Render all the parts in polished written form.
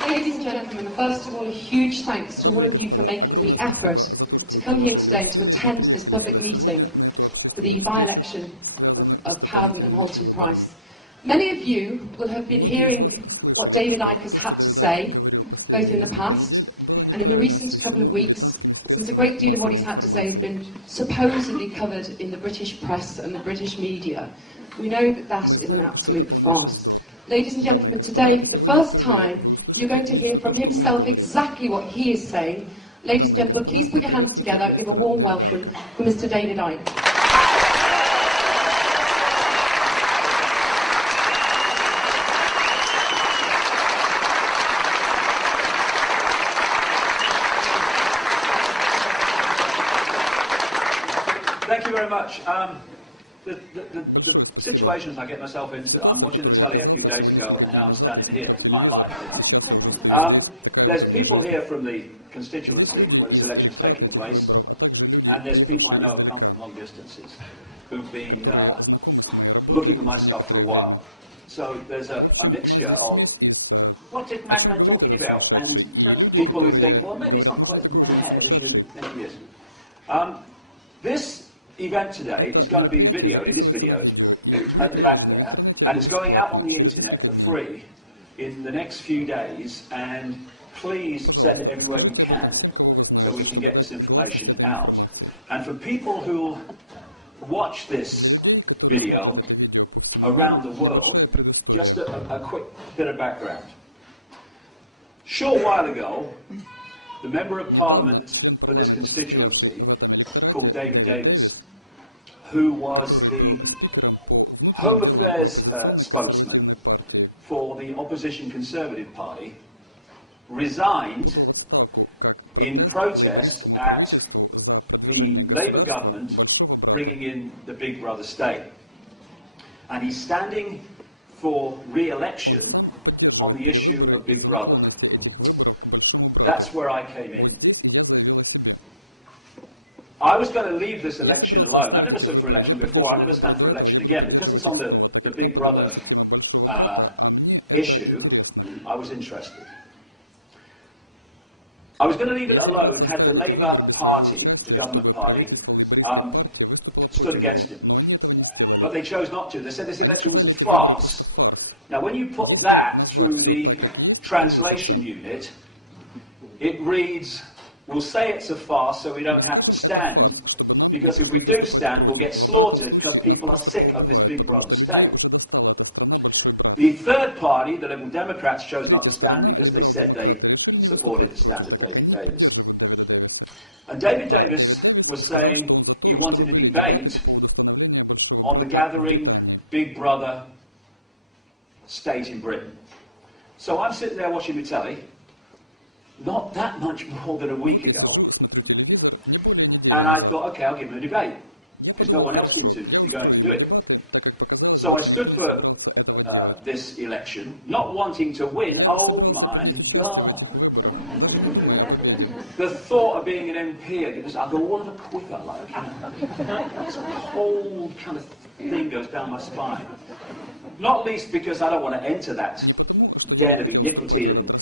Ladies and gentlemen, first of all, a huge thanks to all of you for making the effort to come here today and to attend this public meeting for the by-election of Howden and Holton Price. Many of you will have been hearing what David Icke has had to say, both in the past and in the recent couple of weeks, since a great deal of what he's had to say has been supposedly covered in the British press and the British media. We know that that is an absolute farce. Ladies and gentlemen, today, for the first time, you're going to hear from himself exactly what he is saying. Ladies and gentlemen, please put your hands together and give a warm welcome for Mr. David Icke. Thank you very much. The situations I get myself into, I'm watching the telly a few days ago and now I'm standing here. It's my life. There's people here from the constituency where this election's taking place, and there's people I know have come from long distances who've been looking at my stuff for a while. So there's a mixture of, what's this madman talking about? And people who think, well, maybe it's not quite as mad as you think it is. This event today is going to be videoed. It is videoed at the back there, and it's going out on the internet for free in the next few days, and please send it everywhere you can so we can get this information out. And for people who watch this video around the world, just a quick bit of background. Short while ago, the Member of Parliament for this constituency, called David Davis, who was the Home Affairs spokesman for the opposition Conservative Party, resigned in protest at the Labour government bringing in the Big Brother state. And he's standing for re-election on the issue of Big Brother. That's where I came in. I was going to leave this election alone. I never stood for election before. I never stand for election again. Because it's on the Big Brother issue, I was interested. I was going to leave it alone had the Labour Party, the government party, stood against him. But they chose not to. They said this election was a farce. Now, when you put that through the translation unit, it reads, we'll say it's a farce so we don't have to stand, because if we do stand, we'll get slaughtered because people are sick of this Big Brother state. The third party, the Liberal Democrats, chose not to stand because they said they supported the stand of David Davis. And David Davis was saying he wanted a debate on the gathering Big Brother state in Britain. So I'm sitting there watching the telly, not that much more than a week ago, and I thought, okay, I'll give him a debate, because no one else seemed to be going to do it. So I stood for this election, not wanting to win. Oh my God. The thought of being an MP, because I go all of a quiver, like, this whole kind of thing goes down my spine. Not least because I don't want to enter that den of iniquity and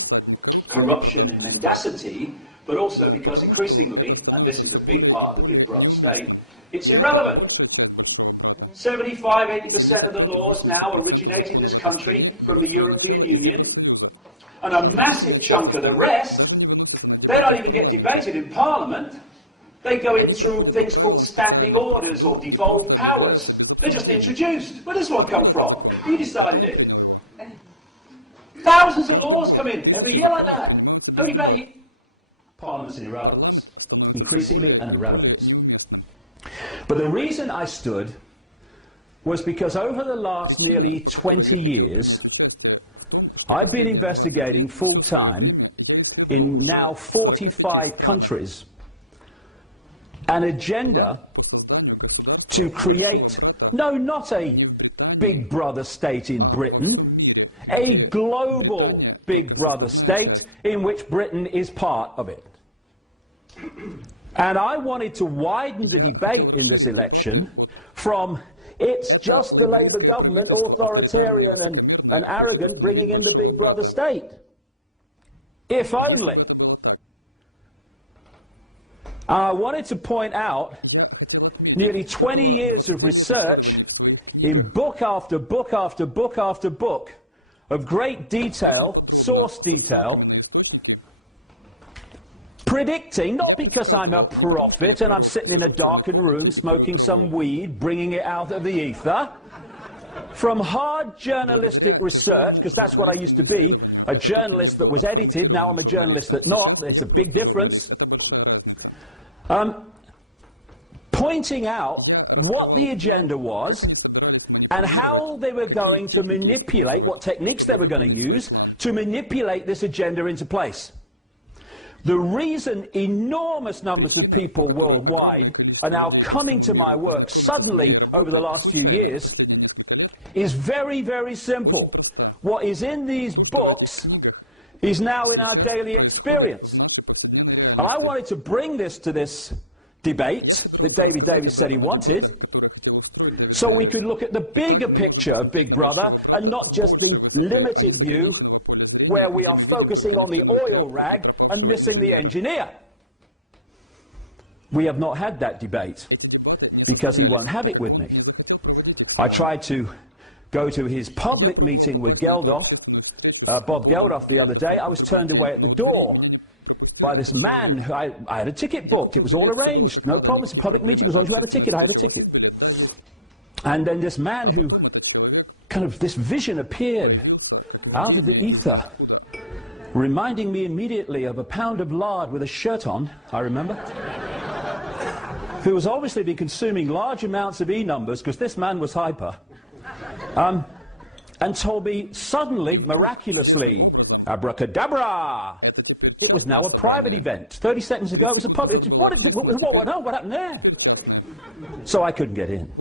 corruption and mendacity, but also because increasingly, and this is a big part of the Big Brother state, it's irrelevant. 75–80% of the laws now originate in this country from the European Union, and a massive chunk of the rest, they don't even get debated in Parliament. They go in through things called standing orders or devolved powers. They're just introduced. Where does one come from? Who decided it? Thousands of laws come in every year like that. No debate. Parliament's an irrelevance. Increasingly an irrelevance. But the reason I stood was because over the last nearly 20 years, I've been investigating full-time in now 45 countries an agenda to create, no, not a Big Brother state in Britain, a global Big Brother state in which Britain is part of it. And I wanted to widen the debate in this election from it's just the Labour government, authoritarian and arrogant, bringing in the Big Brother state. If only. I wanted to point out nearly 20 years of research in book after book after book after book of great detail, source detail, predicting, not because I'm a prophet and I'm sitting in a darkened room smoking some weed, bringing it out of the ether, from hard journalistic research, because that's what I used to be, a journalist that was edited. Now I'm a journalist that's not. There's a big difference. Pointing out what the agenda was and how they were going to manipulate, what techniques they were going to use to manipulate this agenda into place. The reason enormous numbers of people worldwide are now coming to my work suddenly over the last few years is very, very simple. What is in these books is now in our daily experience. And I wanted to bring this to this debate that David Davis said he wanted, so we could look at the bigger picture of Big Brother and not just the limited view where we are focusing on the oil rag and missing the engineer. We have not had that debate because he won't have it with me. I tried to go to his public meeting with Geldof, Bob Geldof, the other day. I was turned away at the door by this man. I had a ticket booked. It was all arranged. No problem. It's a public meeting. As long as you had a ticket, I had a ticket. And then this man who, kind of, this vision appeared out of the ether, reminding me immediately of a pound of lard with a shirt on, I remember, who was obviously been consuming large amounts of E-numbers, because this man was hyper, and told me suddenly, miraculously, abracadabra, it was now a private event. 30 seconds ago it was a public. What went on? What happened there? So I couldn't get in.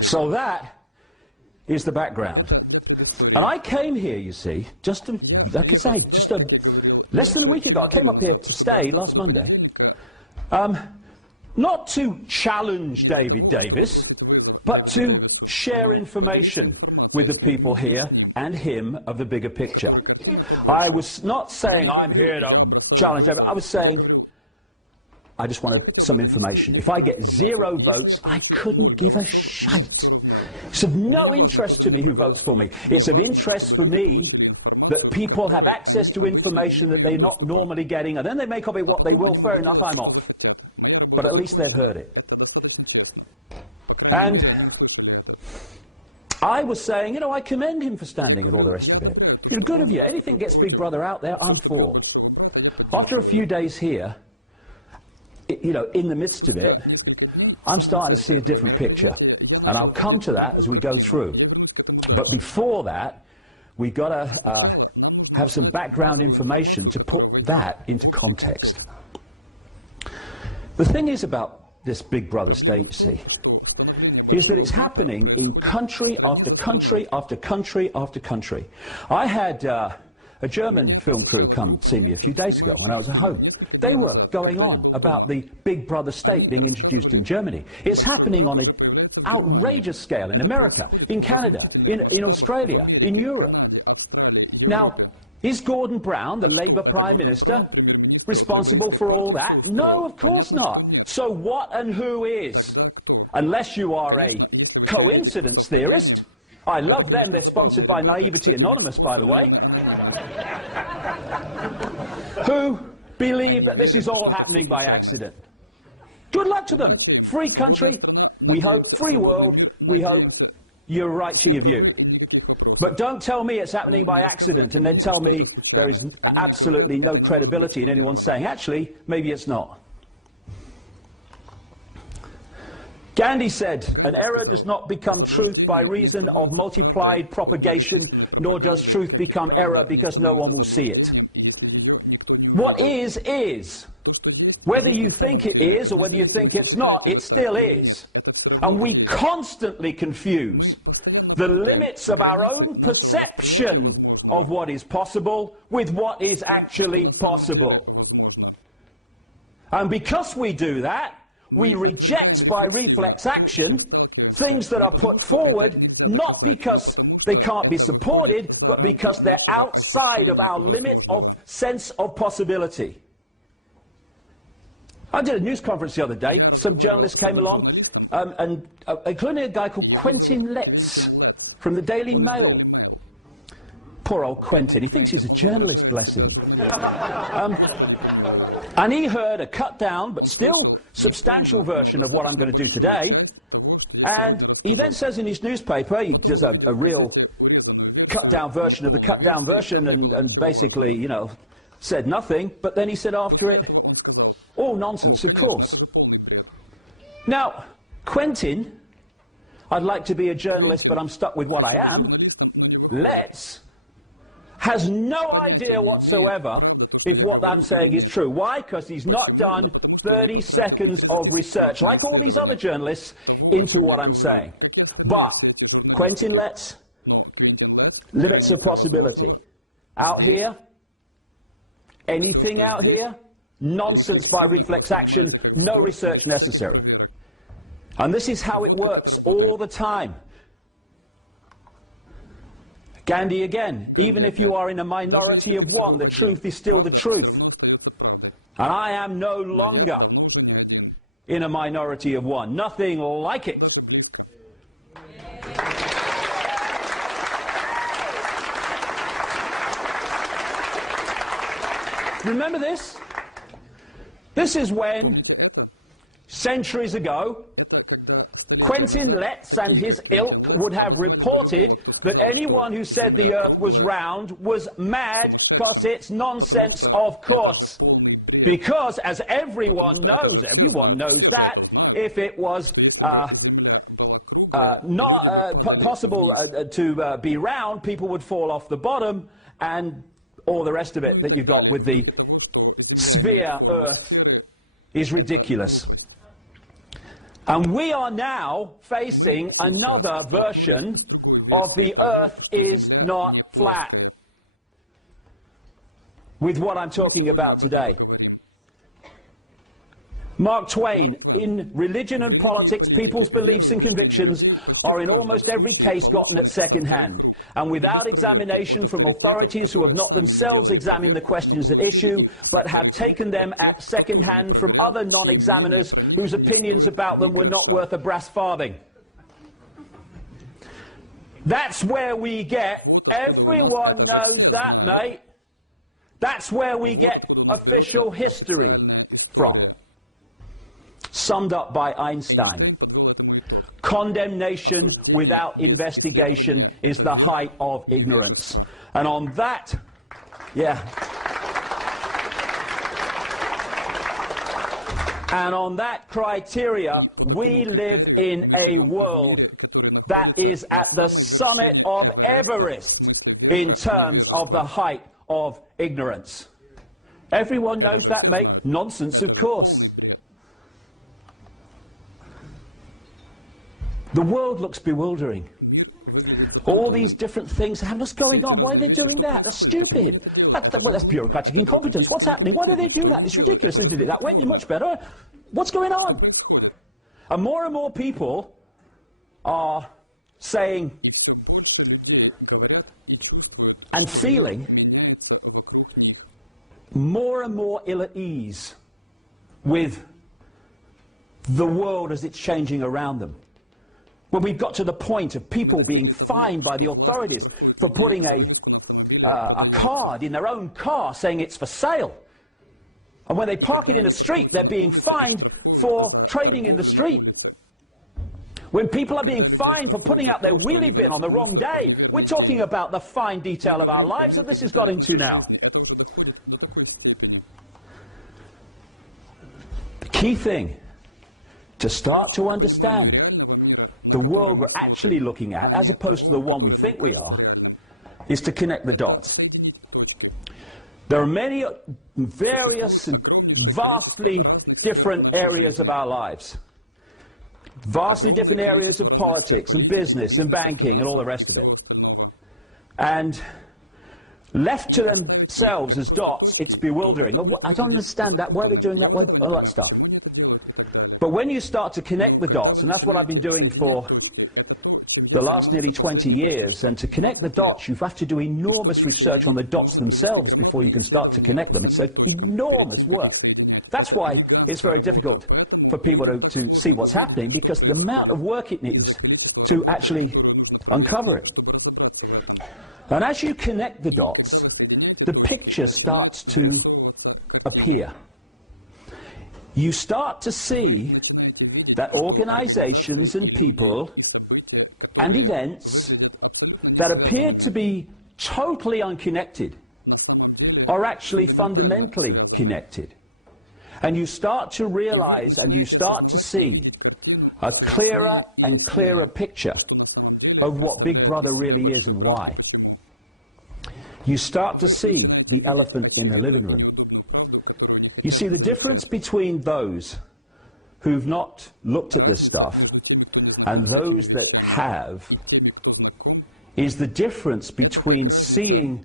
So that is the background. And I came here, you see, just less than a week ago. I came up here to stay last Monday, not to challenge David Davis, but to share information with the people here and him of the bigger picture. I was not saying I'm here to challenge David. I was saying I just wanted some information. If I get 0 votes, I couldn't give a shite. It's of no interest to me who votes for me. It's of interest for me that people have access to information that they're not normally getting, and then they make of it what they will. Fair enough, I'm off. But at least they've heard it. And I was saying, you know, I commend him for standing and all the rest of it. You know, good of you. Anything gets Big Brother out there, I'm for. After a few days here, you know, in the midst of it, I'm starting to see a different picture. And I'll come to that as we go through. But before that, we've got to have some background information to put that into context. The thing is about this Big Brother state, you see, is that it's happening in country after country after country after country. I had a German film crew come see me a few days ago when I was at home. They were going on about the Big Brother state being introduced in Germany. It's happening on an outrageous scale in America, in Canada, in Australia, in Europe. Now, is Gordon Brown, the Labour Prime Minister, responsible for all that? No, of course not. So what and who is? Unless you are a coincidence theorist. I love them. They're sponsored by Naivety Anonymous, by the way. Who believe that this is all happening by accident. Good luck to them. Free country, we hope. Free world, we hope. You're right to your view. But don't tell me it's happening by accident and then tell me there is absolutely no credibility in anyone saying, actually, maybe it's not. Gandhi said, an error does not become truth by reason of multiplied propagation, nor does truth become error because no one will see it. What is, is. Whether you think it is or whether you think it's not, it still is. And we constantly confuse the limits of our own perception of what is possible with what is actually possible. And because we do that, we reject by reflex action things that are put forward not because they can't be supported, but because they're outside of our limit of sense of possibility. I did a news conference the other day. Some journalists came along, including a guy called Quentin Letts from the Daily Mail. Poor old Quentin. He thinks he's a journalist, bless him. And he heard a cut-down, but still substantial version of what I'm going to do today. And he then says in his newspaper, he does a real cut-down version of the cut-down version and basically, you know, said nothing. But then he said after it, all nonsense, of course. Now, Quentin, I'd like to be a journalist, but I'm stuck with what I am. Letts has no idea whatsoever if what I'm saying is true. Why? Because he's not done 30 seconds of research, like all these other journalists, into what I'm saying. But Quentin Letts, limits of possibility. Out here, anything out here, nonsense by reflex action, no research necessary. And this is how it works all the time. Gandhi again, even if you are in a minority of one, the truth is still the truth. And I am no longer in a minority of one. Nothing like it. Remember this? This is when, centuries ago, Quentin Letts and his ilk would have reported that anyone who said the earth was round was mad because it's nonsense, of course. Because, as everyone knows that if it was not possible to be round, people would fall off the bottom and all the rest of it that you got with the sphere earth is ridiculous. And we are now facing another version of the earth is not flat with what I'm talking about today. Mark Twain, in religion and politics, people's beliefs and convictions are in almost every case gotten at second hand, and without examination from authorities who have not themselves examined the questions at issue, but have taken them at second hand from other non-examiners whose opinions about them were not worth a brass farthing. That's where we get, everyone knows that, mate. That's where we get official history from. Summed up by Einstein. Condemnation without investigation is the height of ignorance. And on that, and on that criteria, we live in a world that is at the summit of Everest in terms of the height of ignorance. Everyone knows that, mate. Nonsense, of course. The world looks bewildering. All these different things, what's going on? Why are they doing that? That's stupid. That's bureaucratic incompetence. What's happening? Why do they do that? It's ridiculous. They did it that way. It'd be much better. What's going on? And more people are saying and feeling more and more ill at ease with the world as it's changing around them. When we've got to the point of people being fined by the authorities for putting a card in their own car saying it's for sale. And when they park it in the street, they're being fined for trading in the street. When people are being fined for putting out their wheelie bin on the wrong day, we're talking about the fine detail of our lives that this has got into now. The key thing to start to understand the world we're actually looking at, as opposed to the one we think we are, is to connect the dots. There are many various and vastly different areas of our lives. Vastly different areas of politics and business and banking and all the rest of it. And left to themselves as dots, it's bewildering. I don't understand that. Why are they doing that? Why, all that stuff. But when you start to connect the dots, and that's what I've been doing for the last nearly 20 years, and to connect the dots you have to do enormous research on the dots themselves before you can start to connect them. It's an enormous work. That's why it's very difficult for people to see what's happening, because the amount of work it needs to actually uncover it. And as you connect the dots, the picture starts to appear. You start to see that organizations and people and events that appeared to be totally unconnected are actually fundamentally connected. And you start to realize and you start to see a clearer and clearer picture of what Big Brother really is and why. You start to see the elephant in the living room. You see, the difference between those who've not looked at this stuff and those that have is the difference between seeing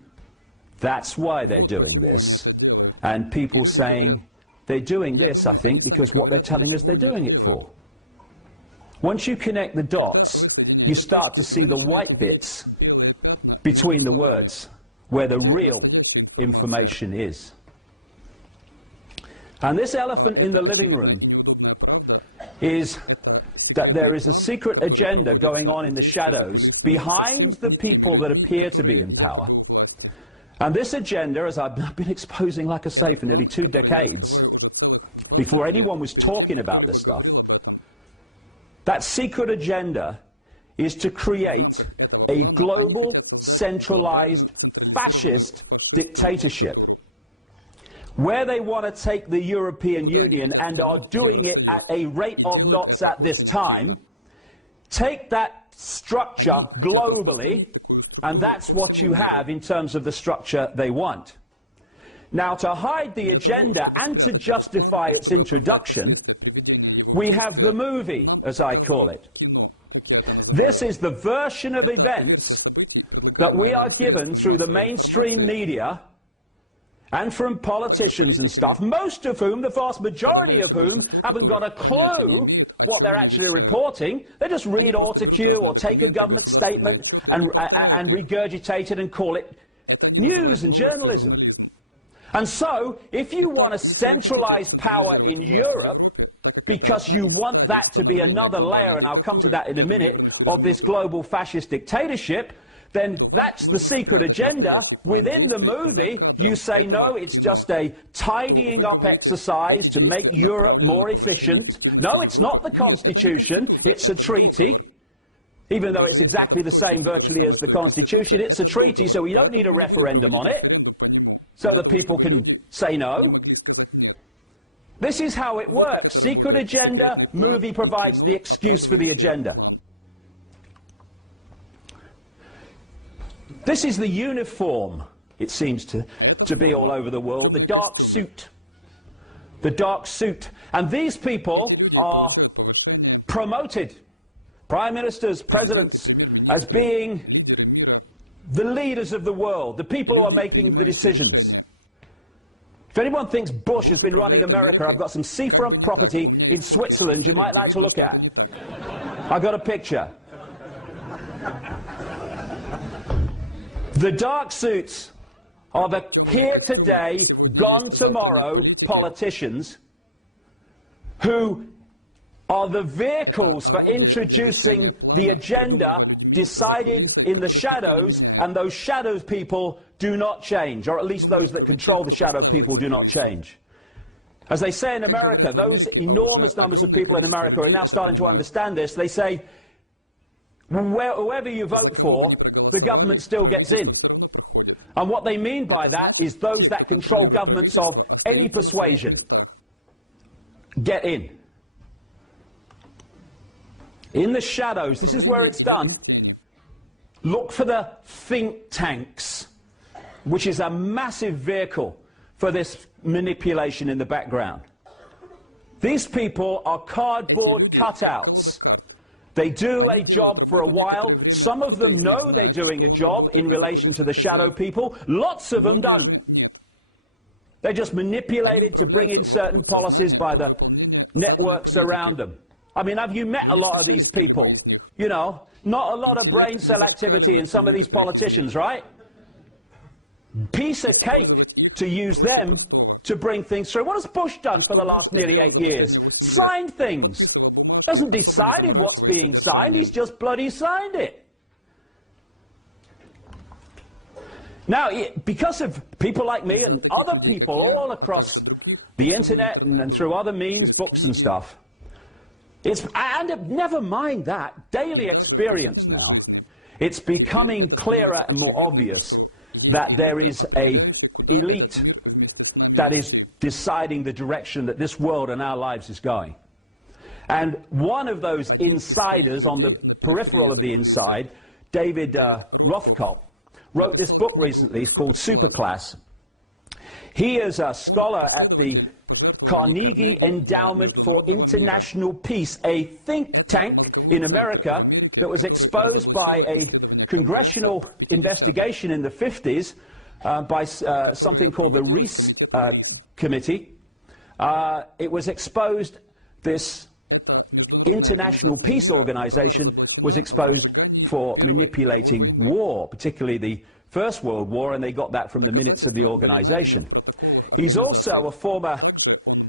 that's why they're doing this and people saying they're doing this, I think, because what they're telling us they're doing it for. Once you connect the dots, you start to see the white bits between the words where the real information is. And this elephant in the living room is that there is a secret agenda going on in the shadows behind the people that appear to be in power. And this agenda, as I've been exposing, like I say, for nearly 2 decades, before anyone was talking about this stuff, that secret agenda is to create a global, centralized, fascist dictatorship, where they want to take the European Union, and are doing it at a rate of knots at this time, take that structure globally, and that's what you have in terms of the structure they want. Now, to hide the agenda and to justify its introduction, we have the movie, as I call it. This is the version of events that we are given through the mainstream media and from politicians and stuff, most of whom, the vast majority of whom, haven't got a clue what they're actually reporting. They just read autocue or take a government statement and regurgitate it and call it news and journalism. And so, if you want to centralize power in Europe, because you want that to be another layer, and I'll come to that in a minute, of this global fascist dictatorship, then that's the secret agenda. Within the movie, you say, no, it's just a tidying up exercise to make Europe more efficient. No, it's not the Constitution, it's a treaty. Even though it's exactly the same virtually as the Constitution, it's a treaty, so we don't need a referendum on it, so that people can say no. This is how it works. Secret agenda, movie provides the excuse for the agenda. This is the uniform, it seems to be all over the world, the dark suit. The dark suit. And these people are promoted, prime ministers, presidents, as being the leaders of the world, the people who are making the decisions. If anyone thinks Bush has been running America, I've got some seafront property in Switzerland you might like to look at. I've got a picture. The dark suits are the here today, gone tomorrow politicians who are the vehicles for introducing the agenda decided in the shadows, and those shadows people do not change, or at least those that control the shadow people do not change. As they say in America, those enormous numbers of people in America are now starting to understand this. They say, whoever you vote for, the government still gets in. And what they mean by that is those that control governments of any persuasion get in. In the shadows, this is where it's done. Look for the think tanks, which is a massive vehicle for this manipulation in the background. These people are cardboard cutouts. They do a job for a while. Some of them know they're doing a job in relation to the shadow people. Lots of them don't. They're just manipulated to bring in certain policies by the networks around them. I mean, have you met a lot of these people? You know, Not a lot of brain cell activity in some of these politicians, right? Piece of cake to use them to bring things through. What has Bush done for the last nearly 8 years? Signed things. Hasn't decided what's being signed, he's just bloody signed it. Now, because of people like me and other people all across the internet and through other means, books and stuff, and never mind that, daily experience now, it's becoming clearer and more obvious that there is an elite that is deciding the direction that this world and our lives is going. And one of those insiders on the peripheral of the inside, David Rothkopf, wrote this book recently. It's called Superclass. He is a scholar at the Carnegie Endowment for International Peace, a think tank in America that was exposed by a congressional investigation in the 50s by something called the Reese Committee. It was exposed, this international peace organization was exposed for manipulating war, particularly the First World War, and they got that from the minutes of the organization. He's also a former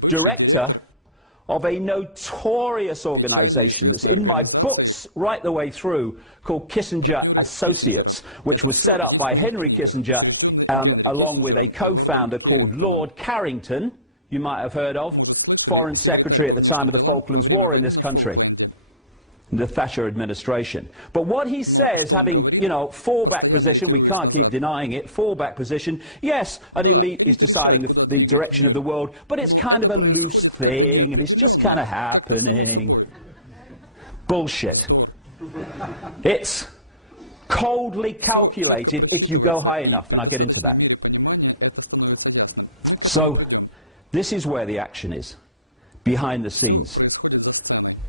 director of a notorious organization that's in my books right the way through, called Kissinger Associates, which was set up by Henry Kissinger along with a co-founder called Lord Carrington, you might have heard of, Foreign Secretary at the time of the Falklands War in this country, the Thatcher administration. But what he says, having, you know, fallback position, we can't keep denying it, fallback position, yes, an elite is deciding the direction of the world, but it's kind of a loose thing, and it's just kind of happening. Bullshit. It's coldly calculated if you go high enough, and I'll get into that. So, this is where the action is, behind the scenes.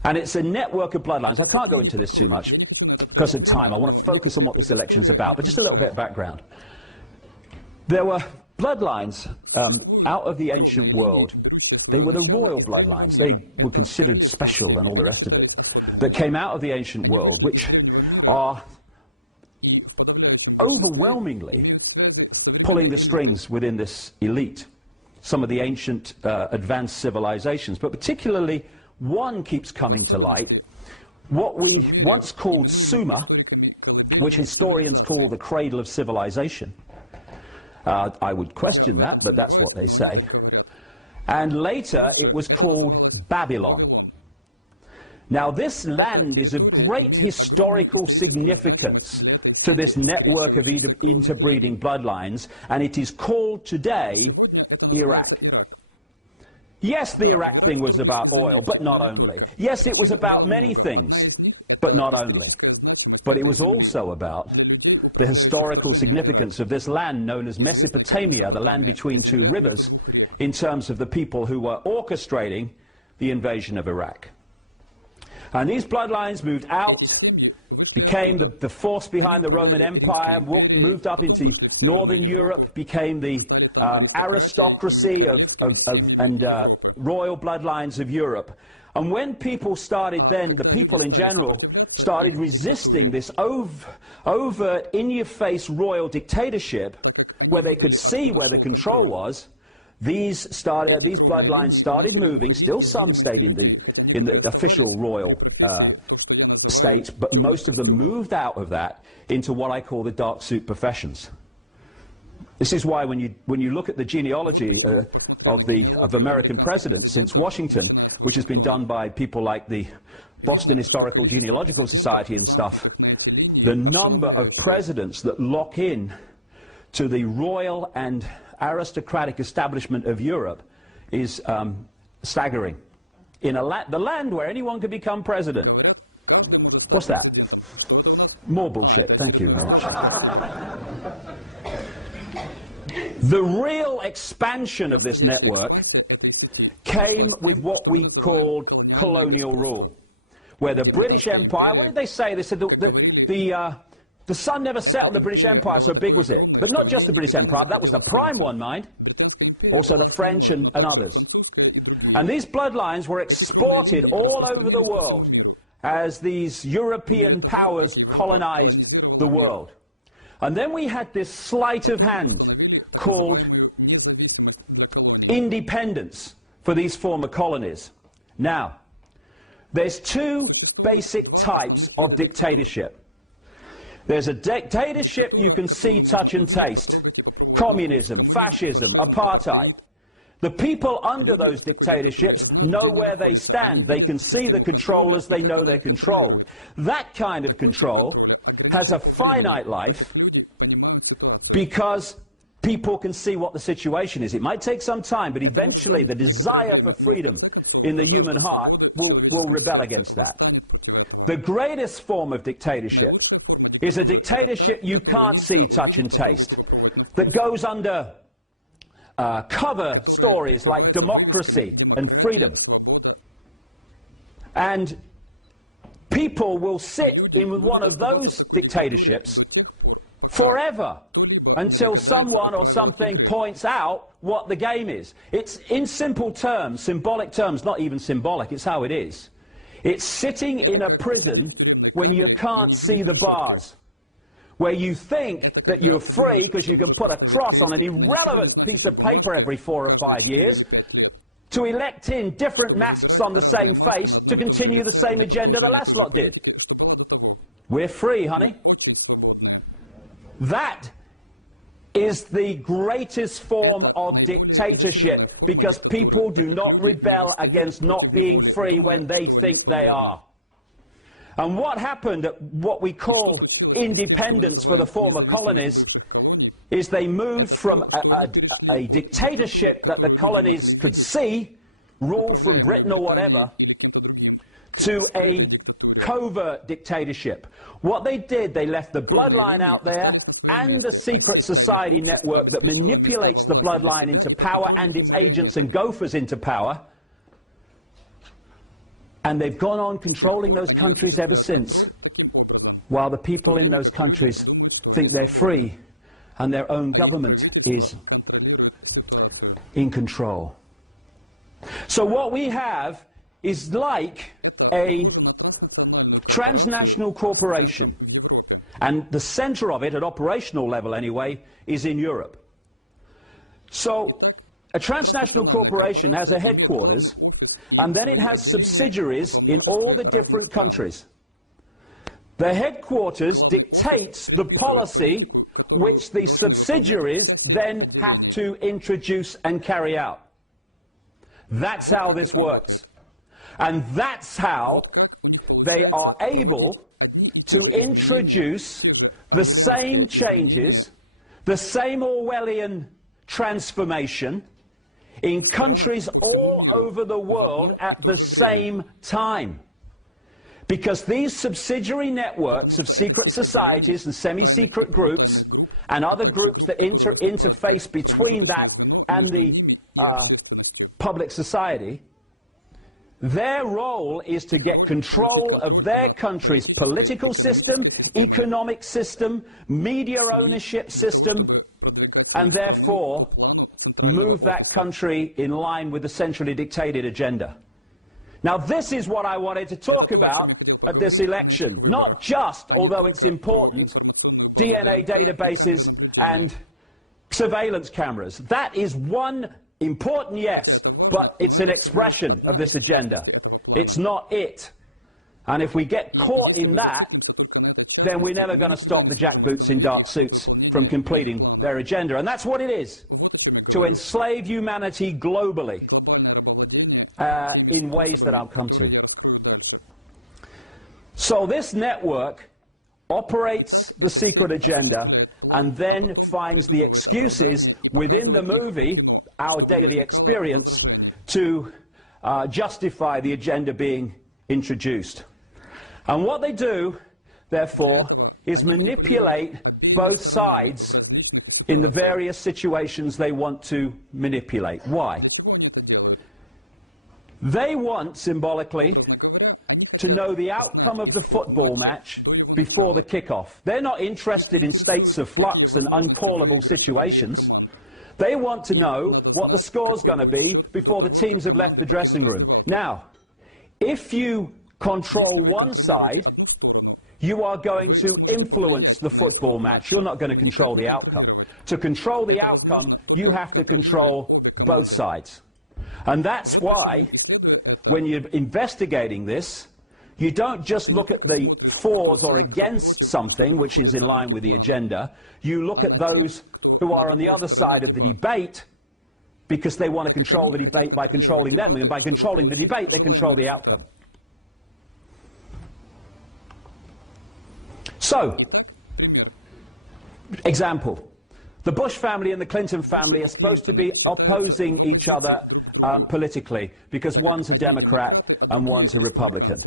And it's a network of bloodlines. I can't go into this too much because of time. I want to focus on what this election's about, but just a little bit of background. There were bloodlines out of the ancient world. They were the royal bloodlines. They were considered special and all the rest of it, that came out of the ancient world, which are overwhelmingly pulling the strings within this elite. Some of the ancient advanced civilizations, but particularly one keeps coming to light, what we once called Sumer, which historians call the cradle of civilization. I would question that, but that's what they say. And later it was called Babylon. Now this land is of great historical significance to this network of interbreeding bloodlines, and it is called today Iraq. Yes, the Iraq thing was about oil, but not only. Yes, it was about many things, but not only. But it was also about the historical significance of this land known as Mesopotamia, the land between two rivers, in terms of the people who were orchestrating the invasion of Iraq. And these bloodlines moved out, became the force behind the Roman Empire, moved up into Northern Europe, became the aristocracy and royal bloodlines of Europe. And when people started then, the people in general, started resisting this over in-your-face royal dictatorship, where they could see where the control was, these bloodlines started moving. Still some stayed in the official royal state, but most of them moved out of that into what I call the dark suit professions. This is why when you look at the genealogy of American presidents since Washington, which has been done by people like the Boston Historical Genealogical Society and stuff, the number of presidents that lock in to the royal and aristocratic establishment of Europe is staggering. In the land where anyone could become president. What's that? More bullshit. Thank you very much. The real expansion of this network came with what we called colonial rule, where the British Empire, what did they say? They said the sun never set on the British Empire, so big was it. But not just the British Empire, that was the prime one, mind. Also the French and others. And these bloodlines were exported all over the world. as these European powers colonized the world. And then we had this sleight of hand called independence for these former colonies. Now, there's two basic types of dictatorship. There's a dictatorship you can see, touch and taste. Communism, fascism, apartheid. The people under those dictatorships know where they stand. They can see the controllers, they know they're controlled. That kind of control has a finite life because people can see what the situation is. It might take some time, but eventually the desire for freedom in the human heart will rebel against that. The greatest form of dictatorship is a dictatorship you can't see, touch and taste, that goes under cover stories like democracy and freedom. And people will sit in one of those dictatorships forever until someone or something points out what the game is. It's in simple terms, symbolic terms, not even symbolic, it's how it is. It's sitting in a prison when you can't see the bars, where you think that you're free because you can put a cross on an irrelevant piece of paper every 4 or 5 years to elect in different masks on the same face to continue the same agenda the last lot did. We're free, honey. That is the greatest form of dictatorship, because people do not rebel against not being free when they think they are. And what happened at what we call independence for the former colonies is they moved from a dictatorship that the colonies could see, rule from Britain or whatever, to a covert dictatorship. What they did, they left the bloodline out there and the secret society network that manipulates the bloodline into power and its agents and gophers into power. And they've gone on controlling those countries ever since, while the people in those countries think they're free and their own government is in control. So what we have is like a transnational corporation, and the center of it, at operational level anyway, is in Europe. So a transnational corporation has a headquarters, and then it has subsidiaries in all the different countries. The headquarters dictates the policy which the subsidiaries then have to introduce and carry out. That's how this works. And that's how they are able to introduce the same changes, the same Orwellian transformation in countries all over the world at the same time. Because these subsidiary networks of secret societies and semi-secret groups and other groups that interface between that and the public society, their role is to get control of their country's political system, economic system, media ownership system, and therefore move that country in line with the centrally dictated agenda. Now, this is what I wanted to talk about at this election. Not just, although it's important, DNA databases and surveillance cameras. That is one important, yes, but it's an expression of this agenda. It's not it. And if we get caught in that, then we're never going to stop the jackboots in dark suits from completing their agenda. And that's what it is, to enslave humanity globally in ways that I'll come to. So this network operates the secret agenda and then finds the excuses within the movie, our daily experience, to justify the agenda being introduced. And what they do, therefore, is manipulate both sides in the various situations they want to manipulate. Why? They want, symbolically, to know the outcome of the football match before the kickoff. They're not interested in states of flux and uncallable situations. They want to know what the score's going to be before the teams have left the dressing room. Now, if you control one side, you are going to influence the football match. You're not going to control the outcome. To control the outcome, you have to control both sides. And that's why, when you're investigating this, you don't just look at the fors or against something, which is in line with the agenda. You look at those who are on the other side of the debate, because they want to control the debate by controlling them. And by controlling the debate, they control the outcome. So, example. The Bush family and the Clinton family are supposed to be opposing each other politically, because one's a Democrat and one's a Republican.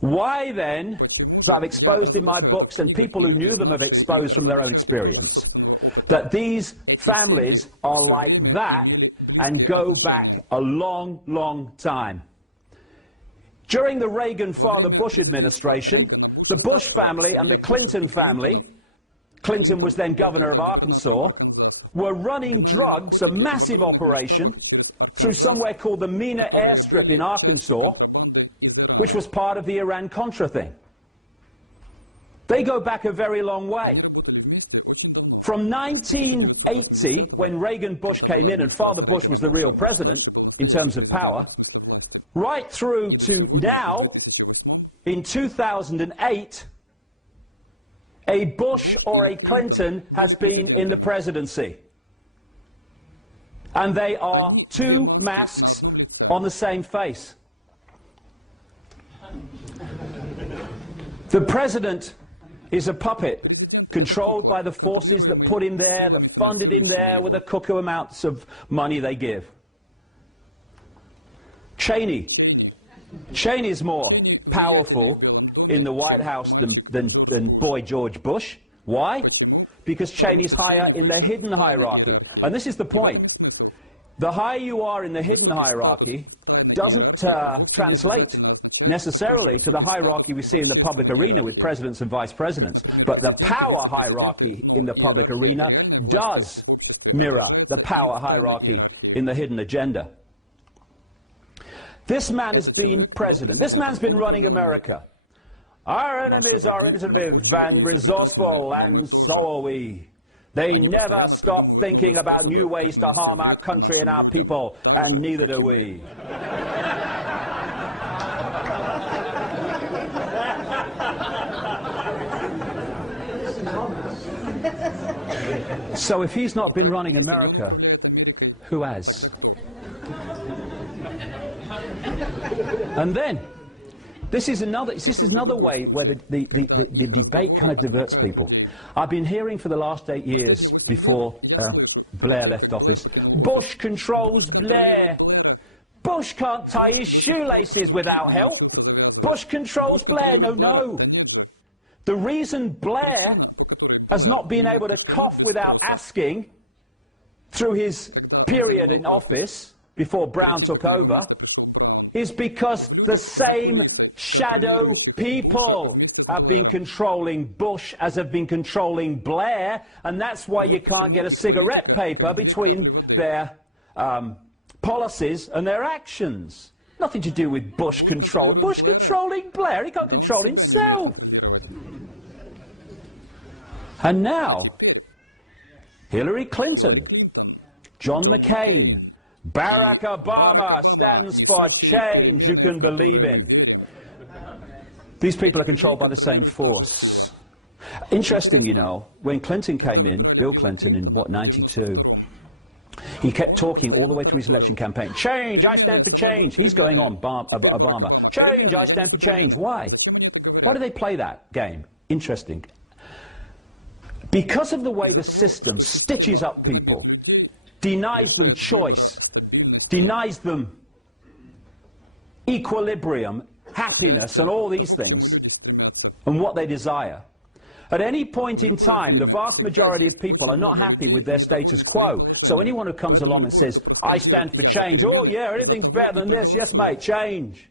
Why then, as I've exposed in my books, and people who knew them have exposed from their own experience, that these families are like that and go back a long, long time. During the Reagan-Father Bush administration, the Bush family and the Clinton family, Clinton was then governor of Arkansas, were running drugs, a massive operation, through somewhere called the Mena airstrip in Arkansas, which was part of the Iran-Contra thing. They go back a very long way. From 1980, when Reagan-Bush came in and Father Bush was the real president in terms of power, right through to now, in 2008, a Bush or a Clinton has been in the presidency. And they are two masks on the same face. The president is a puppet, controlled by the forces that put him there, that funded him there with the cuckoo amounts of money they give. Cheney's more powerful in the White House than boy George Bush. Why? Because Cheney's higher in the hidden hierarchy. And this is the point. The higher you are in the hidden hierarchy doesn't translate necessarily to the hierarchy we see in the public arena with presidents and vice presidents. But the power hierarchy in the public arena does mirror the power hierarchy in the hidden agenda. This man has been president. This man's been running America. Our enemies are innovative and resourceful, and so are we. They never stop thinking about new ways to harm our country and our people, and neither do we. So if he's not been running America, who has? And then, this is another way where the debate kind of diverts people. I've been hearing for the last 8 years, before Blair left office, Bush controls Blair. Bush can't tie his shoelaces without help. Bush controls Blair. No, no. The reason Blair has not been able to cough without asking through his period in office before Brown took over is because the same shadow people have been controlling Bush as have been controlling Blair, and that's why you can't get a cigarette paper between their policies and their actions. Nothing to do with Bush control. Bush controlling Blair, he can't control himself. And now, Hillary Clinton, John McCain, Barack Obama stands for change you can believe in. These people are controlled by the same force. Interesting, you know, when Clinton came in, Bill Clinton in, what, 92, he kept talking all the way through his election campaign. Change, I stand for change. He's going on, Obama. Change, I stand for change. Why? Why do they play that game? Interesting. Because of the way the system stitches up people, denies them choice, denies them equilibrium, happiness, and all these things, and what they desire. At any point in time, the vast majority of people are not happy with their status quo. So anyone who comes along and says, I stand for change, oh yeah, anything's better than this, yes mate, change.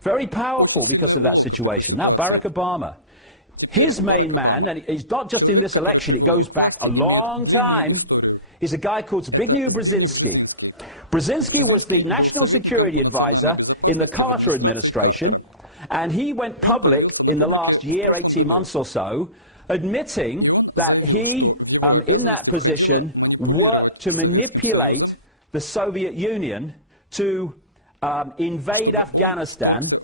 Very powerful because of that situation. Now, Barack Obama, his main man, and it's not just in this election, it goes back a long time, is a guy called Zbigniew Brzezinski. Brzezinski was the national security advisor in the Carter administration, And he went public in the last year, 18 months or so, admitting that he, in that position, worked to manipulate the Soviet Union to invade Afghanistan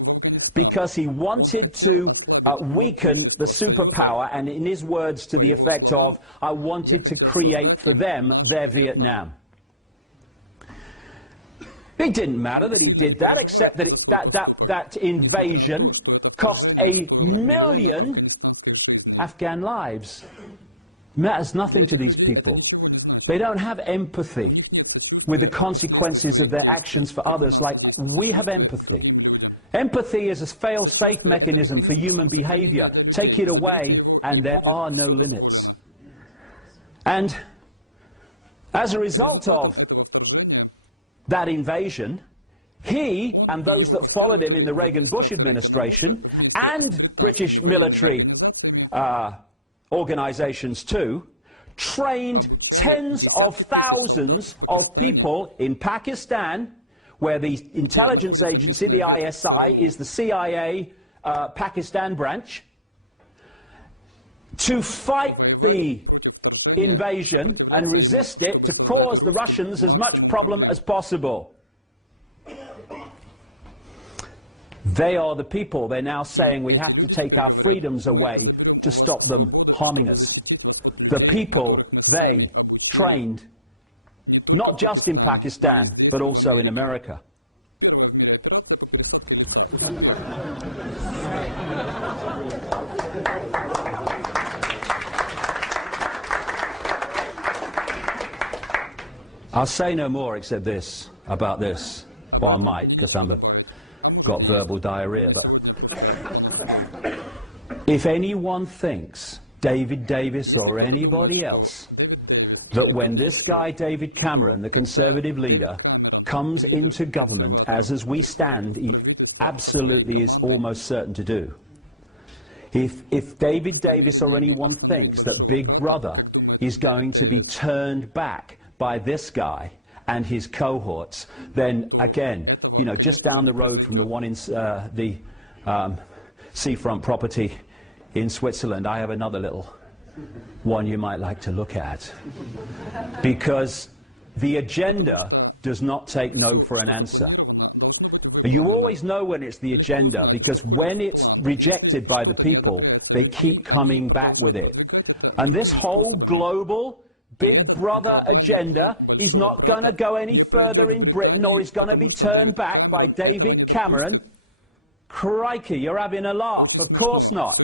because he wanted to weaken the superpower, and in his words to the effect of, I wanted to create for them their Vietnam. It didn't matter that he did that, except that that invasion cost 1 million Afghan lives. Matters nothing to these people. They don't have empathy with the consequences of their actions for others like we have empathy. Empathy is a fail-safe mechanism for human behavior. Take it away and there are no limits. And as a result of that invasion, he and those that followed him in the Reagan-Bush administration and British military organizations too, trained tens of thousands of people in Pakistan, where the intelligence agency, the ISI, is the CIA Pakistan branch, to fight the invasion and resist it, to cause the Russians as much problem as possible. They are the people. They're now saying we have to take our freedoms away to stop them harming us. The people they trained, not just in Pakistan, but also in America. I'll say no more except this, about this. Well, I might, because I've got verbal diarrhea, but if anyone thinks, David Davis or anybody else, that when this guy, David Cameron, the Conservative leader, comes into government, as we stand, he absolutely is almost certain to do. If David Davis or anyone thinks that Big Brother is going to be turned back by this guy and his cohorts, then again, you know, just down the road from the one in the seafront property in Switzerland, I have another little one you might like to look at. Because the agenda does not take no for an answer. You always know when it's the agenda, because when it's rejected by the people, they keep coming back with it. And this whole global Big Brother agenda is not going to go any further in Britain, or is going to be turned back by David Cameron. Crikey, you're having a laugh. Of course not.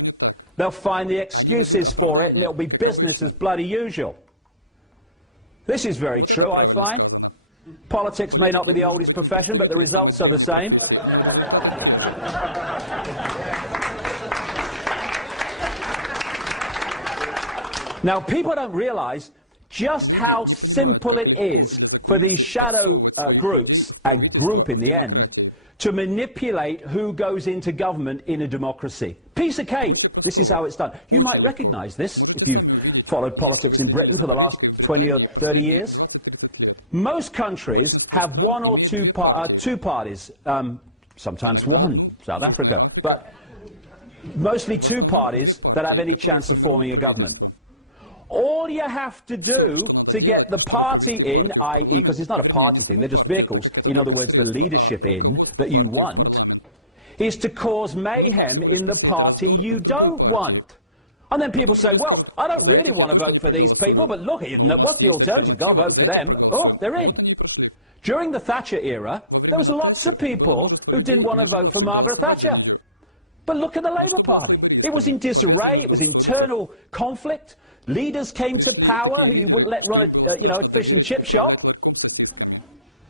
They'll find the excuses for it, and it'll be business as bloody usual. This is very true, I find. Politics may not be the oldest profession, but the results are the same. Now, people don't realize just how simple it is for these shadow groups, a group in the end, to manipulate who goes into government in a democracy. Piece of cake. This is how it's done. You might recognize this if you've followed politics in Britain for the last 20 or 30 years. Most countries have one or two parties, sometimes one, South Africa, but mostly two parties that have any chance of forming a government. All you have to do to get the party in, i.e., because it's not a party thing, they're just vehicles, in other words, the leadership in that you want, is to cause mayhem in the party you don't want. And then people say, well, I don't really want to vote for these people, but look, what's the alternative? Go vote for them. Oh, they're in. During the Thatcher era, there was lots of people who didn't want to vote for Margaret Thatcher. But look at the Labour Party. It was in disarray, it was internal conflict. Leaders came to power who you wouldn't let run a fish and chip shop.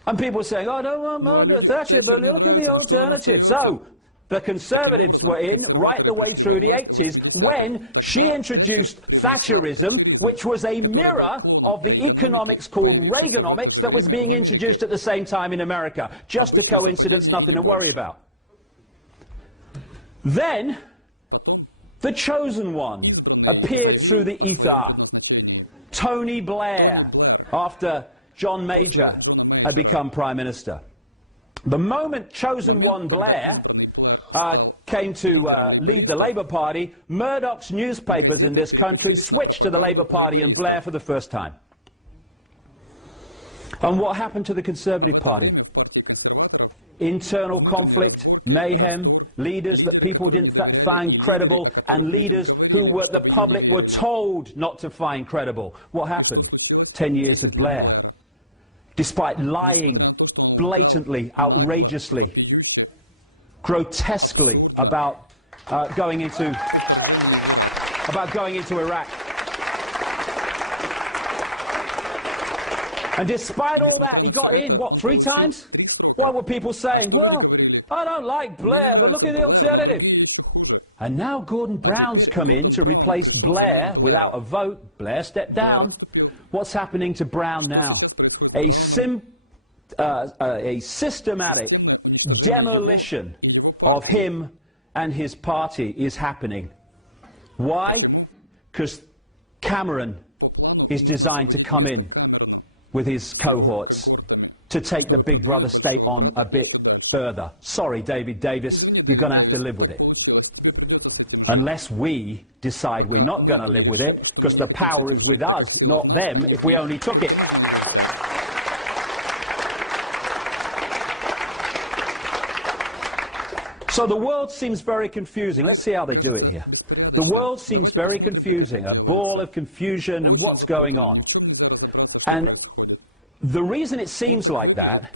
And people were saying, oh, I don't want Margaret Thatcher, but look at the alternative. So the Conservatives were in right the way through the 80s when she introduced Thatcherism, which was a mirror of the economics called Reaganomics that was being introduced at the same time in America. Just a coincidence, nothing to worry about. Then the chosen one appeared through the ether. Tony Blair, after John Major had become Prime Minister. The moment chosen one Blair came to lead the Labour Party, Murdoch's newspapers in this country switched to the Labour Party and Blair for the first time. And what happened to the Conservative Party? Internal conflict, mayhem, leaders that people didn't find credible, and leaders who the public were told not to find credible. What happened? 10 years of Blair. Despite lying blatantly, outrageously, grotesquely about going into Iraq. And despite all that, he got in, what, 3 times? What were people saying? Well, I don't like Blair, but look at the alternative. And now Gordon Brown's come in to replace Blair without a vote. Blair stepped down. What's happening to Brown now? A systematic demolition of him and his party is happening. Why? Because Cameron is designed to come in with his cohorts to take the Big Brother state on a bit further. Sorry, David Davis, you're going to have to live with it. Unless we decide we're not going to live with it, because the power is with us, not them, if we only took it. So the world seems very confusing. Let's see how they do it here. The world seems very confusing, a ball of confusion and what's going on. And the reason it seems like that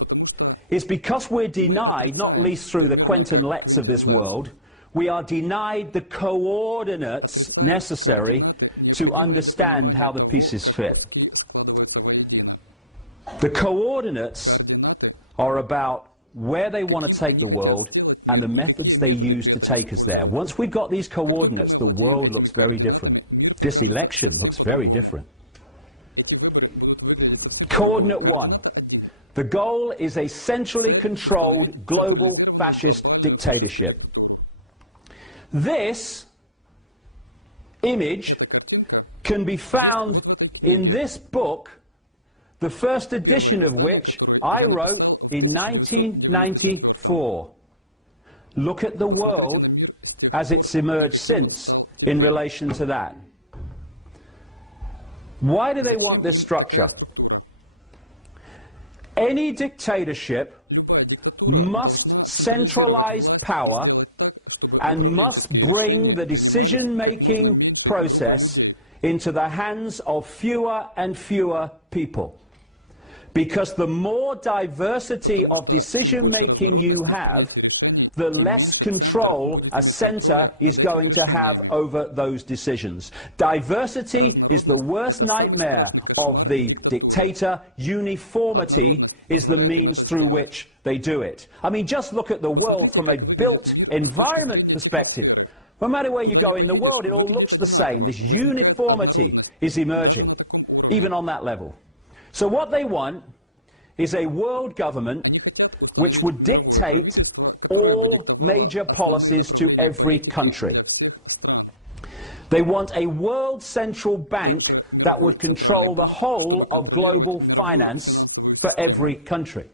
is because we're denied, not least through the Quentin Letts of this world, we are denied the coordinates necessary to understand how the pieces fit. The coordinates are about where they want to take the world and the methods they use to take us there. Once we've got these coordinates, the world looks very different. This election looks very different. Coordinate 1. The goal is a centrally controlled global fascist dictatorship. This image can be found in this book, the first edition of which I wrote in 1994. Look at the world as it's emerged since in relation to that. Why do they want this structure? Any dictatorship must centralize power and must bring the decision-making process into the hands of fewer and fewer people. Because the more diversity of decision-making you have, the less control a center is going to have over those decisions. Diversity is the worst nightmare of the dictator. Uniformity is the means through which they do it. I mean, just look at the world from a built environment perspective. No matter where you go in the world, it all looks the same. This uniformity is emerging, even on that level. So what they want is a world government which would dictate all major policies to every country. They want a world central bank that would control the whole of global finance for every country.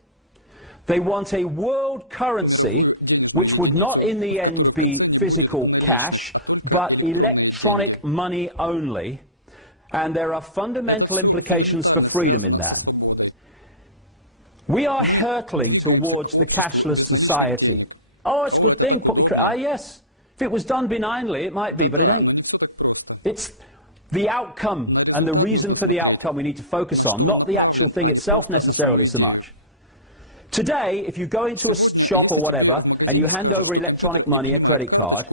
They want a world currency which would not in the end be physical cash, but electronic money only, and there are fundamental implications for freedom in that. We are hurtling towards the cashless society. Oh, it's a good thing, yes. If it was done benignly, it might be, but it ain't. It's the outcome and the reason for the outcome we need to focus on, not the actual thing itself necessarily so much. Today, if you go into a shop or whatever, and you hand over electronic money, a credit card,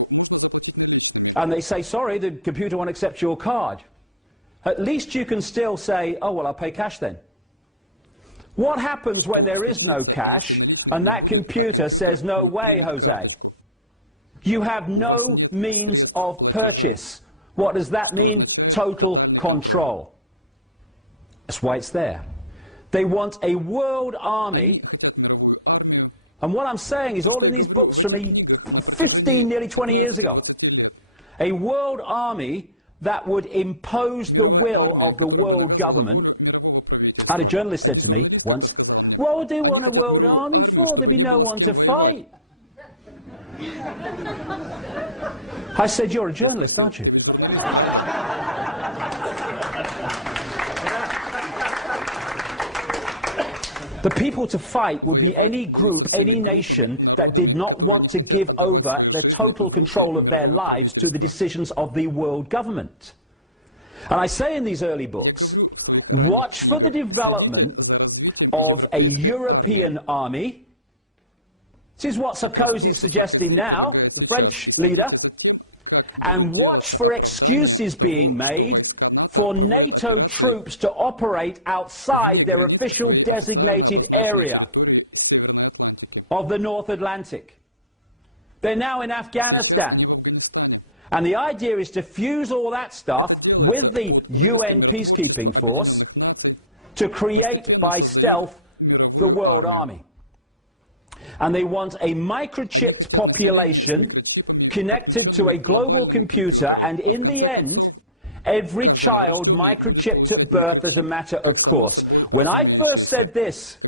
and they say, sorry, the computer won't accept your card, at least you can still say, oh, well, I'll pay cash then. What happens when there is no cash and that computer says, no way, Jose? You have no means of purchase. What does that mean? Total control. That's why it's there. They want a world army. And what I'm saying is all in these books from 15, nearly 20 years ago. A world army that would impose the will of the world government. I had a journalist said to me once, what would they want a world army for? There'd be no one to fight. I said, you're a journalist, aren't you? The people to fight would be any group, any nation that did not want to give over the total control of their lives to the decisions of the world government. And I say in these early books, watch for the development of a European army. This is what Sarkozy is suggesting now, the French leader. And watch for excuses being made for NATO troops to operate outside their official designated area of the North Atlantic. They're now in Afghanistan. And the idea is to fuse all that stuff with the UN peacekeeping force to create by stealth the world army. And they want a microchipped population connected to a global computer, and in the end, every child microchipped at birth as a matter of course. When I first said this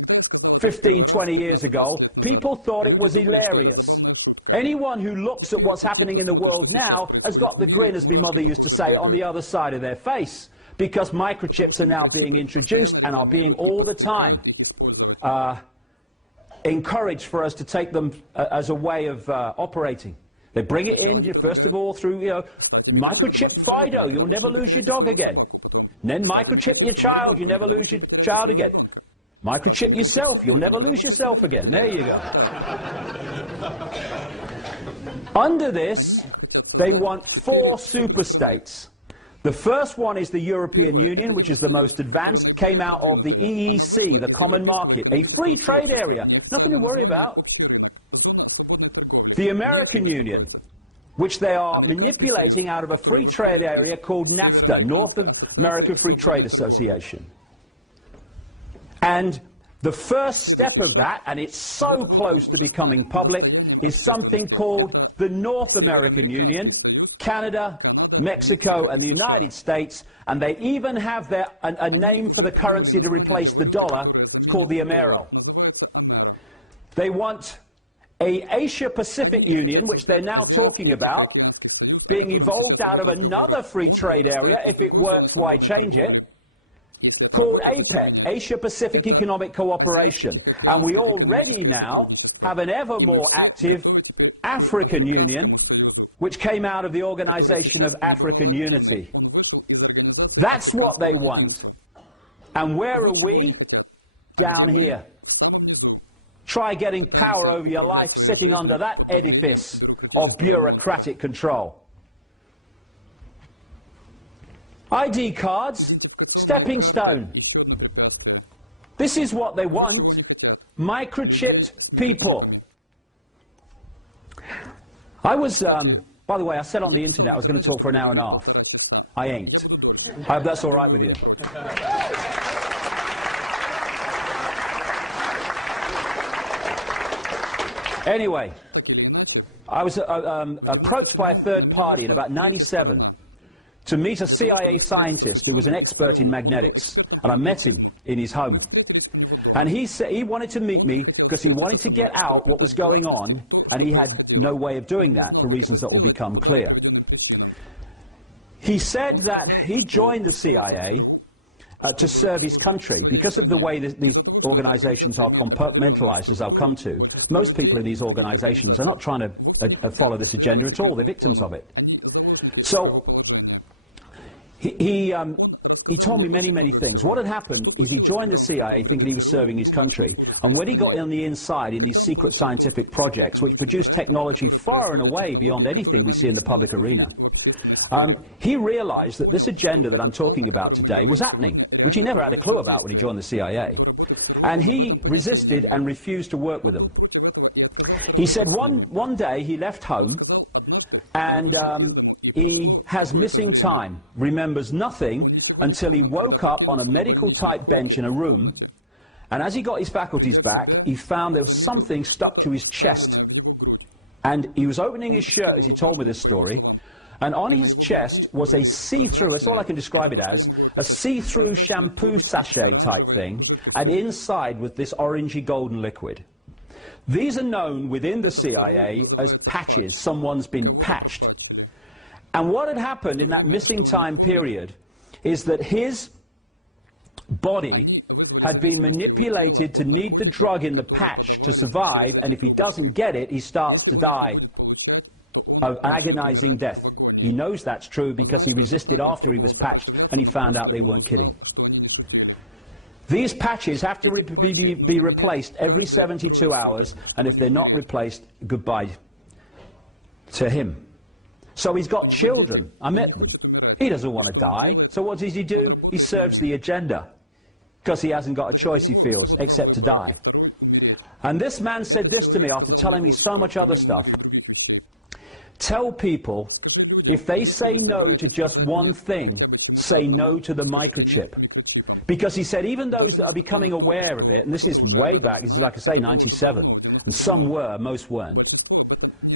15, 20 years ago, people thought it was hilarious. Anyone who looks at what's happening in the world now has got the grin, as my mother used to say, on the other side of their face, because microchips are now being introduced and are being all the time encouraged for us to take them as a way of operating. They bring it in, first of all, through, microchip Fido, you'll never lose your dog again. And then microchip your child, you never lose your child again. Microchip yourself, you'll never lose yourself again. There you go. Under this, they want 4 superstates. The first one is the European Union, which is the most advanced, came out of the EEC, the Common Market, a free trade area, nothing to worry about. The American Union, which they are manipulating out of a free trade area called NAFTA, North America Free Trade Association. And the first step of that, and it's so close to becoming public, is something called the North American Union, Canada, Mexico, and the United States, and they even have a name for the currency to replace the dollar. It's called the Amero. They want a Asia-Pacific Union, which they're now talking about, being evolved out of another free trade area. If it works, why change it? Called APEC, Asia-Pacific Economic Cooperation. And we already now have an ever more active African Union, which came out of the Organization of African Unity. That's what they want. And where are we? Down here. Try getting power over your life sitting under that edifice of bureaucratic control. ID cards, stepping stone. This is what they want. Microchipped people. I was, by the way, I said on the internet I was going to talk for an hour and a half. I ain't. I hope that's all right with you. Anyway, I was approached by a third party in about '97 to meet a CIA scientist who was an expert in magnetics, and I met him in his home. And he said he wanted to meet me because he wanted to get out what was going on, and he had no way of doing that for reasons that will become clear. He said that he joined the CIA to serve his country. Because of the way these organizations are compartmentalized, as I'll come to, most people in these organizations are not trying to follow this agenda at all. They're victims of it. So he told me many, many things. What had happened is he joined the CIA thinking he was serving his country, and when he got on the inside in these secret scientific projects, which produced technology far and away beyond anything we see in the public arena, he realized that this agenda that I'm talking about today was happening, which he never had a clue about when he joined the CIA. And he resisted and refused to work with them. He said one day he left home, and he has missing time, remembers nothing until he woke up on a medical-type bench in a room, and as he got his faculties back, he found there was something stuck to his chest. And he was opening his shirt as he told me this story, and on his chest was a see-through, that's all I can describe it as, a see-through shampoo sachet type thing, and inside was this orangey golden liquid. These are known within the CIA as patches. Someone's been patched. And what had happened in that missing time period is that his body had been manipulated to need the drug in the patch to survive, and if he doesn't get it, he starts to die of agonizing death. He knows that's true because he resisted after he was patched, and he found out they weren't kidding. These patches have to be replaced every 72 hours, and if they're not replaced, goodbye to him. So he's got children. I met them. He doesn't want to die. So what does he do? He serves the agenda, because he hasn't got a choice, he feels, except to die. And this man said this to me after telling me so much other stuff. Tell people, if they say no to just one thing, say no to the microchip. Because he said even those that are becoming aware of it, and this is way back, this is like I say 97, and some were, most weren't,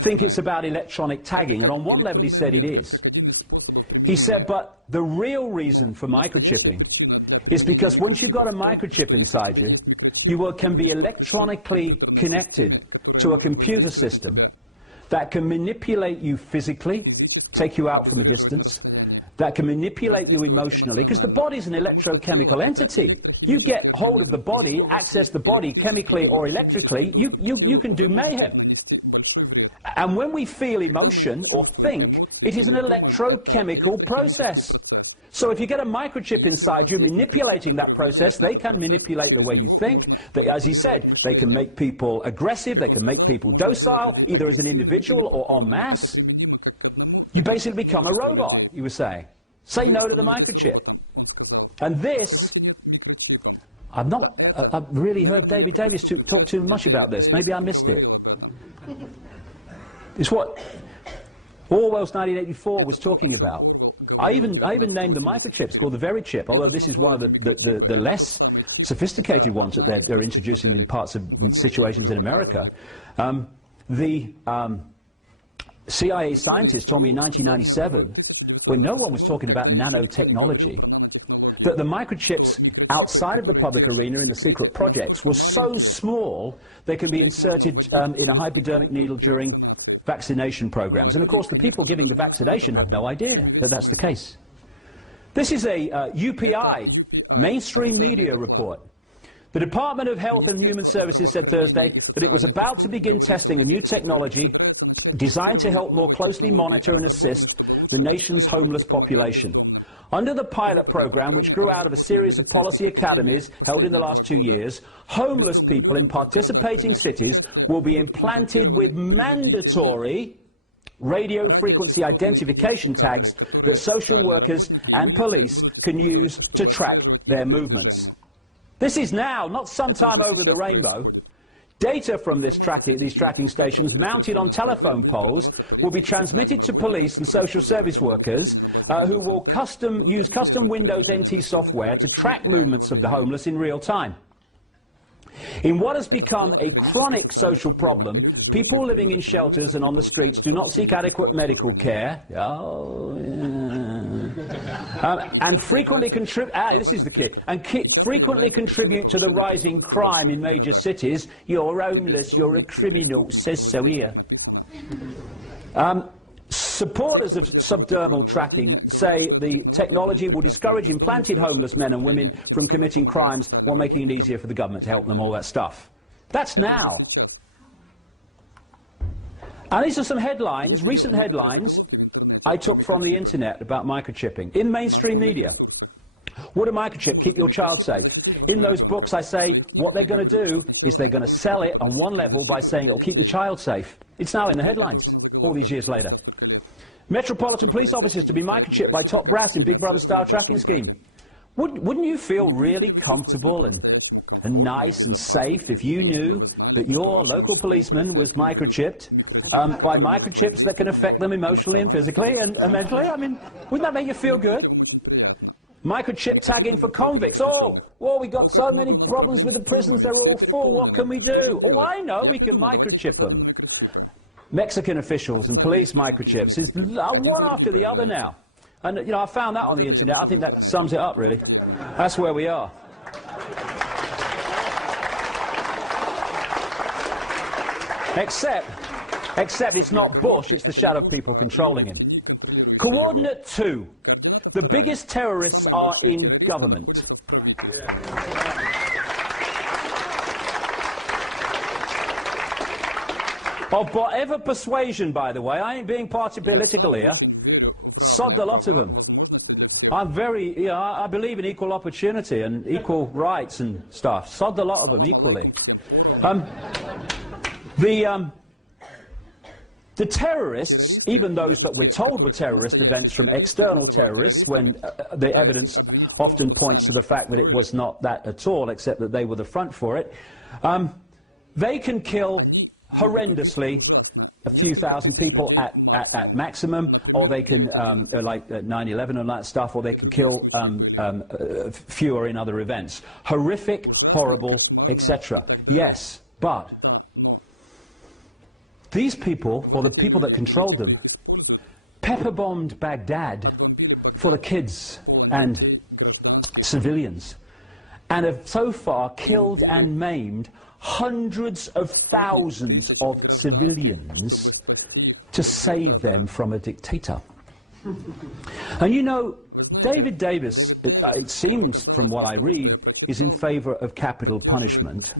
think it's about electronic tagging, and on one level he said it is. He said, but the real reason for microchipping is because once you've got a microchip inside you, you can be electronically connected to a computer system that can manipulate you physically, take you out from a distance, that can manipulate you emotionally, because the body's an electrochemical entity. You get hold of the body, access the body chemically or electrically, you can do mayhem. And when we feel emotion or think, it is an electrochemical process. So if you get a microchip inside you manipulating that process, they can manipulate the way you think. They, as he said, they can make people aggressive, they can make people docile, either as an individual or en masse. You basically become a robot, he was saying. Say no to the microchip. And this, I've really heard David Davis talk too much about this. Maybe I missed it. It's what Orwell's 1984 was talking about. I even named the microchips called the very chip, although this is one of the less sophisticated ones that they're introducing in parts of situations in America. CIA scientists told me in 1997, when no one was talking about nanotechnology, that the microchips outside of the public arena in the secret projects were so small they can be inserted in a hypodermic needle during vaccination programs. And of course the people giving the vaccination have no idea that that's the case. This is a UPI mainstream media report. The Department of Health and Human Services said Thursday that it was about to begin testing a new technology designed to help more closely monitor and assist the nation's homeless population. Under the pilot program, which grew out of a series of policy academies held in the last 2 years, homeless people in participating cities will be implanted with mandatory radio frequency identification tags that social workers and police can use to track their movements. This is now, not sometime over the rainbow. Data from these tracking stations mounted on telephone poles will be transmitted to police and social service workers who will use custom Windows NT software to track movements of the homeless in real time. In what has become a chronic social problem, people living in shelters and on the streets do not seek adequate medical care. And frequently frequently contribute to the rising crime in major cities. You're homeless, you're a criminal, says so here. Supporters of subdermal tracking say the technology will discourage implanted homeless men and women from committing crimes while making it easier for the government to help them, all that stuff. That's now. And these are some headlines, recent headlines, I took from the internet about microchipping in mainstream media. Would a microchip keep your child safe? In those books I say what they're going to do is they're going to sell it on one level by saying it'll keep your child safe. It's now in the headlines all these years later. Metropolitan police officers to be microchipped by top brass in Big Brother style tracking scheme. Wouldn't you feel really comfortable and nice and safe if you knew that your local policeman was microchipped by microchips that can affect them emotionally and physically and mentally? I mean, wouldn't that make you feel good? Microchip tagging for convicts. Oh, well, we got so many problems with the prisons, they're all full. What can we do? Oh, I know, we can microchip them. Mexican officials and police microchips is one after the other now. And, you know, I found that on the internet. I think that sums it up, really. That's where we are. Except it's not Bush, it's the shadow people controlling him. Coordinate 2. The biggest terrorists are in government. Of whatever persuasion, by the way, I ain't being party political here. Sod the lot of them. I'm very, you know, I believe in equal opportunity and equal rights and stuff. Sod the lot of them equally. The terrorists, even those that we're told were terrorist events from external terrorists, when the evidence often points to the fact that it was not that at all, except that they were the front for it, they can kill horrendously a few thousand people at maximum, or they can, like 9/11 and that stuff, or they can kill fewer in other events. Horrific, horrible, etc. Yes, but these people, or the people that controlled them, pepper-bombed Baghdad full of kids and civilians, and have so far killed and maimed hundreds of thousands of civilians to save them from a dictator. And you know, David Davis, it seems from what I read, is in favor of capital punishment.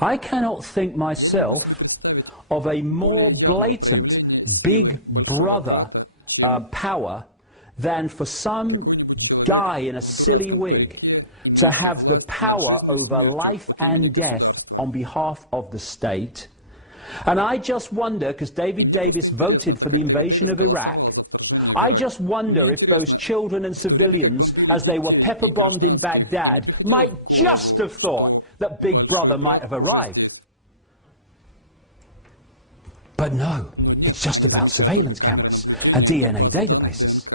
I cannot think myself of a more blatant big brother power than for some guy in a silly wig to have the power over life and death on behalf of the state. And I just wonder, because David Davis voted for the invasion of Iraq, I just wonder if those children and civilians, as they were pepper-bombed in Baghdad, might just have thought that Big Brother might have arrived. But no, it's just about surveillance cameras and DNA databases.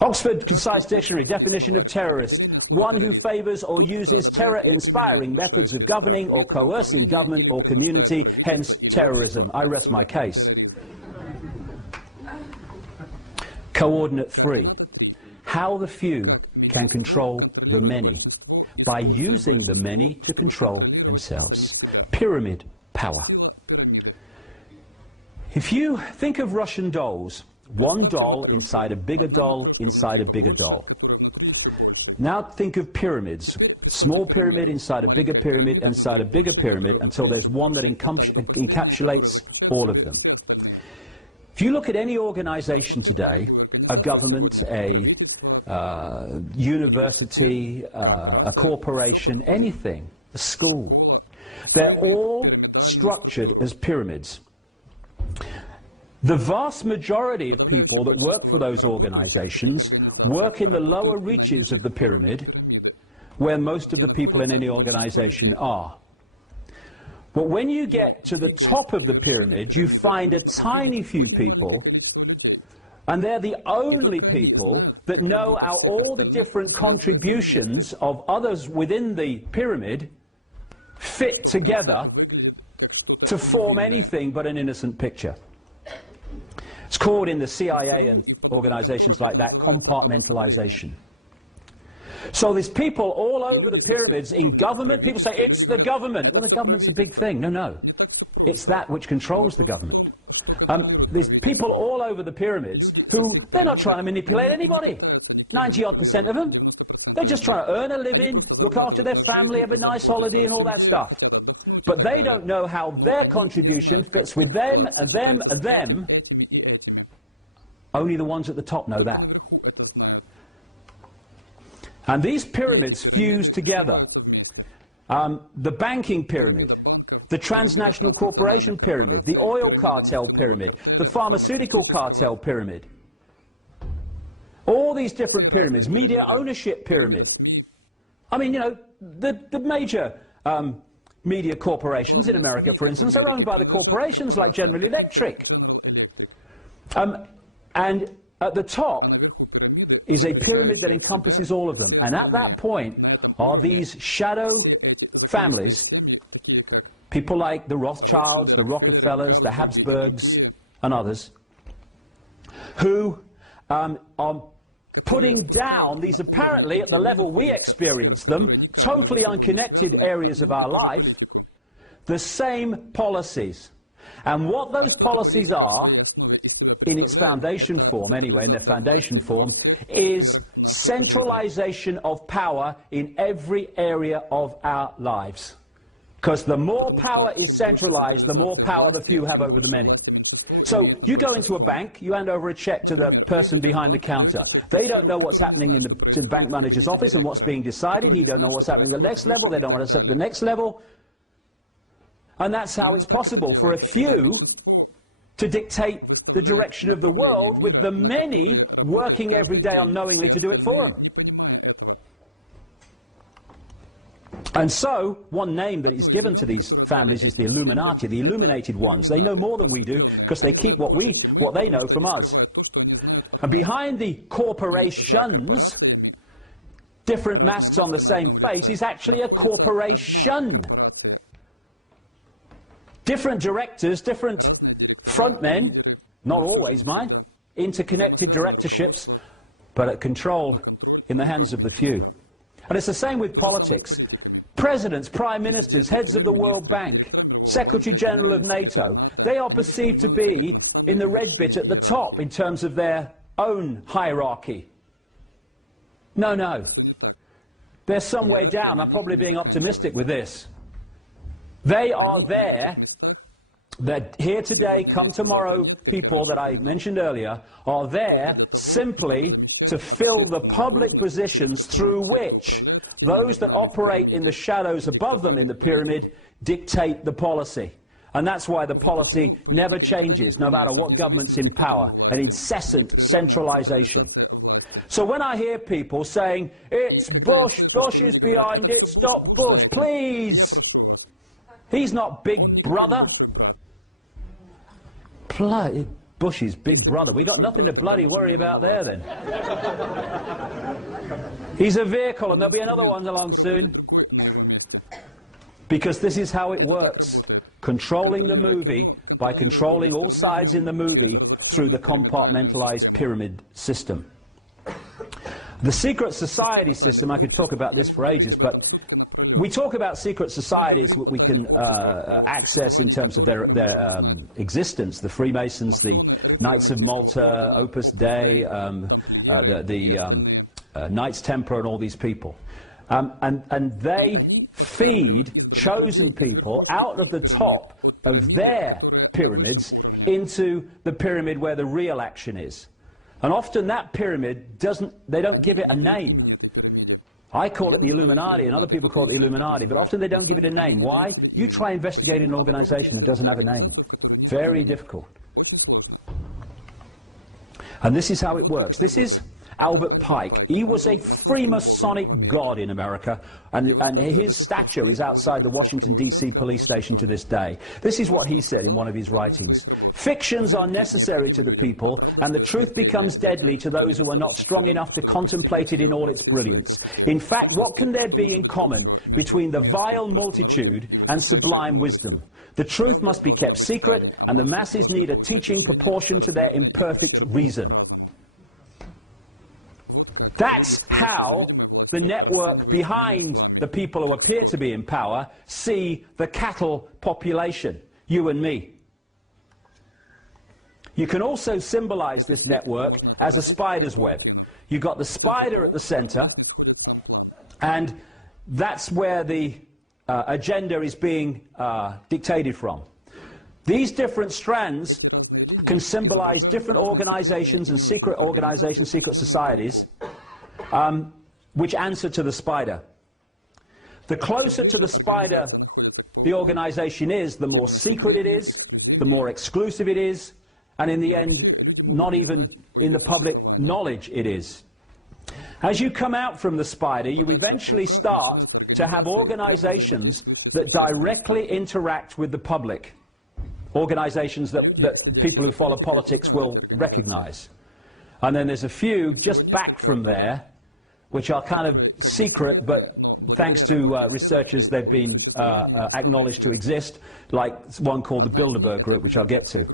Oxford Concise Dictionary, definition of terrorist: one who favours or uses terror-inspiring methods of governing or coercing government or community, hence terrorism. I rest my case. Coordinate 3, how the few can control the many by using the many to control themselves. Pyramid power. If you think of Russian dolls, one doll inside a bigger doll inside a bigger doll. Now think of pyramids. Small pyramid inside a bigger pyramid inside a bigger pyramid until there's one that encapsulates all of them. If you look at any organization today, a government, a university, a corporation, anything, a school, they're all structured as pyramids. The vast majority of people that work for those organizations work in the lower reaches of the pyramid, where most of the people in any organization are. But when you get to the top of the pyramid, you find a tiny few people, and they're the only people that know how all the different contributions of others within the pyramid fit together to form anything but an innocent picture. It's called in the CIA and organizations like that compartmentalization. So there's people all over the pyramids in government. People say, it's the government. Well, the government's a big thing. No, no. It's that which controls the government. There's people all over the pyramids who, they're not trying to manipulate anybody. 90-odd% of them. They're just trying to earn a living, look after their family, have a nice holiday and all that stuff. But they don't know how their contribution fits with them and them and them. Only the ones at the top know that. And these pyramids fuse together. The banking pyramid, the transnational corporation pyramid, the oil cartel pyramid, the pharmaceutical cartel pyramid. All these different pyramids, media ownership pyramid. I mean, you know, the major media corporations in America, for instance, are owned by the corporations like General Electric. And at the top is a pyramid that encompasses all of them. And at that point are these shadow families, people like the Rothschilds, the Rockefellers, the Habsburgs, and others, who are putting down these apparently, at the level we experience them, totally unconnected areas of our life, the same policies. And what those policies are, in its foundation form anyway, in their foundation form, is centralization of power in every area of our lives. Because the more power is centralized, the more power the few have over the many. So you go into a bank, you hand over a check to the person behind the counter. They don't know what's happening in the bank manager's office and what's being decided. He don't know what's happening at the next level. They don't want to step to the next level. And that's how it's possible for a few to dictate the direction of the world, with the many working every day unknowingly to do it for them. And so, one name that is given to these families is the Illuminati, the illuminated ones. They know more than we do because they keep what they know from us. And behind the corporations, different masks on the same face, is actually a corporation. Different directors, different frontmen, not always, mind, interconnected directorships, but at control in the hands of the few. And it's the same with politics. Presidents, prime ministers, heads of the World Bank, Secretary General of NATO, they are perceived to be in the red bit at the top in terms of their own hierarchy. No, no. They're somewhere down. I'm probably being optimistic with this. They are there. That here today, come tomorrow people that I mentioned earlier are there simply to fill the public positions through which those that operate in the shadows above them in the pyramid dictate the policy. And that's why the policy never changes, no matter what government's in power, an incessant centralization. So when I hear people saying, it's Bush, Bush is behind it, stop Bush, please. He's not Big Brother. Bush's big brother. We got nothing to bloody worry about there then. He's a vehicle and there'll be another one along soon. Because this is how it works. Controlling the movie by controlling all sides in the movie through the compartmentalized pyramid system. The secret society system, I could talk about this for ages, but we talk about secret societies that we can access in terms of their existence. The Freemasons, the Knights of Malta, Opus Dei, the Knights Templar, and all these people. And they feed chosen people out of the top of their pyramids into the pyramid where the real action is. And often that pyramid they don't give it a name. I call it the Illuminati, and other people call it the Illuminati, but often they don't give it a name. Why? You try investigating an organization that doesn't have a name. Very difficult. And this is how it works. This is Albert Pike. He was a Freemasonic god in America, and his statue is outside the Washington, D.C. police station to this day. This is what he said in one of his writings. Fictions are necessary to the people, and the truth becomes deadly to those who are not strong enough to contemplate it in all its brilliance. In fact, what can there be in common between the vile multitude and sublime wisdom? The truth must be kept secret, and the masses need a teaching proportioned to their imperfect reason. That's how the network behind the people who appear to be in power see the cattle population, you and me. You can also symbolize this network as a spider's web. You've got the spider at the center, and that's where the agenda is being dictated from. These different strands can symbolize different organizations and secret organizations, secret societies, which answer to the spider. The closer to the spider the organization is, the more secret it is, the more exclusive it is, and in the end, not even in the public knowledge it is. As you come out from the spider, you eventually start to have organizations that directly interact with the public. Organizations that people who follow politics will recognize. And then there's a few just back from there, which are kind of secret, but thanks to researchers, they've been acknowledged to exist, like one called the Bilderberg Group, which I'll get to.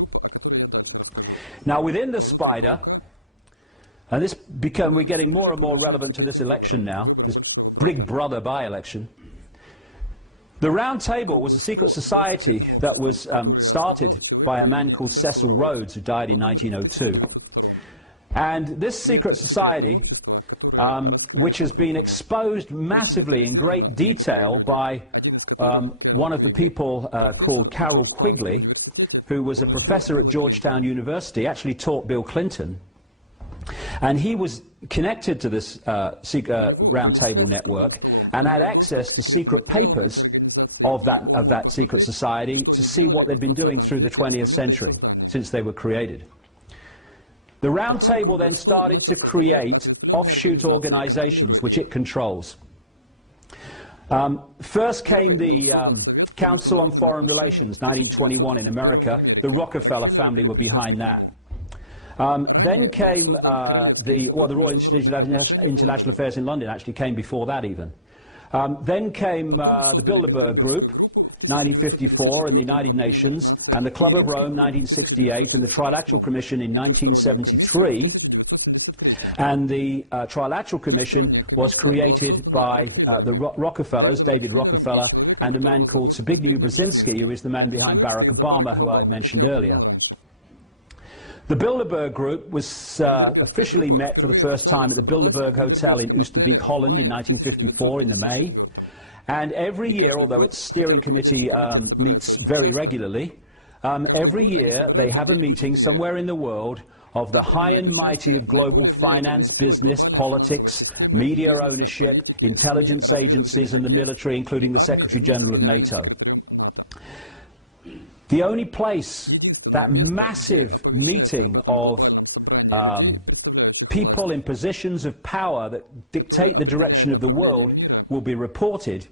Now, within the spider, and we're getting more and more relevant to this election now, this Big Brother by-election, The Round Table was a secret society that was started by a man called Cecil Rhodes, who died in 1902. And this secret society, which has been exposed massively in great detail by one of the people called Carroll Quigley, who was a professor at Georgetown University, actually taught Bill Clinton. And he was connected to this Round Table network and had access to secret papers of that secret society to see what they'd been doing through the 20th century, since they were created. The Round Table then started to create offshoot organizations which it controls. First came the Council on Foreign Relations, 1921 in America. The Rockefeller family were behind that. Then came the Royal Institute of International Affairs in London, actually came before that even. Then came the Bilderberg Group, 1954, and the United Nations, and the Club of Rome, 1968, and the Trilateral Commission in 1973. And the Trilateral Commission was created by the Rockefellers, David Rockefeller, and a man called Zbigniew Brzezinski, who is the man behind Barack Obama, who I mentioned earlier. The Bilderberg Group was officially met for the first time at the Bilderberg Hotel in Oosterbeek, Holland in 1954 in the May. And every year, although its steering committee meets very regularly, every year they have a meeting somewhere in the world of the high and mighty of global finance, business, politics, media ownership, intelligence agencies and the military, including the Secretary General of NATO. The only place that massive meeting of people in positions of power that dictate the direction of the world will be reported,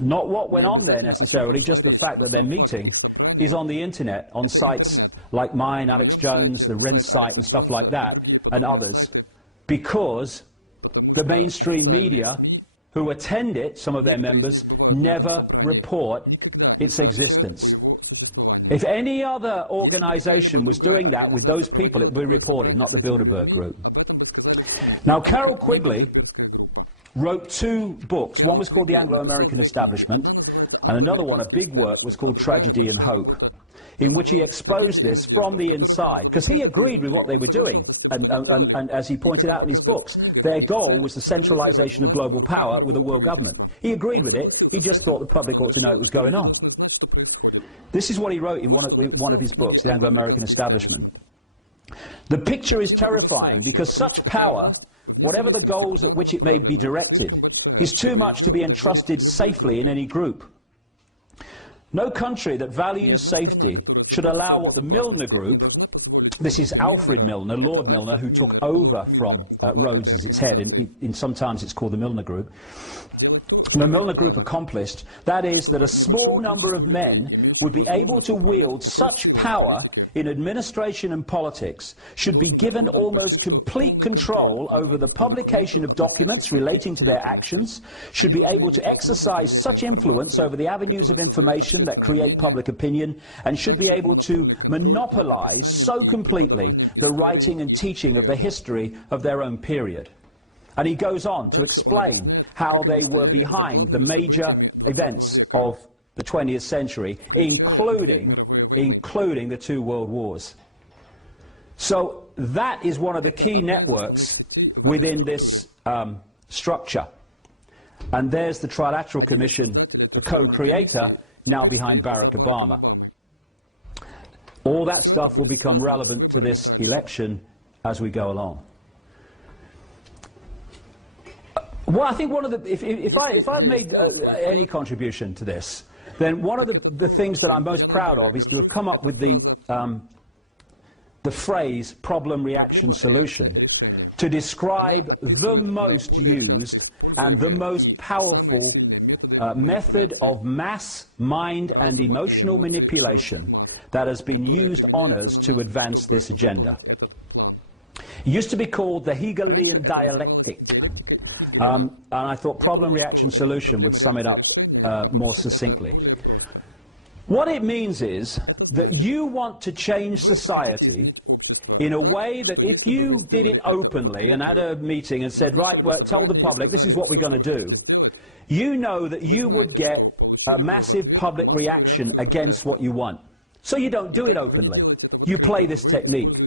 not what went on there necessarily, just the fact that they're meeting, is on the internet, on sites like mine, Alex Jones, the Rense site and stuff like that, and others, because the mainstream media who attend it, some of their members, never report its existence. If any other organization was doing that with those people, it would be reported, not the Bilderberg Group. Now, Carroll Quigley wrote two books. One was called The Anglo-American Establishment, and another one, a big work, was called Tragedy and Hope, in which he exposed this from the inside, because he agreed with what they were doing. And as he pointed out in his books, their goal was the centralization of global power with a world government. He agreed with it. He just thought the public ought to know it was going on. This is what he wrote in one of his books, The Anglo-American Establishment. The picture is terrifying because such power, whatever the goals at which it may be directed, is too much to be entrusted safely in any group. No country that values safety should allow what the Milner Group, this is Alfred Milner, Lord Milner, who took over from Rhodes as its head, and sometimes it's called the Milner Group. The Milner Group accomplished, that is, that a small number of men would be able to wield such power in administration and politics, should be given almost complete control over the publication of documents relating to their actions, should be able to exercise such influence over the avenues of information that create public opinion, and should be able to monopolize so completely the writing and teaching of the history of their own period. And he goes on to explain how they were behind the major events of the 20th century, including the two world wars. So that is one of the key networks within this structure. And there's the Trilateral Commission, the co-creator, now behind Barack Obama. All that stuff will become relevant to this election as we go along. Well, I think one of the, if I've made any contribution to this, then one of the things that I'm most proud of is to have come up with the phrase problem, reaction, solution to describe the most used and the most powerful method of mass, mind and emotional manipulation that has been used on us to advance this agenda. It used to be called the Hegelian dialectic. And I thought problem, reaction, solution would sum it up more succinctly. What it means is that you want to change society in a way that if you did it openly and had a meeting and said, right, well, tell the public this is what we're going to do, you know that you would get a massive public reaction against what you want. So you don't do it openly. You play this technique.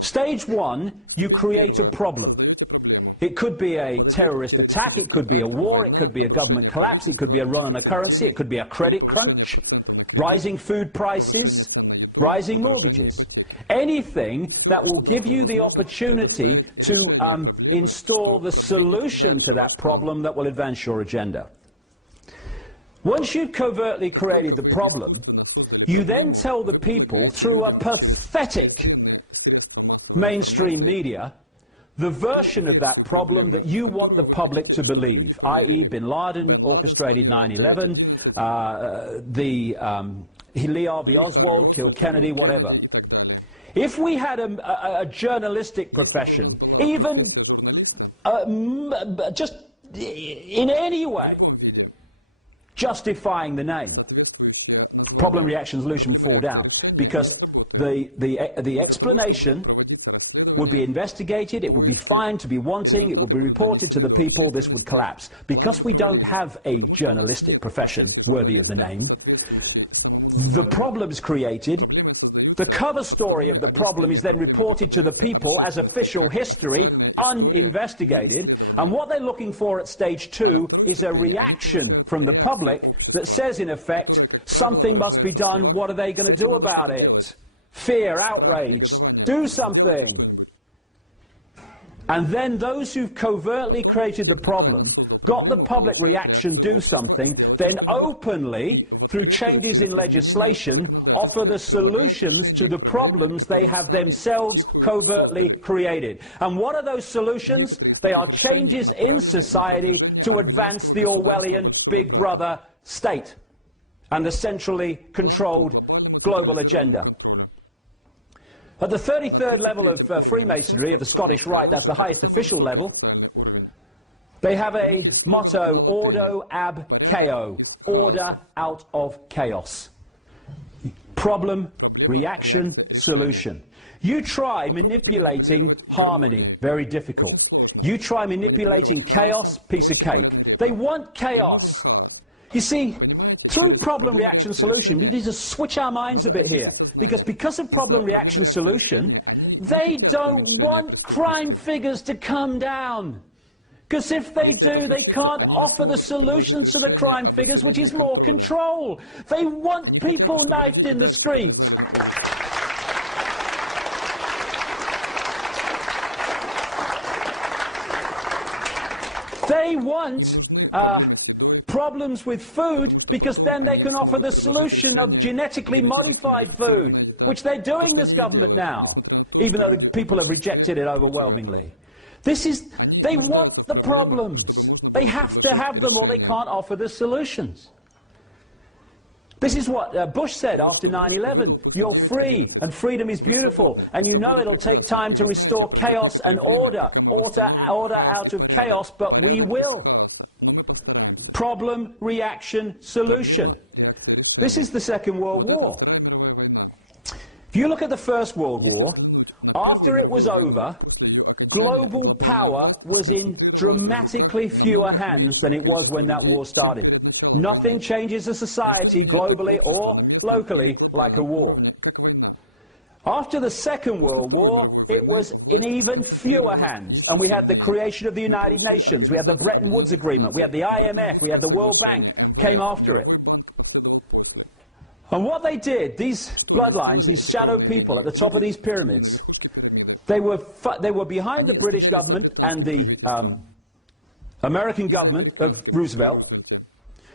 Stage one, you create a problem. It could be a terrorist attack, it could be a war, it could be a government collapse, it could be a run on a currency, it could be a credit crunch, rising food prices, rising mortgages. Anything that will give you the opportunity to install the solution to that problem that will advance your agenda. Once you've covertly created the problem, you then tell the people through a pathetic mainstream media the version of that problem that you want the public to believe, i.e. bin Laden orchestrated 9/11, Lee Harvey Oswald killed Kennedy, whatever. If we had a journalistic profession, even just in any way justifying the name, problem, reaction, solution fall down, because the explanation would be investigated, it would be fined to be wanting, it would be reported to the people, this would collapse. Because we don't have a journalistic profession worthy of the name, the problem is created, the cover story of the problem is then reported to the people as official history, uninvestigated, and what they're looking for at stage two is a reaction from the public that says, in effect, something must be done, what are they going to do about it? Fear, outrage, do something. And then those who've covertly created the problem, got the public reaction, do something, then openly, through changes in legislation, offer the solutions to the problems they have themselves covertly created. And what are those solutions? They are changes in society to advance the Orwellian Big Brother state and the centrally controlled global agenda. At the 33rd level of Freemasonry, of the Scottish Rite, that's the highest official level, they have a motto, Ordo ab chaos, order out of chaos. Problem, reaction, solution. You try manipulating harmony, very difficult. You try manipulating chaos, piece of cake. They want chaos. You see, through problem, reaction, solution, we need to switch our minds a bit here. Because of problem, reaction, solution, they don't want crime figures to come down. Because if they do, they can't offer the solutions to the crime figures, which is more control. They want people knifed in the streets. They want problems with food, because then they can offer the solution of genetically modified food, which they're doing, this government now, even though the people have rejected it overwhelmingly. They want the problems. They have to have them, or they can't offer the solutions. This is what Bush said after 9/11. You're free, and freedom is beautiful, and you know it'll take time to restore chaos and order out of chaos, but we will. Problem, reaction, solution. This is the Second World War. If you look at the First World War, after it was over, global power was in dramatically fewer hands than it was when that war started. Nothing changes a society globally or locally like a war. After the Second World War, it was in even fewer hands, and we had the creation of the United Nations, we had the Bretton Woods Agreement, we had the IMF, we had the World Bank, came after it. And what they did, these bloodlines, these shadow people at the top of these pyramids, they were behind the British government and the American government of Roosevelt.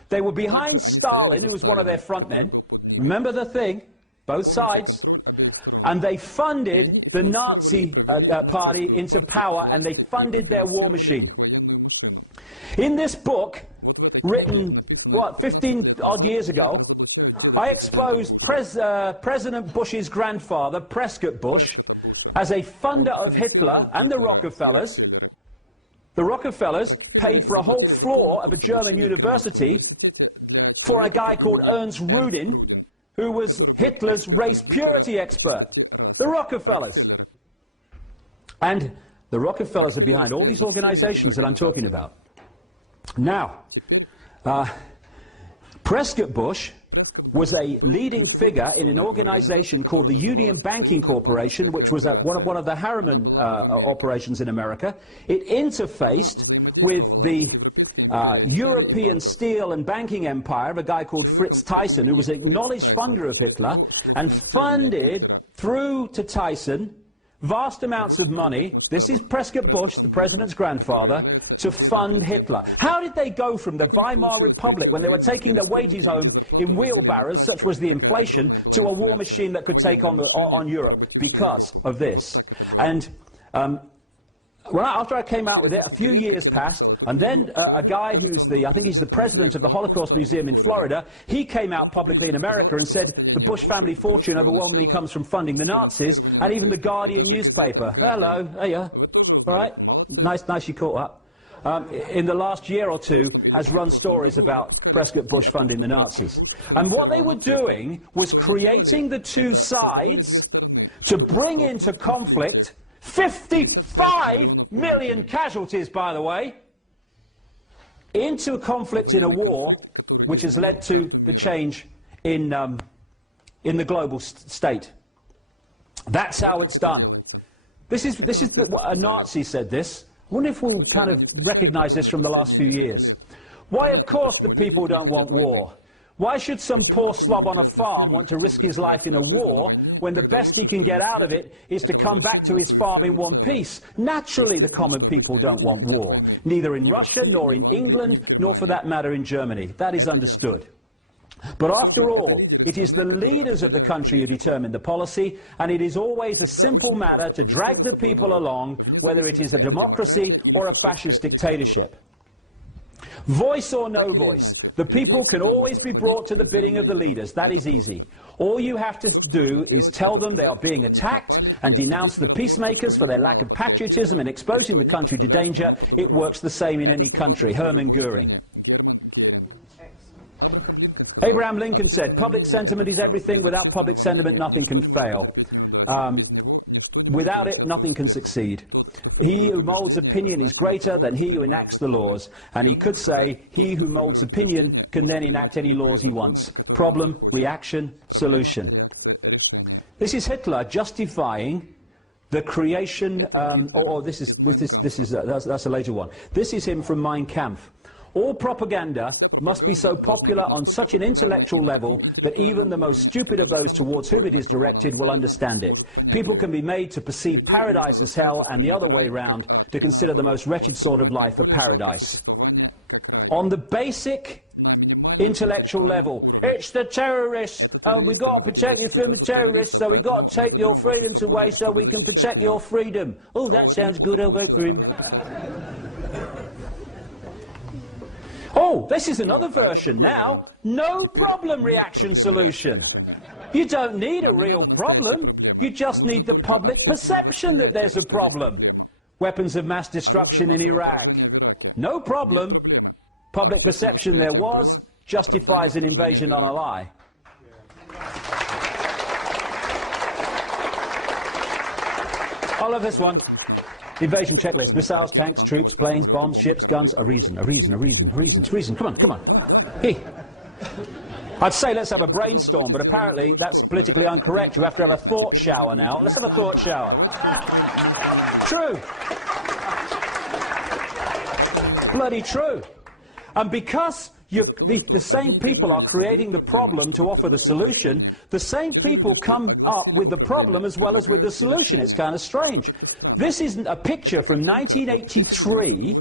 They were behind Stalin, who was one of their front men. Remember the thing, both sides. And they funded the Nazi party into power, and they funded their war machine. In this book, written, 15-odd years ago, I exposed President Bush's grandfather, Prescott Bush, as a funder of Hitler and the Rockefellers. The Rockefellers paid for a whole floor of a German university for a guy called Ernst Rudin, who was Hitler's race purity expert. The Rockefellers. And the Rockefellers are behind all these organizations that I'm talking about. Now, Prescott Bush was a leading figure in an organization called the Union Banking Corporation, which was one of the Harriman operations in America. It interfaced with the European steel and banking empire of a guy called Fritz Thyssen, who was an acknowledged funder of Hitler, and funded through to Thyssen vast amounts of money. This is Prescott Bush, the president's grandfather, to fund Hitler. How did they go from the Weimar Republic, when they were taking their wages home in wheelbarrows, such was the inflation, to a war machine that could take on Europe? Because of this. And after I came out with it, a few years passed, and then a guy who's I think he's the president of the Holocaust Museum in Florida, he came out publicly in America and said the Bush family fortune overwhelmingly comes from funding the Nazis, and even the Guardian newspaper, hello, hiya, all right, nice you caught up, in the last year or two has run stories about Prescott Bush funding the Nazis. And what they were doing was creating the two sides to bring into conflict 55 million casualties, by the way, into a conflict in a war which has led to the change in the global state. That's how it's done. This is a Nazi said this. I wonder if we'll kind of recognize this from the last few years. Why, of course, the people don't want war. Why should some poor slob on a farm want to risk his life in a war when the best he can get out of it is to come back to his farm in one piece? Naturally, the common people don't want war, neither in Russia, nor in England, nor for that matter in Germany. That is understood. But after all, it is the leaders of the country who determine the policy, and it is always a simple matter to drag the people along, whether it is a democracy or a fascist dictatorship. Voice or no voice, the people can always be brought to the bidding of the leaders. That is easy. All you have to do is tell them they are being attacked and denounce the peacemakers for their lack of patriotism and exposing the country to danger. It works the same in any country. Hermann Goering. Abraham Lincoln said, public sentiment is everything. Without public sentiment, nothing can fail. Without it, nothing can succeed. He who molds opinion is greater than he who enacts the laws. And he could say, he who molds opinion can then enact any laws he wants. Problem, reaction, solution. This is Hitler justifying the creation, that's a later one. This is him from Mein Kampf. All propaganda must be so popular on such an intellectual level that even the most stupid of those towards whom it is directed will understand it. People can be made to perceive paradise as hell, and the other way round, to consider the most wretched sort of life a paradise. On the basic intellectual level, it's the terrorists, and we've got to protect you from the terrorists, so we've got to take your freedoms away so we can protect your freedom. Oh, that sounds good, I'll vote for him. Oh, this is another version now. No problem reaction solution. You don't need a real problem. You just need the public perception that there's a problem. Weapons of mass destruction in Iraq. No problem. Public perception there was justifies an invasion on a lie. I love this one. Invasion checklist. Missiles, tanks, troops, planes, bombs, ships, guns. A reason. Come on. Hey. I'd say let's have a brainstorm, but apparently that's politically incorrect. You have to have a thought shower now. Let's have a thought shower. True. Bloody true. And because the same people are creating the problem to offer the solution, the same people come up with the problem as well as with the solution. It's kind of strange. This is a picture from 1983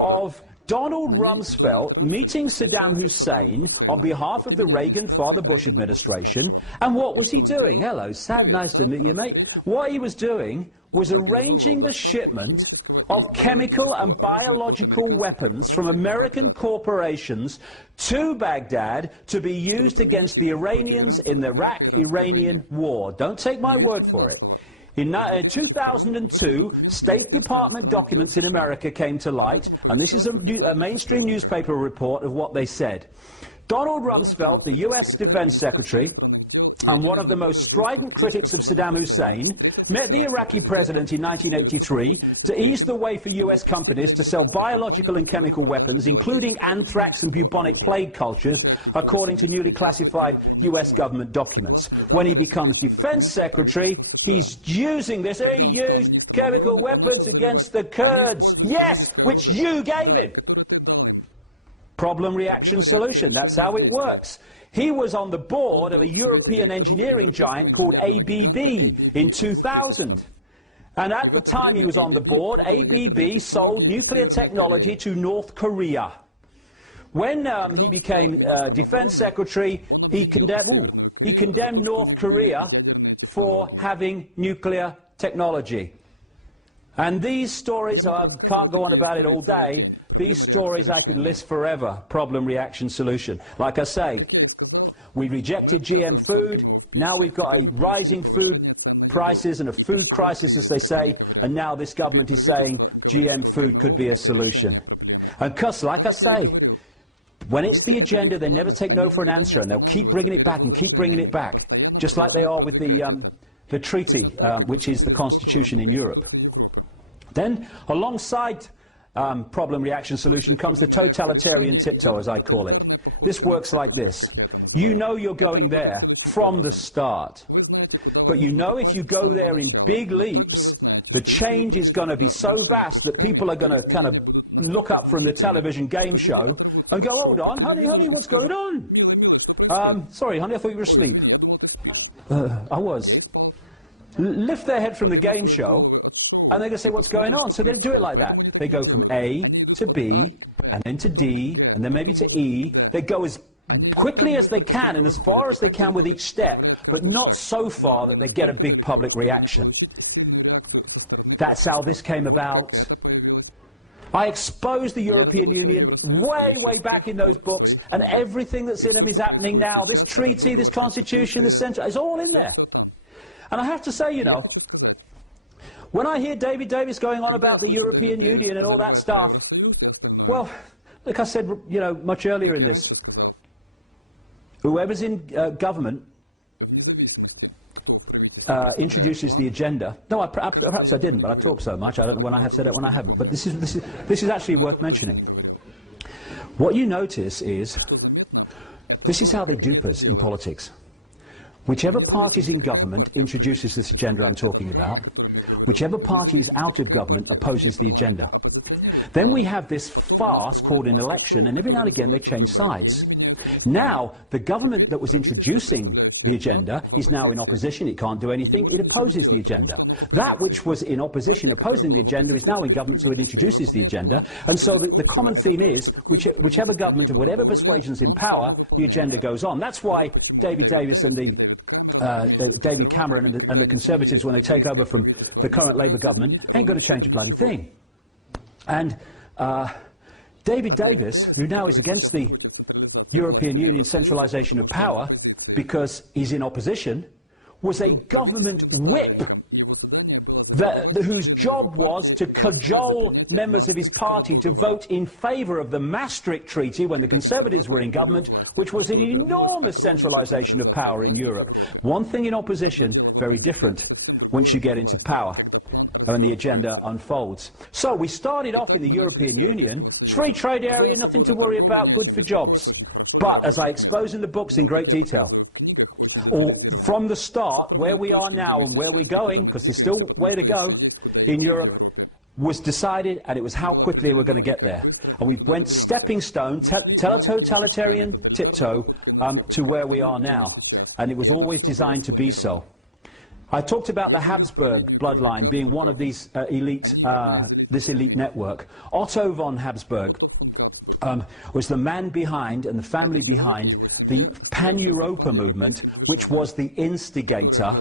of Donald Rumsfeld meeting Saddam Hussein on behalf of the Reagan-Father Bush administration. And what was he doing? Hello, Sad, nice to meet you, mate. What he was doing was arranging the shipment of chemical and biological weapons from American corporations to Baghdad to be used against the Iranians in the Iraq-Iranian war. Don't take my word for it. In 2002, State Department documents in America came to light, and this is a mainstream newspaper report of what they said. Donald Rumsfeld, the US Defense Secretary, and one of the most strident critics of Saddam Hussein, met the Iraqi president in 1983 to ease the way for US companies to sell biological and chemical weapons, including anthrax and bubonic plague cultures, according to newly classified US government documents. When he becomes defense secretary, he's using this. He used chemical weapons against the Kurds. Yes, which you gave him. Problem, reaction, solution. That's how it works. He was on the board of a European engineering giant called ABB in 2000. And at the time he was on the board, ABB sold nuclear technology to North Korea. When he became defense secretary, he condemned North Korea for having nuclear technology. And these stories, I can't go on about it all day, these stories I could list forever. Problem, reaction, solution. Like I say, we rejected GM food, now we've got a rising food prices and a food crisis, as they say, and now this government is saying GM food could be a solution. And because, like I say, when it's the agenda, they never take no for an answer, and they'll keep bringing it back and keep bringing it back, just like they are with the treaty, which is the constitution in Europe. Then, alongside problem, reaction, solution, comes the totalitarian tiptoe, as I call it. This works like this. You know you're going there from the start. But you know if you go there in big leaps, the change is going to be so vast that people are going to kind of look up from the television game show and go, hold on, honey, what's going on? Sorry, honey, I thought you were asleep. I was. Lift their head from the game show, and they're going to say, what's going on? So they do it like that. They go from A to B, and then to D, and then maybe to E. They go as quickly as they can and as far as they can with each step, but not so far that they get a big public reaction. That's how this came about. I exposed the European Union way, way back in those books, and everything that's in them is happening now. This treaty, this constitution, this central, it's all in there. And I have to say, you know, when I hear David Davis going on about the European Union and all that stuff, well, like I said, you know, much earlier in this, whoever's in government introduces the agenda. No, perhaps I didn't, but I talk so much, I don't know when I have said it, when I haven't. But this is actually worth mentioning. What you notice is, this is how they dupe us in politics. Whichever party is in government introduces this agenda I'm talking about. Whichever party is out of government opposes the agenda. Then we have this farce called an election, and every now and again they change sides. Now, the government that was introducing the agenda is now in opposition. It can't do anything. It opposes the agenda. That which was in opposition, opposing the agenda, is now in government, so it introduces the agenda. And so the common theme is, whichever government of whatever persuasion's in power, the agenda goes on. That's why David Davis and David Cameron and the Conservatives, when they take over from the current Labour government, ain't going to change a bloody thing. And David Davis, who now is against the European Union centralisation of power because he's in opposition, was a government whip whose job was to cajole members of his party to vote in favour of the Maastricht Treaty when the Conservatives were in government, which was an enormous centralisation of power in Europe. One thing in opposition, very different once you get into power and the agenda unfolds. So we started off in the European Union, free trade area, nothing to worry about, good for jobs. But, as I expose in the books in great detail, from the start, where we are now and where we're going, because there's still way to go in Europe, was decided, and it was how quickly we're going to get there. And we went stepping stone, totalitarian tiptoe, to where we are now. And it was always designed to be so. I talked about the Habsburg bloodline being one of these this elite network. Otto von Habsburg was the man behind and the family behind the Pan-Europa movement, which was the instigator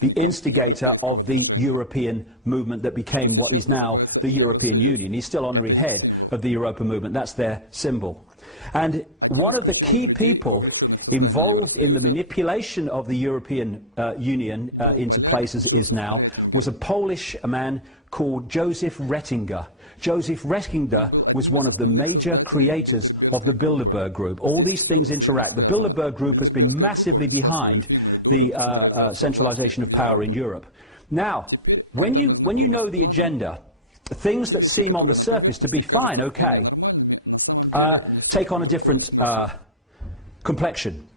of the European movement that became what is now the European Union. He's still honorary head of the Europa movement. That's their symbol. And one of the key people involved in the manipulation of the European Union into place as it is now was a Polish man called Joseph Rettinger. Joseph Rettinger was one of the major creators of the Bilderberg Group. All these things interact. The Bilderberg Group has been massively behind the centralization of power in Europe. Now, when you know the agenda, things that seem on the surface to be fine, okay, take on a different complexion.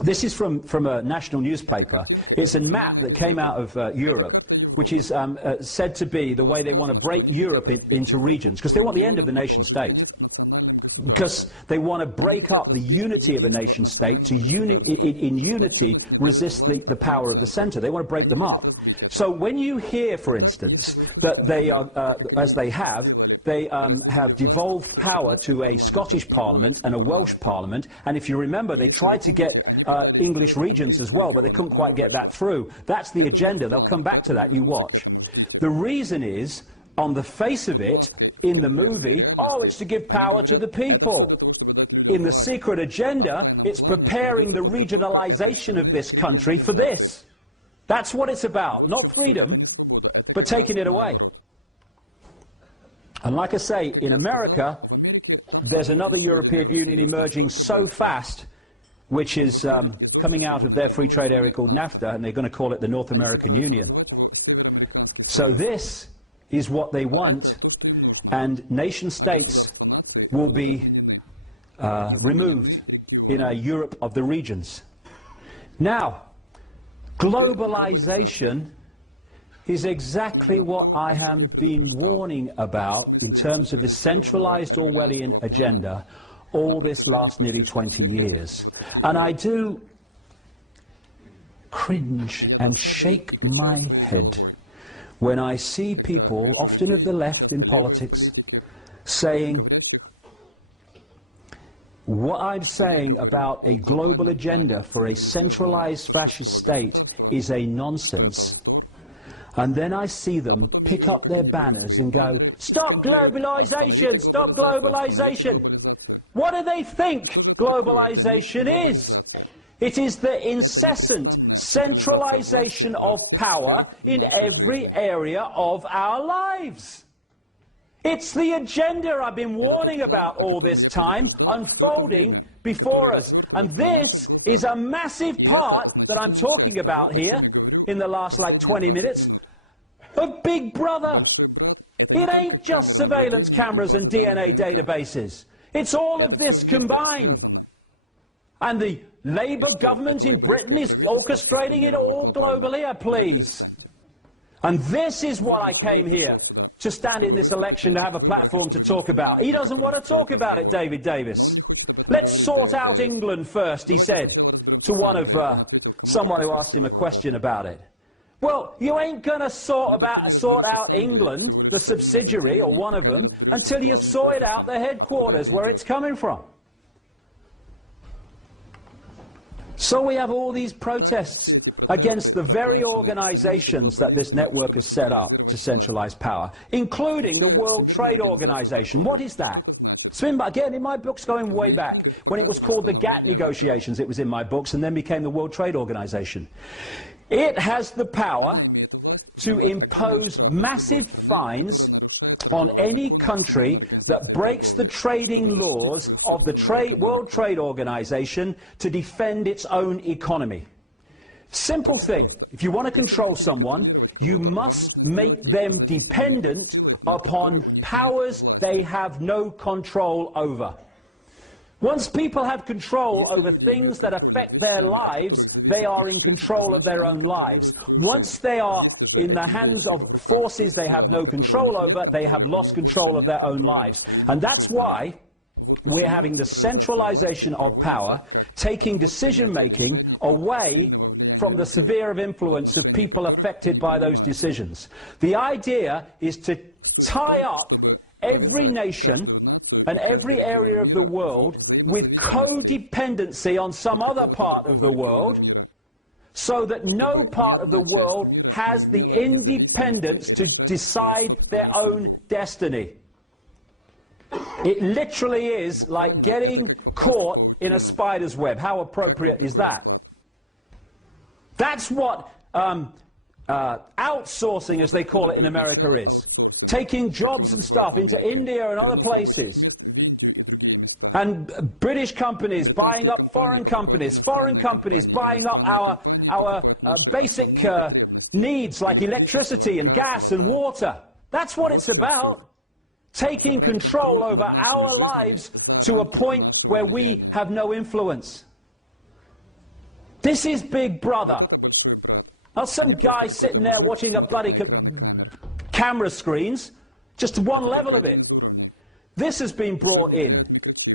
This is from a national newspaper. It's a map that came out of Europe, which is said to be the way they want to break Europe into regions, because they want the end of the nation state. Because they want to break up the unity of a nation state to in unity resist the power of the centre. They want to break them up. So when you hear, for instance, that they are, as they have devolved power to a Scottish Parliament and a Welsh Parliament, and if you remember, they tried to get English regions as well, but they couldn't quite get that through. That's the agenda. They'll come back to that, you watch. The reason is, on the face of it, in the movie, oh, it's to give power to the people. In the secret agenda, it's preparing the regionalisation of this country for this. That's what it's about. Not freedom, but taking it away. And like I say, in America, there's another European Union emerging so fast, which is coming out of their free trade area called NAFTA, and they're going to call it the North American Union. So this is what they want, and nation states will be removed in a Europe of the regions. Now, globalization is exactly what I have been warning about in terms of the centralized Orwellian agenda all this last nearly 20 years. And I do cringe and shake my head when I see people, often of the left in politics, saying what I'm saying about a global agenda for a centralized fascist state is a nonsense. And then I see them pick up their banners and go, stop globalization, stop globalization. What do they think globalization is? It is the incessant centralization of power in every area of our lives. It's the agenda I've been warning about all this time, unfolding before us. And this is a massive part that I'm talking about here, in the last, like, 20 minutes, of Big Brother. It ain't just surveillance cameras and DNA databases. It's all of this combined. And the Labour government in Britain is orchestrating it all globally, please. And this is what I came here to stand in this election to have a platform to talk about. He doesn't want to talk about it, David Davis. Let's sort out England first, he said to one of someone who asked him a question about it. Well, you ain't going to sort out England, the subsidiary, or one of them, until you sort out the headquarters, where it's coming from. So we have all these protests against the very organizations that this network has set up to centralize power, including the World Trade Organization. What is that? It's been, again, in my books going way back. When it was called the GATT negotiations, it was in my books, and then became the World Trade Organization. It has the power to impose massive fines on any country that breaks the trading laws of the World Trade Organization to defend its own economy. Simple thing. If you want to control someone, you must make them dependent upon powers they have no control over. Once people have control over things that affect their lives, they are in control of their own lives. Once they are in the hands of forces they have no control over, they have lost control of their own lives. And that's why we're having the centralization of power, taking decision-making away from the sphere of influence of people affected by those decisions. The idea is to tie up every nation and every area of the world with codependency on some other part of the world, so that no part of the world has the independence to decide their own destiny. It literally is like getting caught in a spider's web. How appropriate is that? That's what outsourcing, as they call it in America, is. Taking jobs and stuff into India and other places. And British companies buying up foreign companies buying up our basic needs like electricity and gas and water. That's what it's about. Taking control over our lives to a point where we have no influence. This is Big Brother. Not some guy sitting there watching a bloody camera screens. Just one level of it. This has been brought in.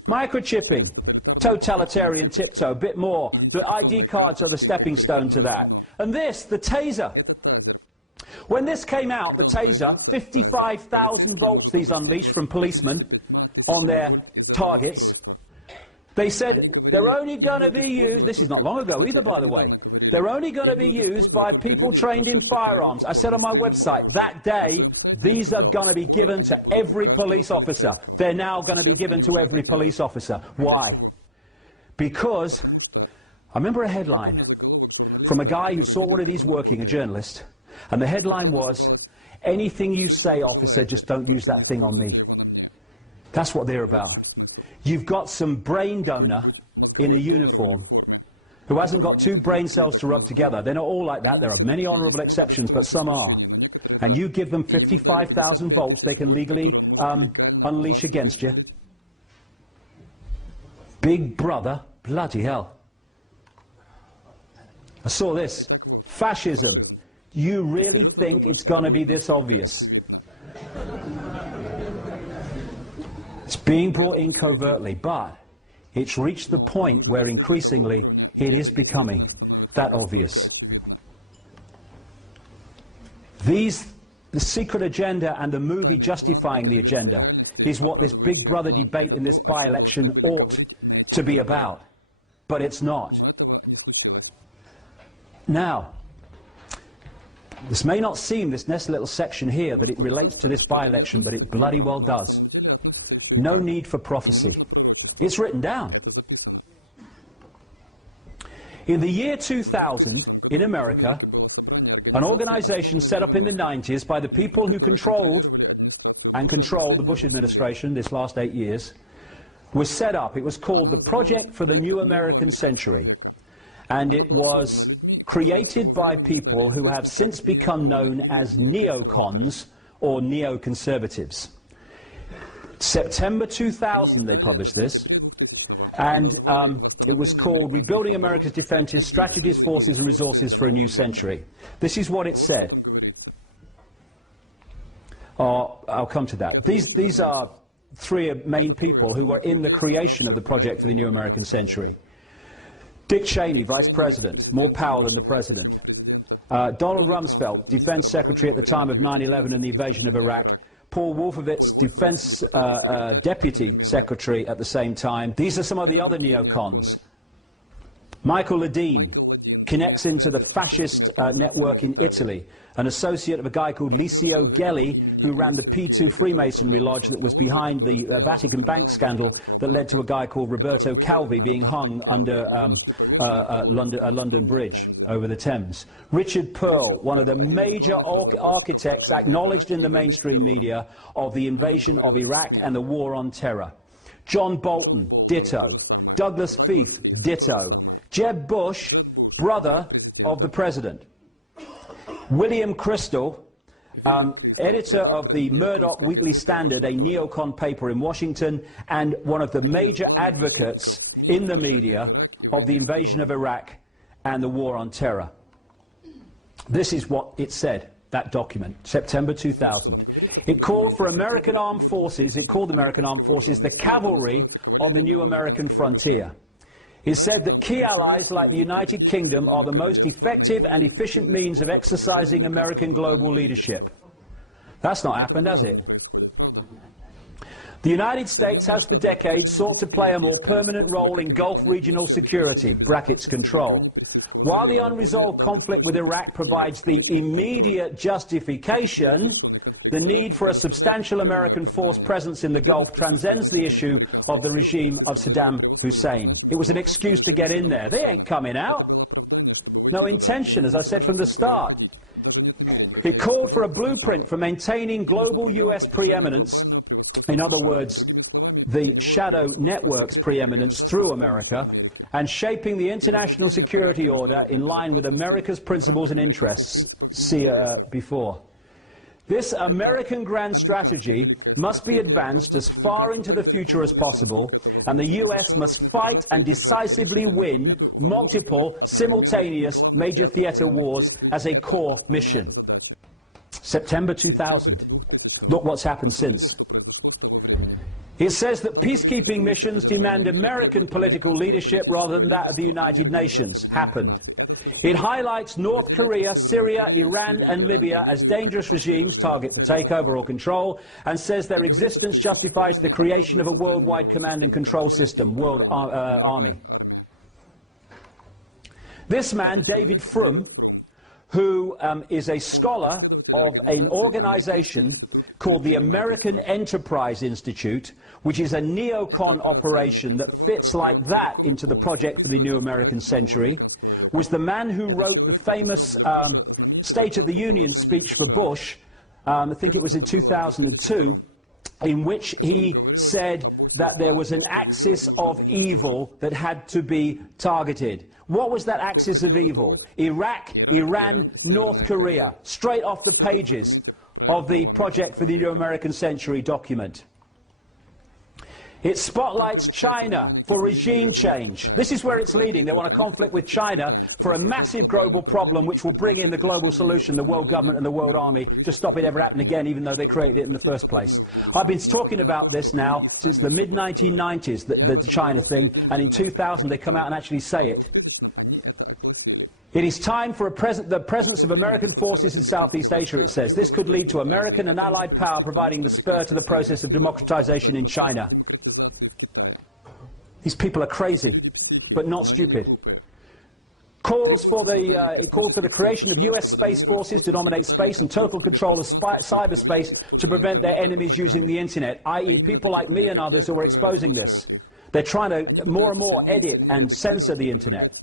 Microchipping, totalitarian tiptoe, a bit more. The ID cards are the stepping stone to that. And this, the taser. When this came out, the taser, 55,000 volts these unleashed from policemen on their targets. They said they're only going to be used, this is not long ago either, by the way, they're only going to be used by people trained in firearms. I said on my website, that day, these are going to be given to every police officer. They're now going to be given to every police officer. Why? Because I remember a headline from a guy who saw one of these working, a journalist, and the headline was, "Anything you say, officer, just don't use that thing on me." That's what they're about. You've got some brain donor in a uniform who hasn't got two brain cells to rub together. They're not all like that. There are many honourable exceptions, but some are. And you give them 55,000 volts they can legally unleash against you. Big Brother, bloody hell. I saw this. Fascism. You really think it's going to be this obvious? It's being brought in covertly, but it's reached the point where increasingly it is becoming that obvious. The secret agenda and the movie justifying the agenda is what this Big Brother debate in this by-election ought to be about, but it's not. Now, this may not seem, this next little section here, that it relates to this by-election, but it bloody well does. No need for prophecy. It's written down. In the year 2000, in America, an organization set up in the 90s by the people who controlled the Bush administration this last 8 years, was set up. It was called the Project for the New American Century. And it was created by people who have since become known as neocons or neoconservatives. September 2000 they published this, and it was called Rebuilding America's Defenses, Strategies, Forces and Resources for a New Century. This is what it said. I'll come to that. These are three main people who were in the creation of the Project for the New American Century. Dick Cheney, Vice President, more power than the President. Donald Rumsfeld, Defense Secretary at the time of 9/11 and the invasion of Iraq. Paul Wolfowitz, Defense Deputy Secretary at the same time. These are some of the other neocons. Michael Ledeen connects into the fascist network in Italy, an associate of a guy called Licio Gelli, who ran the P2 Freemasonry Lodge that was behind the Vatican Bank scandal that led to a guy called Roberto Calvi being hung under London Bridge over the Thames. Richard Pearl, one of the major architects acknowledged in the mainstream media of the invasion of Iraq and the war on terror. John Bolton, ditto. Douglas Feith, ditto. Jeb Bush, brother of the president. William Crystal, editor of the Murdoch Weekly Standard, a neocon paper in Washington, and one of the major advocates in the media of the invasion of Iraq and the war on terror. This is what it said, that document, September 2000. It called for American armed forces, it called American armed forces the cavalry on the new American frontier. It said that key allies like the United Kingdom are the most effective and efficient means of exercising American global leadership. That's not happened, has it? The United States has for decades sought to play a more permanent role in Gulf regional security, brackets control. While the unresolved conflict with Iraq provides the immediate justification, the need for a substantial American force presence in the Gulf transcends the issue of the regime of Saddam Hussein. It was an excuse to get in there. They ain't coming out. No intention, as I said from the start. It called for a blueprint for maintaining global US preeminence, in other words, the shadow network's preeminence through America, and shaping the international security order in line with America's principles and interests. See before. This American grand strategy must be advanced as far into the future as possible, and the US must fight and decisively win multiple simultaneous major theater wars as a core mission. September 2000. Look what's happened since. It says that peacekeeping missions demand American political leadership rather than that of the United Nations. Happened. It highlights North Korea, Syria, Iran and Libya as dangerous regimes, target for takeover or control, and says their existence justifies the creation of a worldwide command and control system, World Army. This man, David Frum, who is a scholar of an organization called the American Enterprise Institute, which is a neocon operation that fits like that into the project for the new American century, was the man who wrote the famous State of the Union speech for Bush, I think it was in 2002, in which he said that there was an axis of evil that had to be targeted. What was that axis of evil? Iraq, Iran, North Korea, straight off the pages of the Project for the New American Century document. It spotlights China for regime change. This is where it's leading. They want a conflict with China for a massive global problem which will bring in the global solution, the world government and the world army, to stop it ever happening again, even though they created it in the first place. I've been talking about this now since the mid-1990s, the China thing, and in 2000 they come out and actually say it. It is time for the presence of American forces in Southeast Asia, it says. This could lead to American and allied power providing the spur to the process of democratization in China. These people are crazy, but not stupid. It called for the creation of US space forces to dominate space and total control of cyberspace to prevent their enemies using the internet, i.e. people like me and others who are exposing this. They're trying to more and more edit and censor the internet.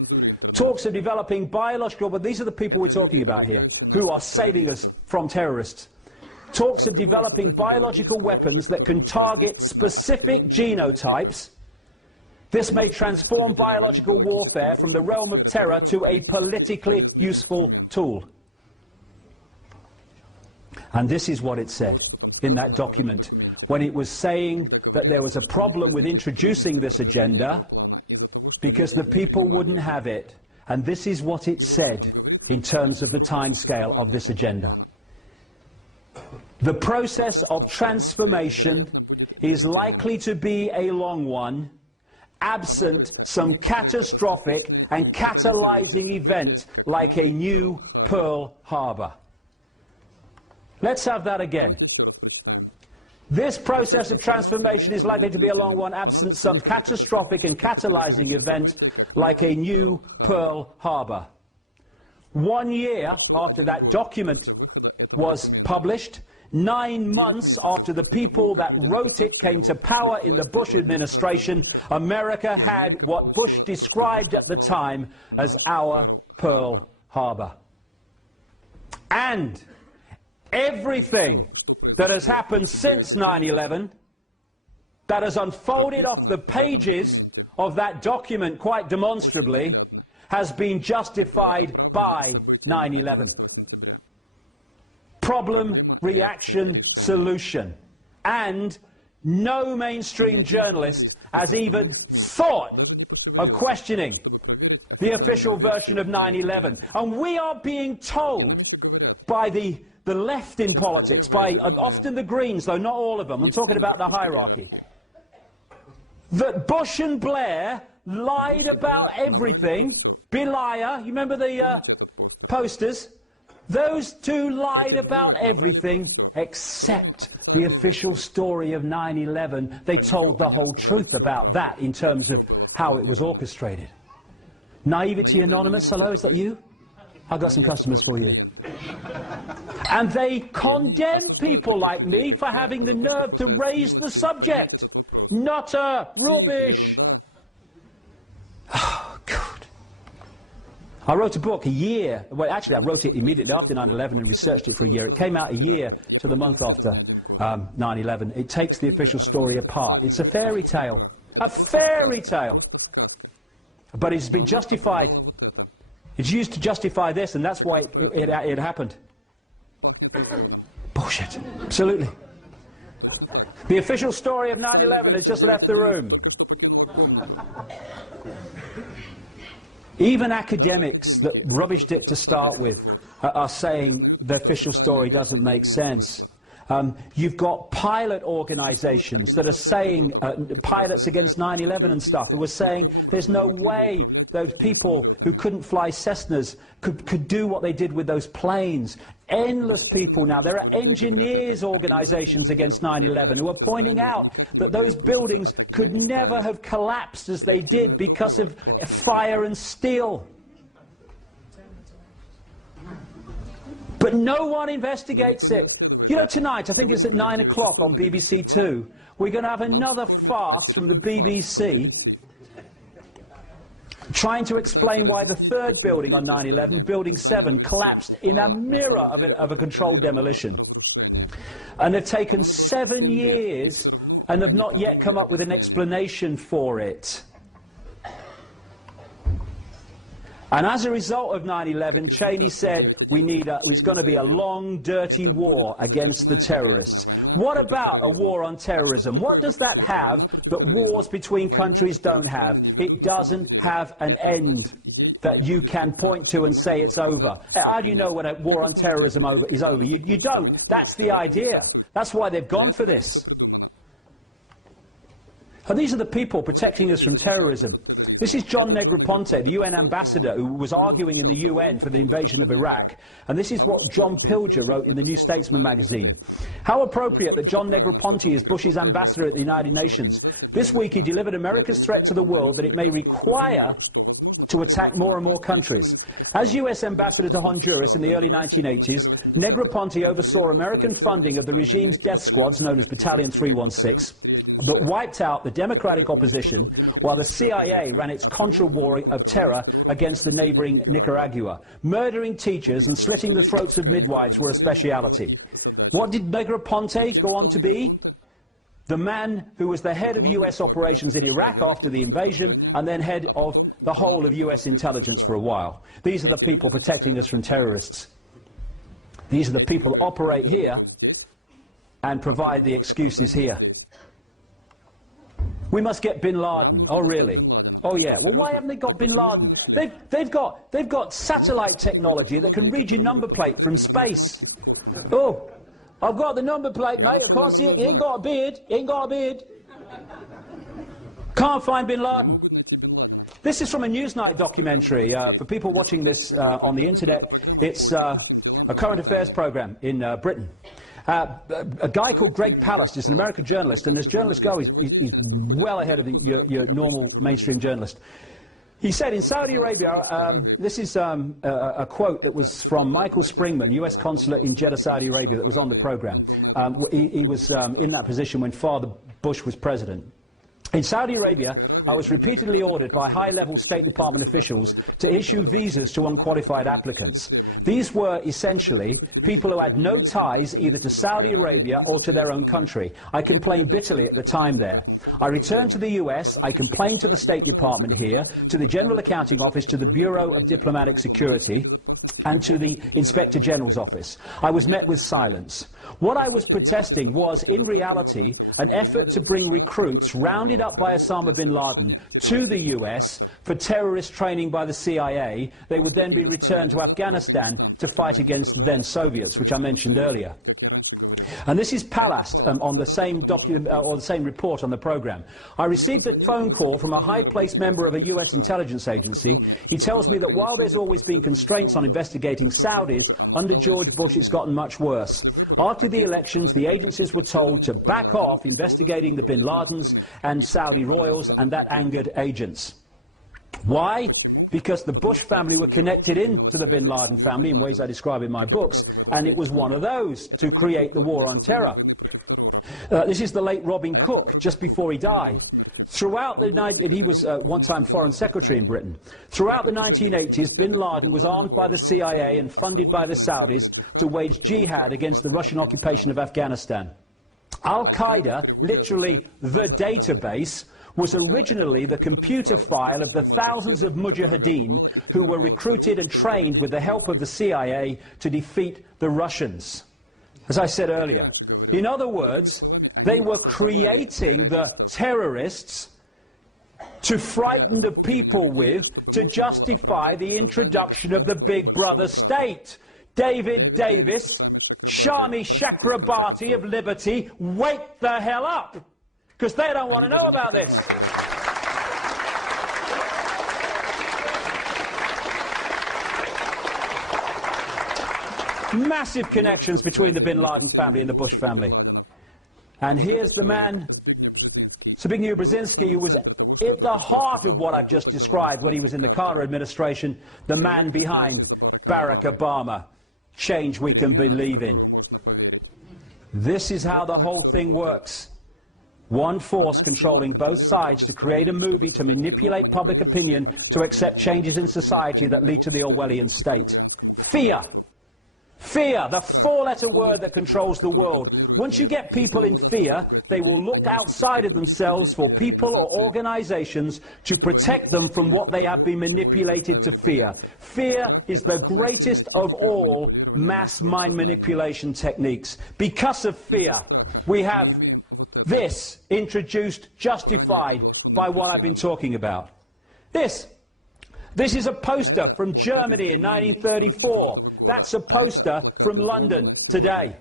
Talks of developing biological, but these are the people we're talking about here, who are saving us from terrorists. Talks of developing biological weapons that can target specific genotypes. This may transform biological warfare from the realm of terror to a politically useful tool. And this is what it said in that document when it was saying that there was a problem with introducing this agenda because the people wouldn't have it. And this is what it said in terms of the timescale of this agenda. The process of transformation is likely to be a long one, absent some catastrophic and catalyzing event like a new Pearl Harbor. Let's have that again. This process of transformation is likely to be a long one, absent some catastrophic and catalyzing event like a new Pearl Harbor. 1 year after that document was published, 9 months after the people that wrote it came to power in the Bush administration, America had what Bush described at the time as our Pearl Harbor. And everything that has happened since 9/11, that has unfolded off the pages of that document quite demonstrably, has been justified by 9/11. Problem, reaction, solution. And no mainstream journalist has even thought of questioning the official version of 9/11. And we are being told by the left in politics, by often the Greens, though not all of them, I'm talking about the hierarchy, that Bush and Blair lied about everything. Beliar, you remember the posters? Those two lied about everything except the official story of 9/11. They told the whole truth about that in terms of how it was orchestrated. Naivety Anonymous, hello, is that you? I've got some customers for you. And they condemn people like me for having the nerve to raise the subject. Nutter, rubbish. Oh, God. I wrote a book a year, well actually I wrote it immediately after 9/11 and researched it for a year. It came out a year to the month after 9/11. It takes the official story apart. It's a fairy tale. A fairy tale. But it's been justified. It's used to justify this, and that's why it happened. Bullshit. Absolutely. The official story of 9/11 has just left the room. Even academics that rubbished it to start with are saying the official story doesn't make sense. You've got pilot organizations that are saying, pilots against 9/11 and stuff, who are saying there's no way those people who couldn't fly Cessnas could do what they did with those planes. Endless people now. There are engineers organizations against 9/11 who are pointing out that those buildings could never have collapsed as they did because of fire and steel. But no one investigates it. You know, tonight, I think it's at 9 o'clock on BBC Two, we're going to have another farce from the BBC trying to explain why the third building on 9/11, Building 7, collapsed in a mirror of a controlled demolition. And they've taken 7 years and have not yet come up with an explanation for it. And as a result of 9/11, Cheney said it's going to be a long, dirty war against the terrorists. What about a war on terrorism? What does that have that wars between countries don't have? It doesn't have an end that you can point to and say it's over. How do you know when a war on terrorism is over? You don't. That's the idea. That's why they've gone for this. And these are the people protecting us from terrorism. This is John Negroponte, the UN ambassador who was arguing in the UN for the invasion of Iraq. And this is what John Pilger wrote in the New Statesman magazine. How appropriate that John Negroponte is Bush's ambassador at the United Nations. This week he delivered America's threat to the world that it may require to attack more and more countries. As US ambassador to Honduras in the early 1980s, Negroponte oversaw American funding of the regime's death squads, known as Battalion 316, that wiped out the democratic opposition while the CIA ran its Contra war of terror against the neighboring Nicaragua. Murdering teachers and slitting the throats of midwives were a speciality. What did Negroponte go on to be? The man who was the head of US operations in Iraq after the invasion and then head of the whole of US intelligence for a while. These are the people protecting us from terrorists. These are the people that operate here and provide the excuses here. We must get bin Laden. Oh, really? Oh, yeah. Well, why haven't they got bin Laden? They've got satellite technology that can read your number plate from space. Oh, I've got the number plate, mate. I can't see it. He ain't got a beard. He ain't got a beard. Can't find bin Laden. This is from a Newsnight documentary. For people watching this on the internet, it's a current affairs program in Britain. A guy called Greg Palast is an American journalist, and as journalists go, he's well ahead of your normal mainstream journalist. He said in Saudi Arabia, this is a quote that was from Michael Springman, US consulate in Jeddah, Saudi Arabia, that was on the program. He was in that position when Father Bush was president. In Saudi Arabia, I was repeatedly ordered by high-level State Department officials to issue visas to unqualified applicants. These were essentially people who had no ties either to Saudi Arabia or to their own country. I complained bitterly at the time there. I returned to the US, I complained to the State Department here, to the General Accounting Office, to the Bureau of Diplomatic Security, and to the Inspector General's office. I was met with silence. What I was protesting was, in reality, an effort to bring recruits rounded up by Osama bin Laden to the US for terrorist training by the CIA. They would then be returned to Afghanistan to fight against the then Soviets, which I mentioned earlier. And this is Palast on the same document or the same report on the program. I received a phone call from a high-placed member of a US intelligence agency. He tells me that while there's always been constraints on investigating Saudis, under George Bush it's gotten much worse. After the elections, the agencies were told to back off investigating the bin Ladens and Saudi royals, and that angered agents. Why? because the Bush family were connected into the bin Laden family in ways I describe in my books, and it was one of those to create the war on terror. This is the late Robin Cook, just before he died. Throughout the night, he was one-time foreign secretary in Britain. Throughout the 1980s, bin Laden was armed by the CIA and funded by the Saudis to wage jihad against the Russian occupation of Afghanistan. Al-Qaeda, literally the database, was originally the computer file of the thousands of mujahideen who were recruited and trained with the help of the CIA to defeat the Russians. As I said earlier, in other words, they were creating the terrorists to frighten the people with, to justify the introduction of the Big Brother state. David Davis, Shami Chakrabarti of Liberty, wake the hell up, because they don't want to know about this. Massive connections between the bin Laden family and the Bush family. And here's the man, Zbigniew Brzezinski, who was at the heart of what I've just described when he was in the Carter administration, the man behind Barack Obama. Change we can believe in. This is how the whole thing works. One force controlling both sides to create a movie to manipulate public opinion to accept changes in society that lead to the Orwellian state. Fear. Fear, the four-letter word that controls the world. Once you get people in fear, they will look outside of themselves for people or organizations to protect them from what they have been manipulated to fear. Fear is the greatest of all mass mind manipulation techniques. Because of fear, we have this introduced, justified by what I've been talking about. This is a poster from Germany in 1934. That's a poster from London today.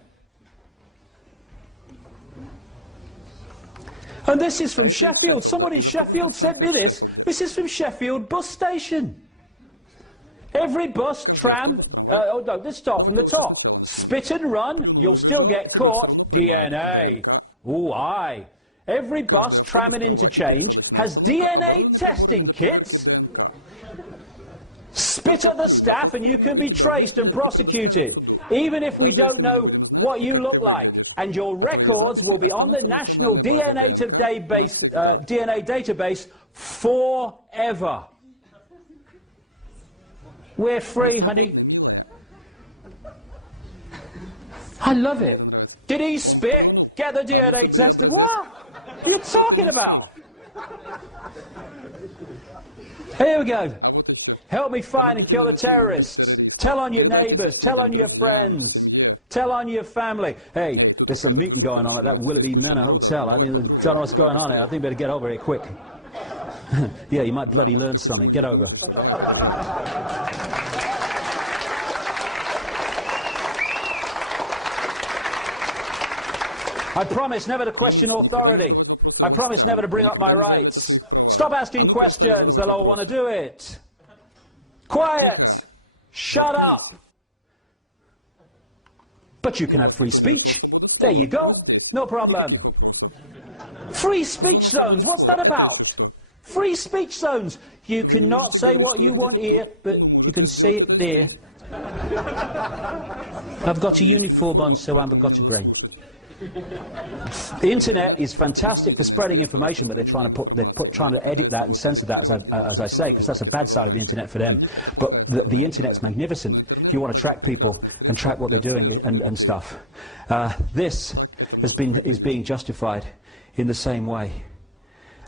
And this is from Sheffield. Someone in Sheffield sent me this. This is from Sheffield bus station. Every bus, tram, oh no, let's start from the top. Spit and run, you'll still get caught. DNA. Ooh, aye. Every bus, tram and interchange has DNA testing kits. Spit at the staff and you can be traced and prosecuted, even if we don't know what you look like. And your records will be on the National DNA database forever. We're free, honey. I love it. Did he spit? Get the DNA tested. What are you talking about? Here we go. Help me find and kill the terrorists. Tell on your neighbours. Tell on your friends. Tell on your family. Hey, there's some meeting going on at that Willoughby Manor Hotel. I don't know what's going on here. I think we better get over here quick. Yeah, you might bloody learn something. Get over. I promise never to question authority. I promise never to bring up my rights. Stop asking questions. They'll all want to do it. Quiet! Shut up! But you can have free speech. There you go. No problem. Free speech zones. What's that about? Free speech zones. You cannot say what you want here, but you can say it there. I've got a uniform on, so I've got a brain. The internet is fantastic for spreading information, but they're trying to edit that and censor that, as I say, because that's a bad side of the internet for them. But the internet's magnificent if you want to track people and track what they're doing and stuff. This is being justified in the same way.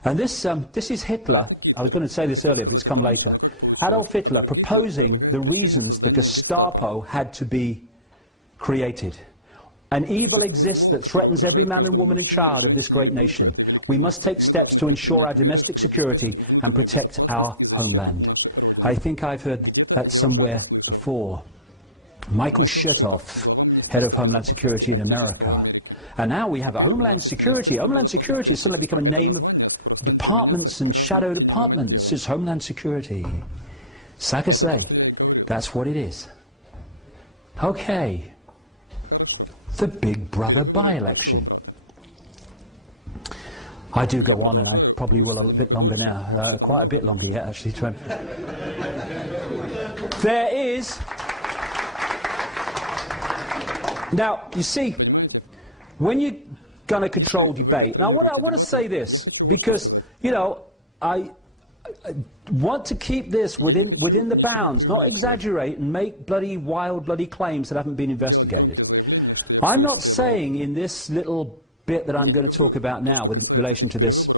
And this is Hitler. I was going to say this earlier, but it's come later. Adolf Hitler proposing the reasons the Gestapo had to be created. An evil exists that threatens every man and woman and child of this great nation. We must take steps to ensure our domestic security and protect our homeland. I think I've heard that somewhere before. Michael Chertoff, head of Homeland Security in America. And now we have a Homeland Security. Homeland Security has suddenly become a name of departments and shadow departments. It's Homeland Security. So like I say, that's what it is. Okay. The Big Brother by-election. I do go on, and I probably will a bit longer now, quite a bit longer yet, actually. There is. Now, you see, when you're going to control debate, and I want to say this, because, you know, I want to keep this within the bounds, not exaggerate and make bloody wild bloody claims that haven't been investigated. I'm not saying in this little bit that I'm going to talk about now with relation to this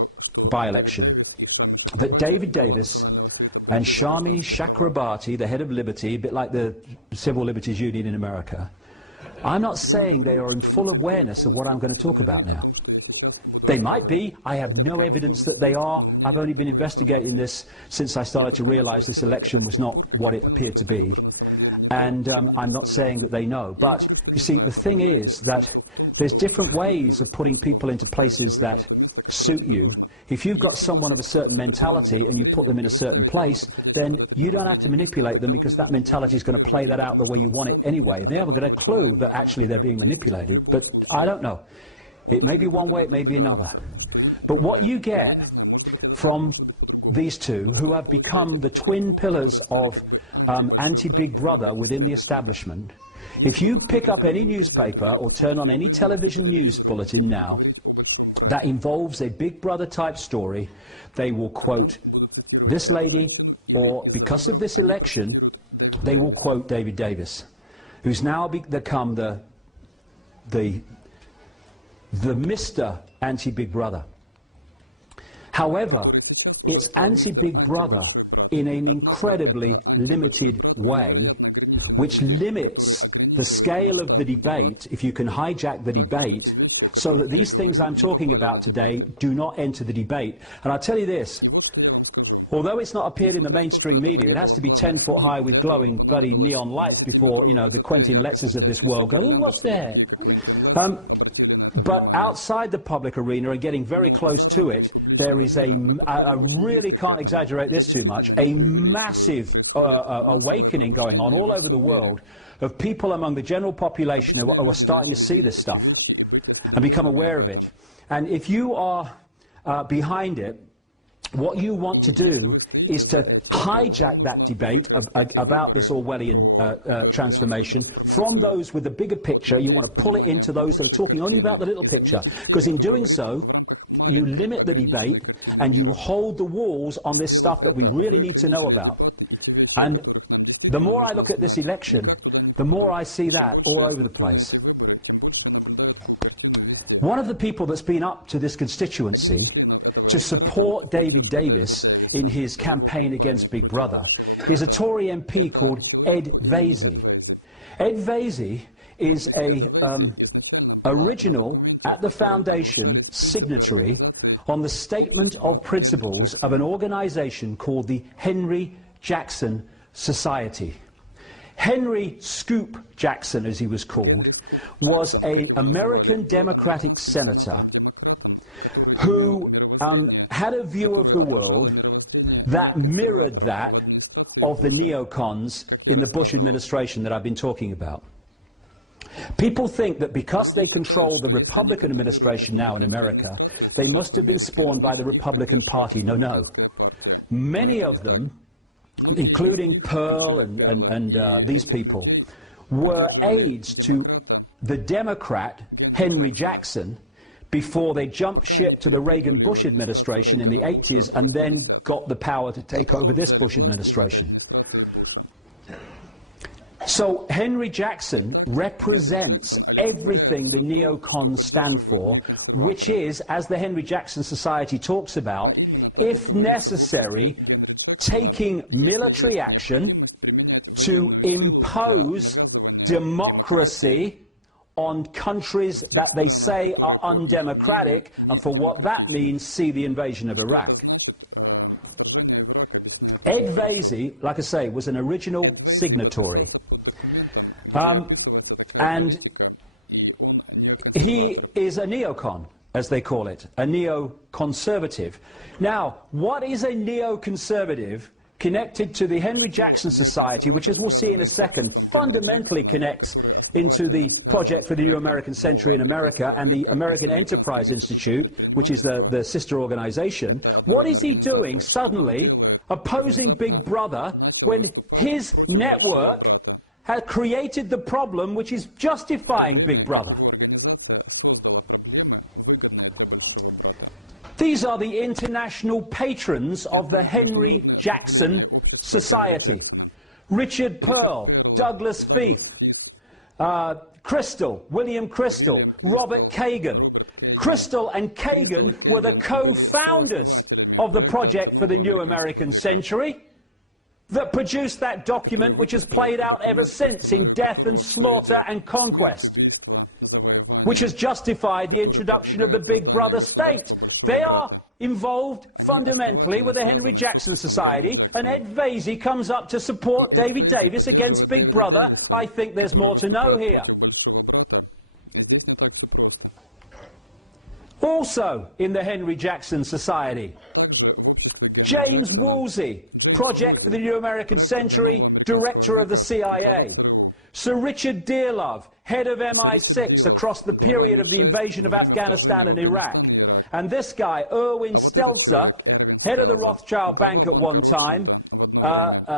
by-election that David Davis and Shami Chakrabarti, the head of Liberty, a bit like the Civil Liberties Union in America, I'm not saying they are in full awareness of what I'm going to talk about now. They might be. I have no evidence that they are. I've only been investigating this since I started to realize this election was not what it appeared to be. And I'm not saying that they know. But, you see, the thing is that there's different ways of putting people into places that suit you. If you've got someone of a certain mentality and you put them in a certain place, then you don't have to manipulate them, because that mentality is going to play that out the way you want it anyway. They haven't got a clue that actually they're being manipulated. But I don't know. It may be one way, it may be another. But what you get from these two, who have become the twin pillars of anti-Big Brother within the establishment, if you pick up any newspaper or turn on any television news bulletin now that involves a Big Brother type story, they will quote this lady, or because of this election, they will quote David Davis, who's now become the Mr. Anti-Big Brother. However, it's anti-Big Brother in an incredibly limited way, which limits the scale of the debate, if you can hijack the debate, so that these things I'm talking about today do not enter the debate. And I'll tell you this, although it's not appeared in the mainstream media, it has to be 10 foot high with glowing bloody neon lights before, you know, the Quentin Letzers of this world go, oh, what's that? But outside the public arena and getting very close to it, there is I really can't exaggerate this too much, a massive awakening going on all over the world of people among the general population who are starting to see this stuff and become aware of it. And if you are behind it, what you want to do is to hijack that debate about this Orwellian transformation from those with the bigger picture. You want to pull it into those that are talking only about the little picture, because in doing so, you limit the debate and you hold the walls on this stuff that we really need to know about. And the more I look at this election, the more I see that all over the place. One of the people that's been up to this constituency to support David Davis in his campaign against Big Brother is a Tory MP called Ed Vaizey. Ed Vaizey is a original, at the foundation, signatory on the statement of principles of an organisation called the Henry Jackson Society. Henry Scoop Jackson, as he was called, was an American Democratic senator who had a view of the world that mirrored that of the neocons in the Bush administration that I've been talking about. People think that because they control the Republican administration now in America, they must have been spawned by the Republican Party. No, no. Many of them, including Pearl and these people, were aides to the Democrat Henry Jackson before they jumped ship to the Reagan-Bush administration in the 80s and then got the power to take over this Bush administration. So Henry Jackson represents everything the neocons stand for, which is, as the Henry Jackson Society talks about, if necessary, taking military action to impose democracy on countries that they say are undemocratic, and for what that means, see the invasion of Iraq. Ed Vaizey, like I say, was an original signatory. And he is a neocon, as they call it, a neoconservative. Now, what is a neoconservative connected to the Henry Jackson Society, which, as we'll see in a second, fundamentally connects into the Project for the New American Century in America and the American Enterprise Institute, which is the sister organization? What is he doing suddenly opposing Big Brother when his network had created the problem which is justifying Big Brother. These are the international patrons of the Henry Jackson Society. Richard Pearl, Douglas Feith, Crystal, William Crystal, Robert Kagan. Crystal and Kagan were the co-founders of the Project for the New American Century that produced that document which has played out ever since in death and slaughter and conquest, which has justified the introduction of the Big Brother state. They are involved fundamentally with the Henry Jackson Society, and Ed Vasey comes up to support David Davis against Big Brother. I think there's more to know here. Also in the Henry Jackson Society, James Woolsey, Project for the New American Century, Director of the CIA. Sir Richard Dearlove, head of MI6 across the period of the invasion of Afghanistan and Iraq. And this guy, Erwin Stelzer, head of the Rothschild Bank at one time,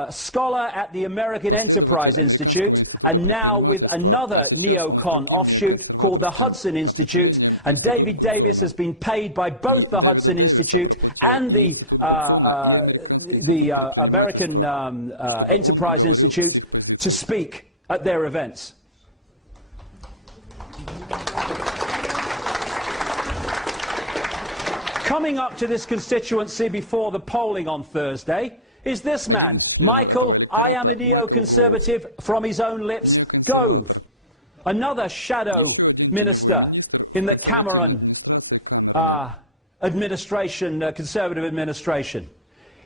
scholar at the American Enterprise Institute, and now with another neocon offshoot called the Hudson Institute. And David Davis has been paid by both the Hudson Institute and the American Enterprise Institute to speak at their events. Coming up to this constituency before the polling on Thursday is this man, Michael, I am a neoconservative, from his own lips, Gove, another shadow minister in the Cameron administration, Conservative administration.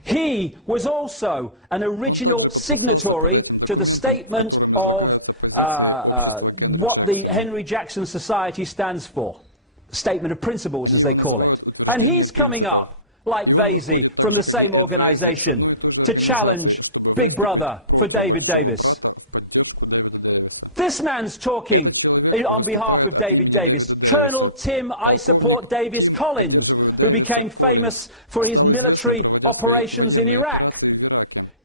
He was also an original signatory to the statement of what the Henry Jackson Society stands for, Statement of Principles as they call it. And he's coming up, like Vasey, from the same organisation, to challenge Big Brother for David Davis. This man's talking on behalf of David Davis. Colonel Tim I Support Davis Collins, who became famous for his military operations in Iraq.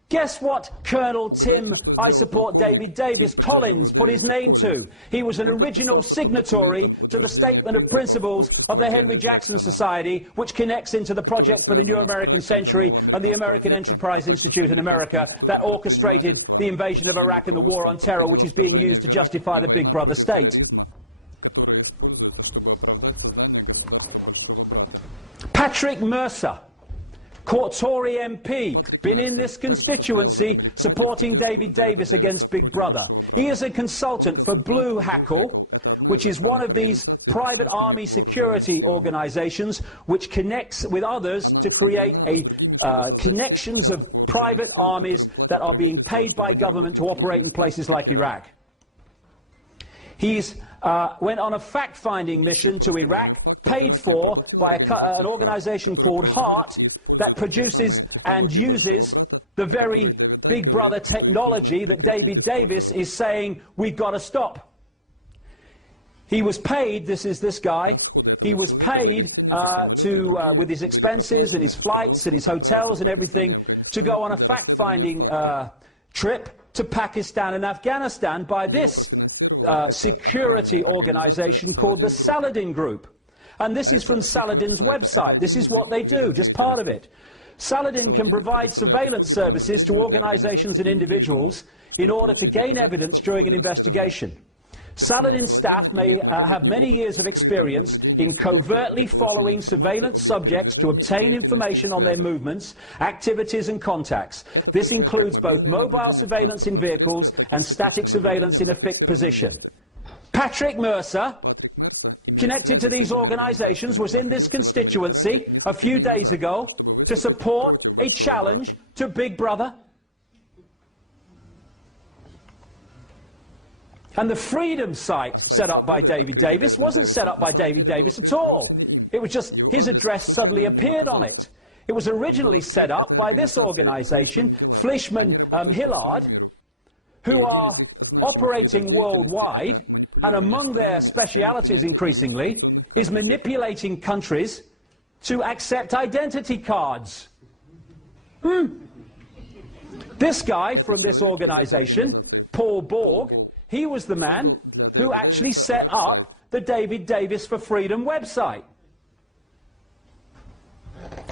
Guess what Colonel Tim I Support David Davis Collins put his name to? He was an original signatory to the Statement of Principles of the Henry Jackson Society, which connects into the Project for the New American Century and the American Enterprise Institute in America that orchestrated the invasion of Iraq and the war on terror, which is being used to justify the Big Brother state. Patrick Mercer, Tory MP, been in this constituency supporting David Davis against Big Brother. He is a consultant for Blue Hackle, which is one of these private army security organisations which connects with others to create connections of private armies that are being paid by government to operate in places like Iraq. He's went on a fact-finding mission to Iraq, paid for by an organisation called HEART, that produces and uses the very Big Brother technology that David Davis is saying we've got to stop. He was paid, this is this guy, he was paid with his expenses and his flights and his hotels and everything to go on a fact-finding trip to Pakistan and Afghanistan by this security organisation called the Saladin Group. And this is from Saladin's website. This is what they do, just part of it. Saladin can provide surveillance services to organisations and individuals in order to gain evidence during an investigation. Saladin staff may have many years of experience in covertly following surveillance subjects to obtain information on their movements, activities and contacts. This includes both mobile surveillance in vehicles and static surveillance in a fixed position. Patrick Mercer, connected to these organisations, was in this constituency a few days ago to support a challenge to Big Brother. And the Freedom site set up by David Davis wasn't set up by David Davis at all. It was just his address suddenly appeared on it. It was originally set up by this organisation, Fleischmann Hillard, who are operating worldwide. And among their specialities, increasingly, is manipulating countries to accept identity cards. This guy from this organisation, Paul Borg, he was the man who actually set up the David Davis for Freedom website.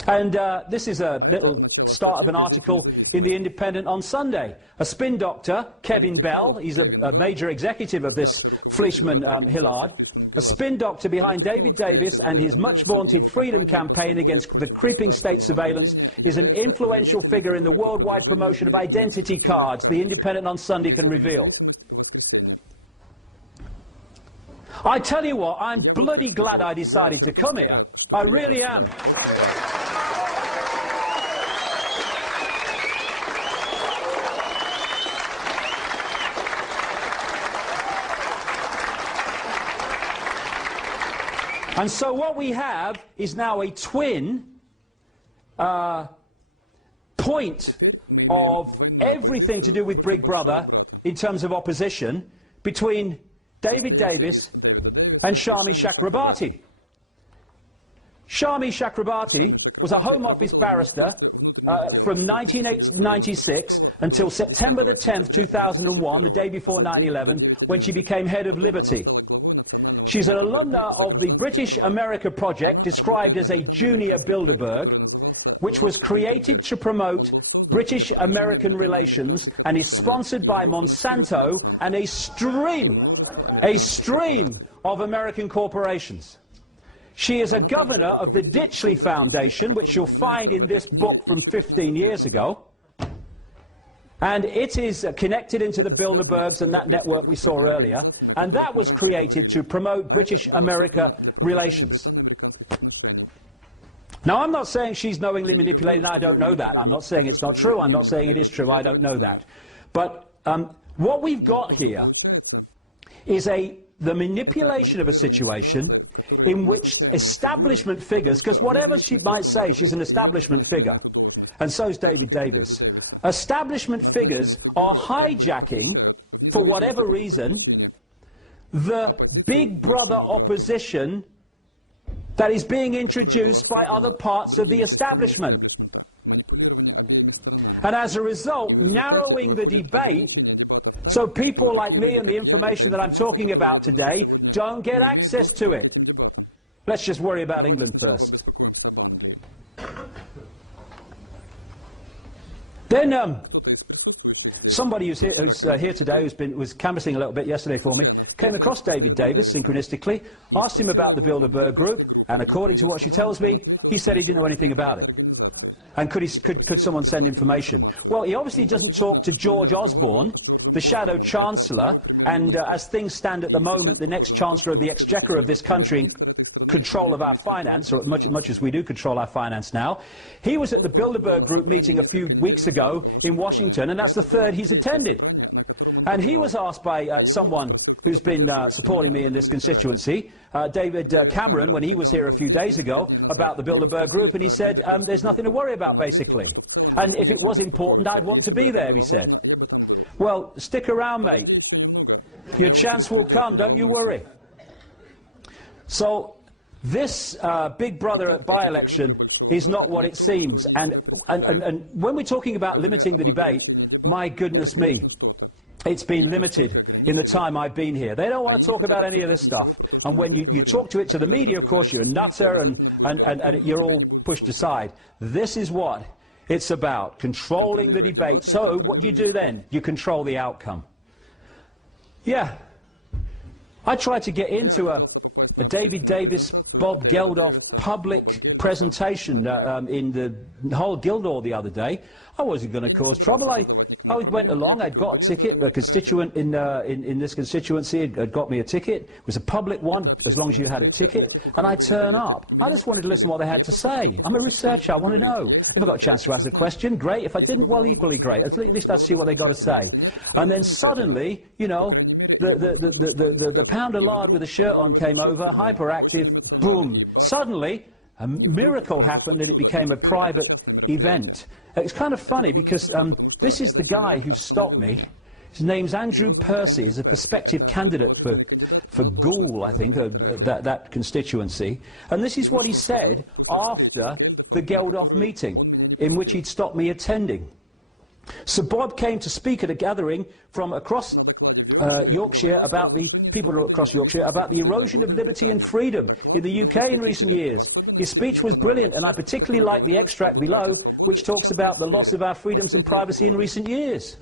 And this is a little start of an article in The Independent on Sunday. A spin doctor, Kevin Bell, he's a major executive of this Fleischmann-Hillard, a spin doctor behind David Davis and his much-vaunted freedom campaign against the creeping state surveillance, is an influential figure in the worldwide promotion of identity cards, The Independent on Sunday can reveal. I tell you what, I'm bloody glad I decided to come here. I really am. And so what we have is now a twin point of everything to do with Big Brother in terms of opposition between David Davis and Shami Chakrabarti. Shami Chakrabarti was a Home Office barrister from 1996 until September the 10th, 2001, the day before 9/11, when she became head of Liberty. She's an alumna of the British America Project, described as a junior Bilderberg, which was created to promote British-American relations and is sponsored by Monsanto and a stream of American corporations. She is a governor of the Ditchley Foundation, which you'll find in this book from 15 years ago. And it is connected into the Bilderbergs and that network we saw earlier. And that was created to promote British-America relations. Now, I'm not saying she's knowingly manipulating. I don't know that. I'm not saying it's not true. I'm not saying it is true. I don't know that. But what we've got here is the manipulation of a situation in which establishment figures, because whatever she might say, she's an establishment figure, and so is David Davis. Establishment figures are hijacking, for whatever reason, the Big Brother opposition that is being introduced by other parts of the establishment. And as a result, narrowing the debate so people like me and the information that I'm talking about today don't get access to it. Let's just worry about England first. Then somebody who's here today, was canvassing a little bit yesterday for me, came across David Davis synchronistically, asked him about the Bilderberg group, and according to what she tells me, he said he didn't know anything about it. And could someone send information? Well, he obviously doesn't talk to George Osborne, the Shadow Chancellor, and as things stand at the moment, the next Chancellor of the Exchequer of this country in control of our finance, or much as we do control our finance now. He was at the Bilderberg group meeting a few weeks ago in Washington, and that's the third he's attended. And he was asked by someone who's been supporting me in this constituency, David Cameron, when he was here a few days ago, about the Bilderberg group, and he said, there's nothing to worry about, basically. And if it was important, I'd want to be there, he said. Well, stick around, mate. Your chance will come, don't you worry. So this Big Brother by-election is not what it seems. And when we're talking about limiting the debate, my goodness me, it's been limited in the time I've been here. They don't want to talk about any of this stuff. And when you talk to the media, of course, you're a nutter and you're all pushed aside. This is what it's about, controlling the debate. So what do you do then? You control the outcome. Yeah. I tried to get into a David Davis, Bob Geldof public presentation in the whole Guildhall the other day. I wasn't going to cause trouble. I went along. I'd got a ticket. A constituent in this constituency had got me a ticket. It was a public one, as long as you had a ticket. And I turn up. I just wanted to listen to what they had to say. I'm a researcher. I want to know. If I got a chance to ask a question, great. If I didn't, well, equally great. At least I'd see what they got to say. And then suddenly, you know, the pound of lard with a shirt on came over, hyperactive, boom. Suddenly, a miracle happened and it became a private event. It's kind of funny because this is the guy who stopped me. His name's Andrew Percy. He's a prospective candidate for Goole, I think, that constituency. And this is what he said after the Geldof meeting, in which he'd stopped me attending. Sir Bob came to speak at a gathering from across Yorkshire about the people across Yorkshire about the erosion of liberty and freedom in the UK in recent years. His speech was brilliant, and I particularly like the extract below, which talks about the loss of our freedoms and privacy in recent years.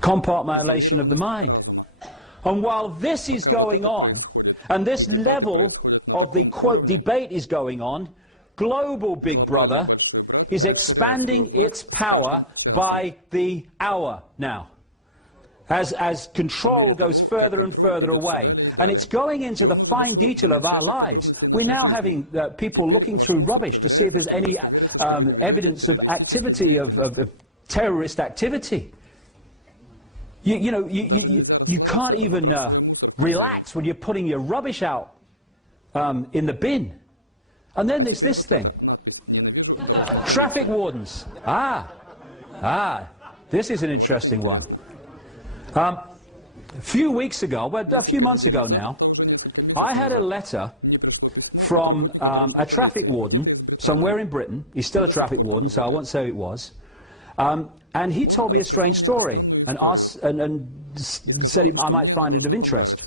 Compartmentalization of the mind. And while this is going on, and this level of the, quote, debate is going on, global Big Brother is expanding its power by the hour now, as control goes further and further away. And it's going into the fine detail of our lives. We're now having people looking through rubbish to see if there's any evidence of activity, of terrorist activity. You can't even relax when you're putting your rubbish out in the bin. And then there's this thing. Traffic wardens. This is an interesting one. A few weeks ago, well, a few months ago now, I had a letter from a traffic warden somewhere in Britain. He's still a traffic warden, so I won't say who it was. And he told me a strange story and said I might find it of interest.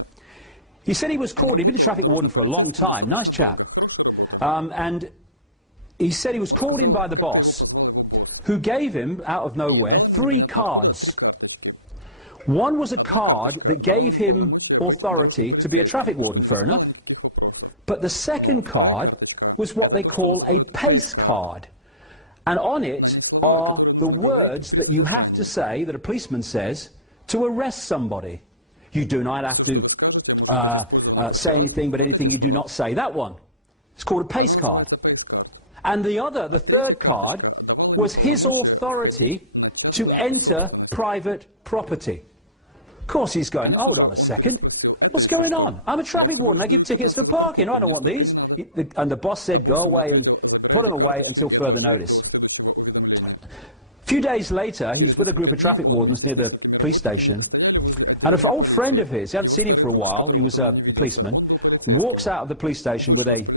He said he was called, he'd been a traffic warden for a long time, nice chap. And he said he was called in by the boss, who gave him, out of nowhere, 3 cards. One was a card that gave him authority to be a traffic warden, fair enough. But the second card was what they call a pace card. And on it are the words that you have to say, that a policeman says, to arrest somebody. You do not have to say anything, but anything you do not say. That one. It's called a pace card. And the third card, was his authority to enter private property. Of course he's going, hold on a second, what's going on? I'm a traffic warden, I give tickets for parking, I don't want these. And the boss said, go away and put him away until further notice. A few days later, he's with a group of traffic wardens near the police station, and an old friend of his, he hadn't seen him for a while, he was a policeman, walks out of the police station with a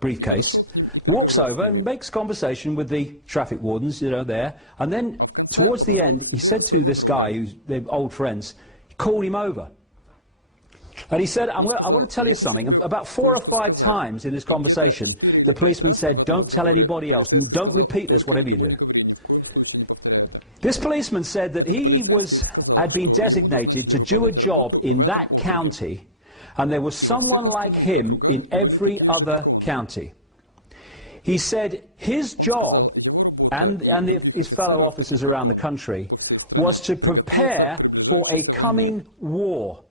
briefcase, walks over and makes conversation with the traffic wardens, there, and then towards the end, he said to this guy, who's their old friends, he called him over. And he said, I want to tell you something. About 4 or 5 times in this conversation, the policeman said, don't tell anybody else, and don't repeat this, whatever you do. This policeman said that he had been designated to do a job in that county, and there was someone like him in every other county. He said his job, and his fellow officers around the country, was to prepare for a coming war.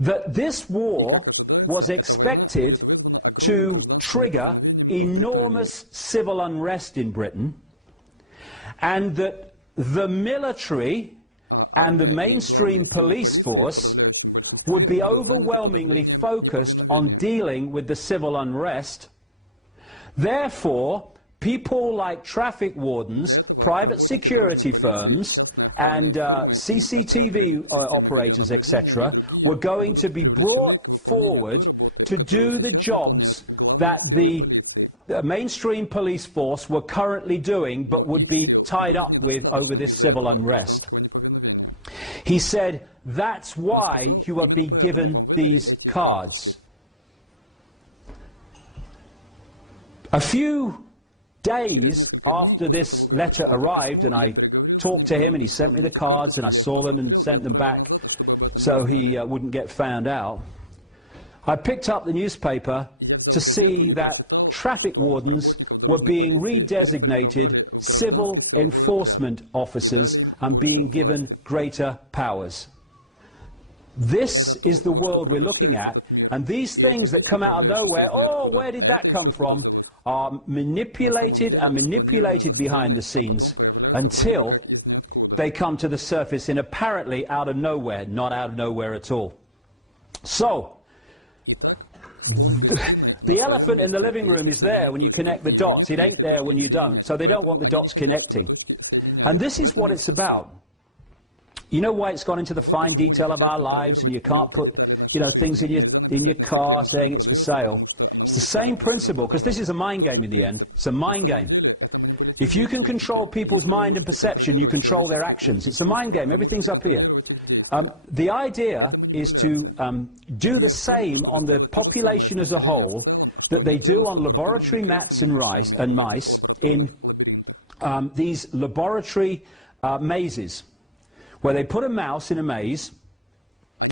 That this war was expected to trigger enormous civil unrest in Britain, and that the military and the mainstream police force would be overwhelmingly focused on dealing with the civil unrest. Therefore, people like traffic wardens, private security firms, and CCTV operators, etc., were going to be brought forward to do the jobs that the mainstream police force were currently doing, but would be tied up with over this civil unrest. He said, that's why you have been given these cards. A few days after this letter arrived, and I talked to him, and he sent me the cards, and I saw them and sent them back so he wouldn't get found out, I picked up the newspaper to see that traffic wardens were being redesignated civil enforcement officers and being given greater powers. This is the world we're looking at, and these things that come out of nowhere, oh, where did that come from, are manipulated and manipulated behind the scenes until they come to the surface in apparently out of nowhere, not out of nowhere at all. So, the elephant in the living room is there when you connect the dots. It ain't there when you don't. So they don't want the dots connecting. And this is what it's about. You know why it's gone into the fine detail of our lives, and you can't put, things in your car saying it's for sale? It's the same principle, because this is a mind game in the end. It's a mind game. If you can control people's mind and perception, you control their actions. It's a mind game. Everything's up here. The idea is to do the same on the population as a whole that they do on laboratory rats and mice in these laboratory mazes, where they put a mouse in a maze,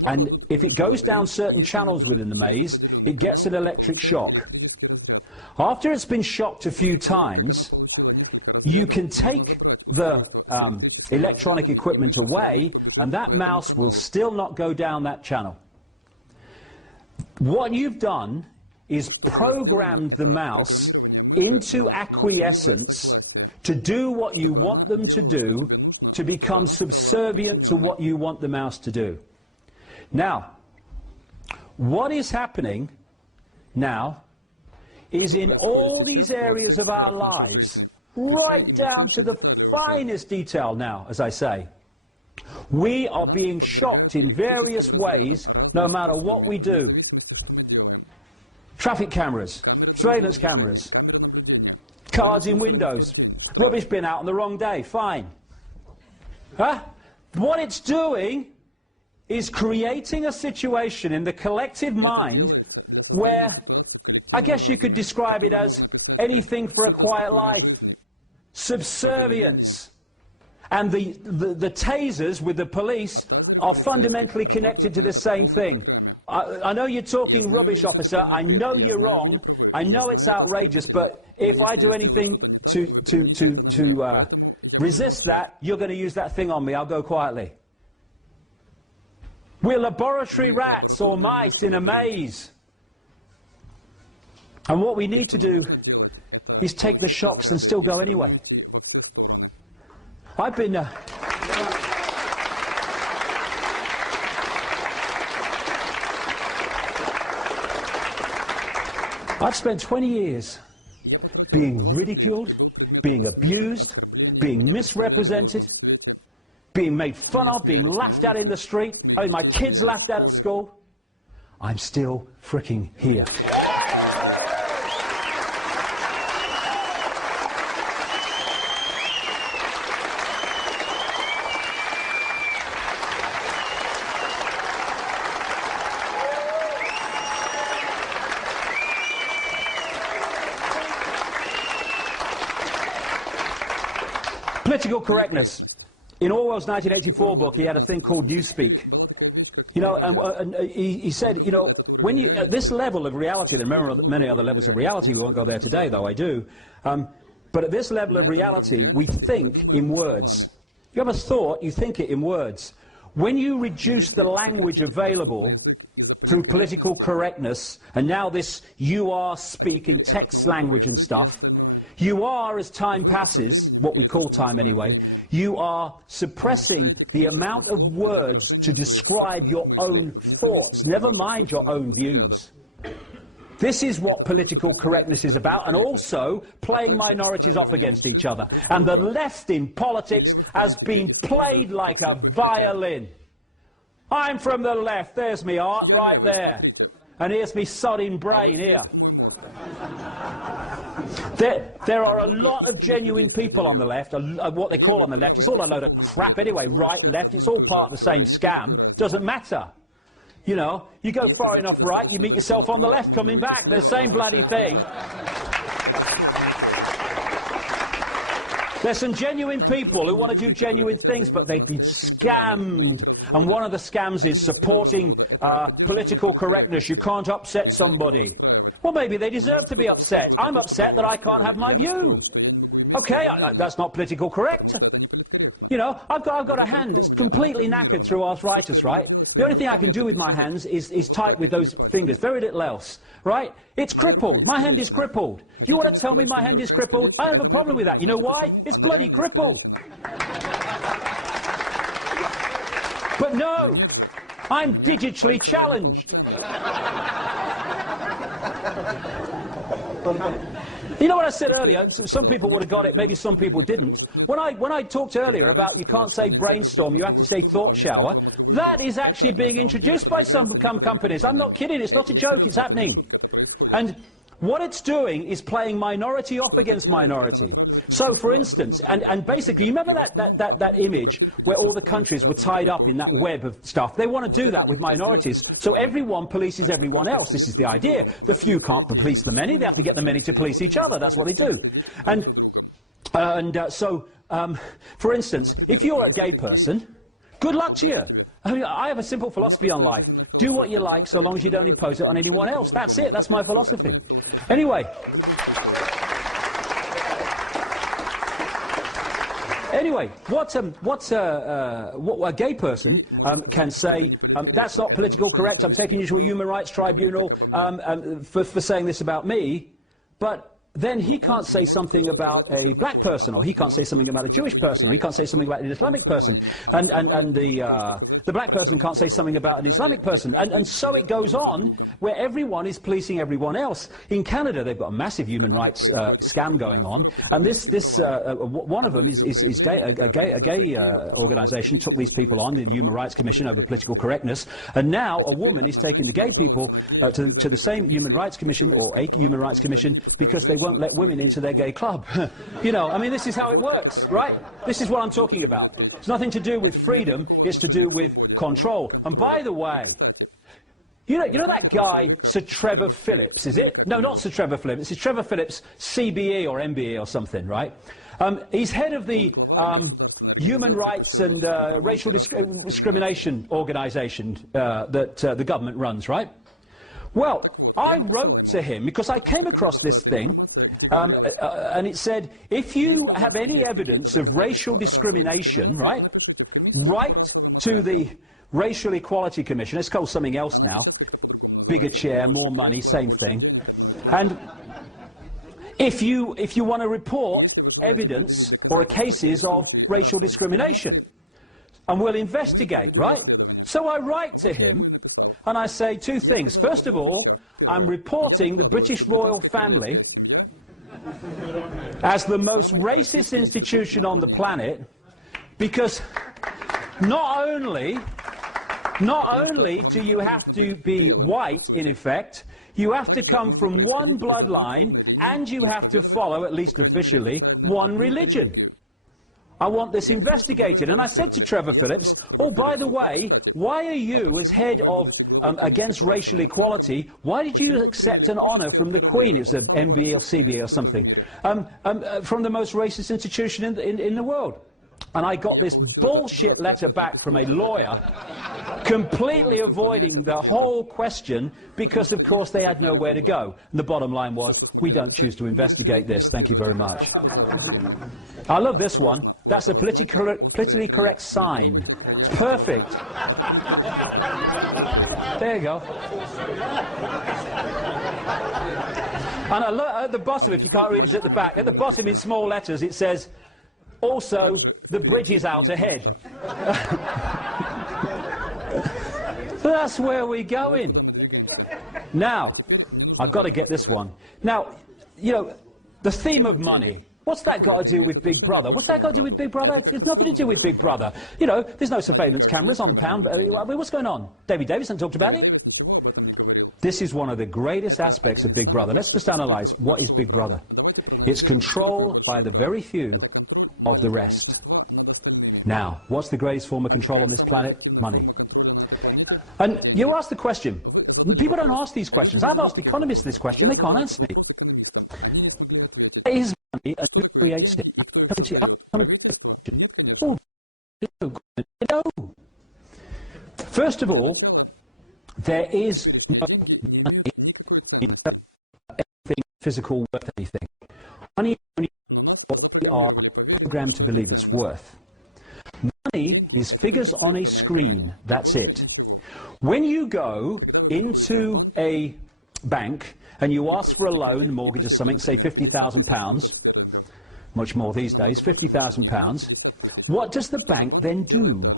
and if it goes down certain channels within the maze, it gets an electric shock. After it's been shocked a few times, you can take the electronic equipment away, and that mouse will still not go down that channel. What you've done is programmed the mouse into acquiescence to do what you want them to do, to become subservient to what you want the mouse to do. Now, what is happening now is in all these areas of our lives, right down to the finest detail now, as I say, we are being shocked in various ways no matter what we do. Traffic cameras, surveillance cameras, cards in windows, rubbish bin out on the wrong day, fine. Huh? What it's doing is creating a situation in the collective mind where, I guess you could describe it as anything for a quiet life. Subservience. And the tasers with the police are fundamentally connected to the same thing. I know you're talking rubbish, officer. I know you're wrong. I know it's outrageous, but if I do anything to resist that, you're going to use that thing on me. I'll go quietly. We're laboratory rats or mice in a maze. And what we need to do is take the shocks and still go anyway. I've been... I've spent 20 years being ridiculed, being abused, being misrepresented, being made fun of, being laughed at in the street, having my kids laughed at school. I'm still fricking here. Political correctness. In Orwell's 1984 book, he had a thing called newspeak. You know, and he said, you know, when you at this level of reality, there are many other levels of reality. We won't go there today, though I do. But at this level of reality, we think in words. You have a thought, you think it in words. When you reduce the language available through political correctness, and now this you are speak in text language and stuff, you are, as time passes, what we call time anyway, you are suppressing the amount of words to describe your own thoughts, never mind your own views. This is what political correctness is about, and also playing minorities off against each other. And the left in politics has been played like a violin. I'm from the left, there's me art right there. And here's me sodding brain here. There are a lot of genuine people on the left, what they call on the left. It's all a load of crap anyway, right, left, it's all part of the same scam. Doesn't matter. You know, you go far enough right, you meet yourself on the left coming back, the same bloody thing. There's some genuine people who want to do genuine things, but they've been scammed. And one of the scams is supporting political correctness. You can't upset somebody. Well, maybe they deserve to be upset. I'm upset that I can't have my view. Okay, that's not political correct. You know, I've got a hand that's completely knackered through arthritis, right? The only thing I can do with my hands is type with those fingers, very little else, right? It's crippled. My hand is crippled. You want to tell me my hand is crippled? I don't have a problem with that. You know why? It's bloody crippled. But no, I'm digitally challenged. You know what I said earlier? Some people would have got it, maybe some people didn't. When I talked earlier about you can't say brainstorm, you have to say thought shower, that is actually being introduced by some companies. I'm not kidding, it's not a joke, it's happening. And what it's doing is playing minority off against minority. So, for instance, and basically, you remember that image where all the countries were tied up in that web of stuff? They want to do that with minorities. So everyone polices everyone else. This is the idea. The few can't police the many. They have to get the many to police each other. That's what they do. For instance, if you're a gay person, good luck to you. I mean, I have a simple philosophy on life. Do what you like so long as you don't impose it on anyone else. That's it. That's my philosophy. Anyway. What a gay person can say, that's not politically correct, I'm taking you to a human rights tribunal for saying this about me, but then he can't say something about a black person, or he can't say something about a Jewish person, or he can't say something about an Islamic person, and the black person can't say something about an Islamic person, and so it goes on, where everyone is policing everyone else. In Canada, they've got a massive human rights scam going on, and one of them is a gay organisation took these people on, the Human Rights Commission over political correctness, and now a woman is taking the gay people to the same Human Rights Commission, or a Human Rights Commission, because they won't let women into their gay club. You know, I mean, this is how it works, right? This is what I'm talking about. It's nothing to do with freedom, it's to do with control. And by the way, you know that guy, Sir Trevor Phillips, is it? No, not Sir Trevor Phillips. It's Trevor Phillips, CBE or MBE or something, right? He's head of the Human Rights and Racial Discrimination organisation that the government runs, right? Well, I wrote to him because I came across this thing, and it said, if you have any evidence of racial discrimination, right, write to the Racial Equality Commission. It's called something else now. Bigger chair, more money, same thing. And if you want to report evidence or cases of racial discrimination, and we'll investigate, right? So I write to him, and I say two things. First of all, I'm reporting the British royal family as the most racist institution on the planet, because not only do you have to be white, in effect, you have to come from one bloodline, and you have to follow, at least officially, one religion. I want this investigated. And I said to Trevor Phillips, oh, by the way, why are you, as head of Against Racial Equality, why did you accept an honour from the Queen, it was an MBE or CBE or something, from the most racist institution in the world? And I got this bullshit letter back from a lawyer, completely avoiding the whole question, because, of course, they had nowhere to go. And the bottom line was, we don't choose to investigate this. Thank you very much. I love this one. That's a politically correct sign. It's perfect. There you go. And at the bottom, if you can't read it at the back, at the bottom in small letters it says, also, the bridge is out ahead. That's where we're going. Now, I've got to get this one. Now, you know, the theme of money. What's that got to do with Big Brother? What's that got to do with Big Brother? It's nothing to do with Big Brother. You know, there's no surveillance cameras on the pound. What's going on? David Davison talked about it. This is one of the greatest aspects of Big Brother. Let's just analyse what is Big Brother. It's control by the very few of the rest. Now, what's the greatest form of control on this planet? Money. And you ask the question. People don't ask these questions. I've asked economists this question. They can't answer me. What is money and who creates it? No. First of all, there is no money in anything physical worth anything. Money only what we are programmed to believe it's worth. Money is figures on a screen, that's it. When you go into a bank and you ask for a loan, mortgage or something, say £50,000, much more these days, £50,000, what does the bank then do?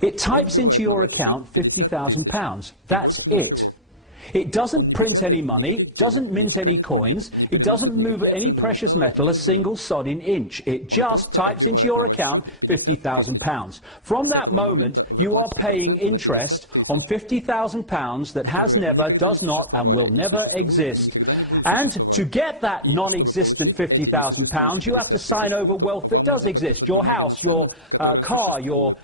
It types into your account £50,000, that's it. It doesn't print any money, doesn't mint any coins, it doesn't move any precious metal a single sodding inch. It just types into your account £50,000. From that moment, you are paying interest on £50,000 that has never, does not, and will never exist. And to get that non-existent £50,000, you have to sign over wealth that does exist. Your house, your car, your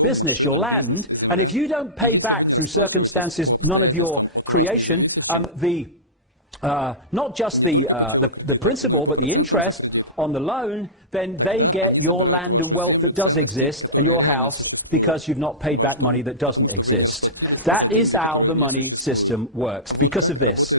business, your land. And if you don't pay back through circumstances none of your creation, not just the principal, but the interest on the loan, then they get your land and wealth that does exist and your house because you've not paid back money that doesn't exist. That is how the money system works. Because of this,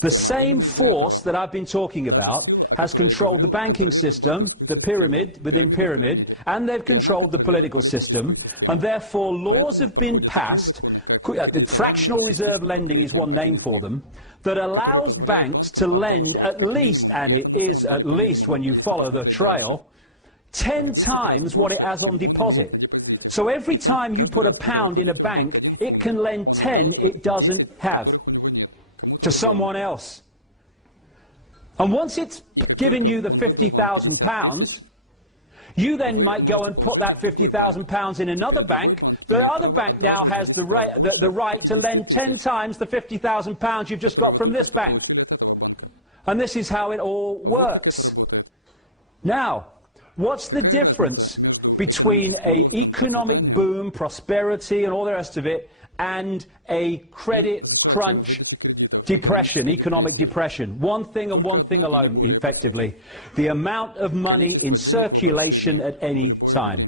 the same force that I've been talking about has controlled the banking system, the pyramid within pyramid, and they've controlled the political system, and therefore laws have been passed. The fractional reserve lending is one name for them, that allows banks to lend at least, and it is at least when you follow the trail, 10 times what it has on deposit. So every time you put £1 in a bank, it can lend 10 it doesn't have to someone else. And once it's given you the £50,000, you then might go and put that £50,000 in another bank. The other bank now has the right to lend 10 times the £50,000 you've just got from this bank. And this is how it all works. Now, what's the difference between an economic boom, prosperity, and all the rest of it, and a credit crunch, depression, economic depression? One thing and one thing alone, effectively: the amount of money in circulation at any time.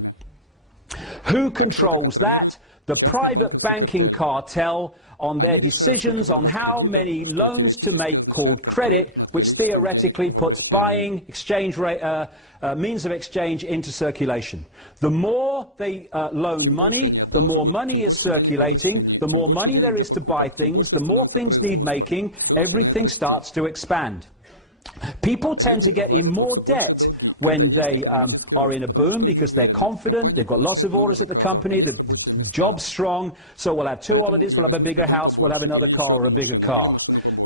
Who controls that? The private banking cartel, on their decisions on how many loans to make, called credit, which theoretically puts buying, exchange rate, means of exchange into circulation. The more they loan money, the more money is circulating, the more money there is to buy things, the more things need making, everything starts to expand. People tend to get in more debt when they are in a boom because they're confident, they've got lots of orders at the company, the job's strong, so we'll have 2 holidays, we'll have a bigger house, we'll have another car or a bigger car.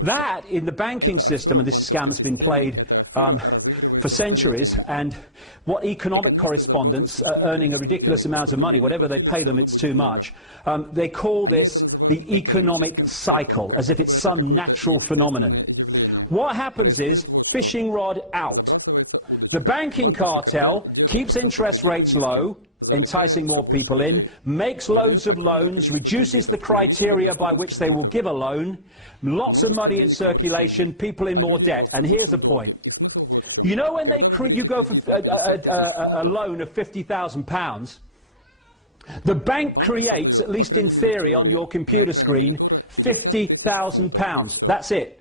That, in the banking system, and this scam's been played for centuries, and what economic correspondents are earning a ridiculous amount of money, whatever they pay them, it's too much. They call this the economic cycle, as if it's some natural phenomenon. What happens is, fishing rod out. The banking cartel keeps interest rates low, enticing more people in, makes loads of loans, reduces the criteria by which they will give a loan, lots of money in circulation, people in more debt. And here's the point. You know, when you go for a loan of £50,000, the bank creates, at least in theory on your computer screen, £50,000. That's it.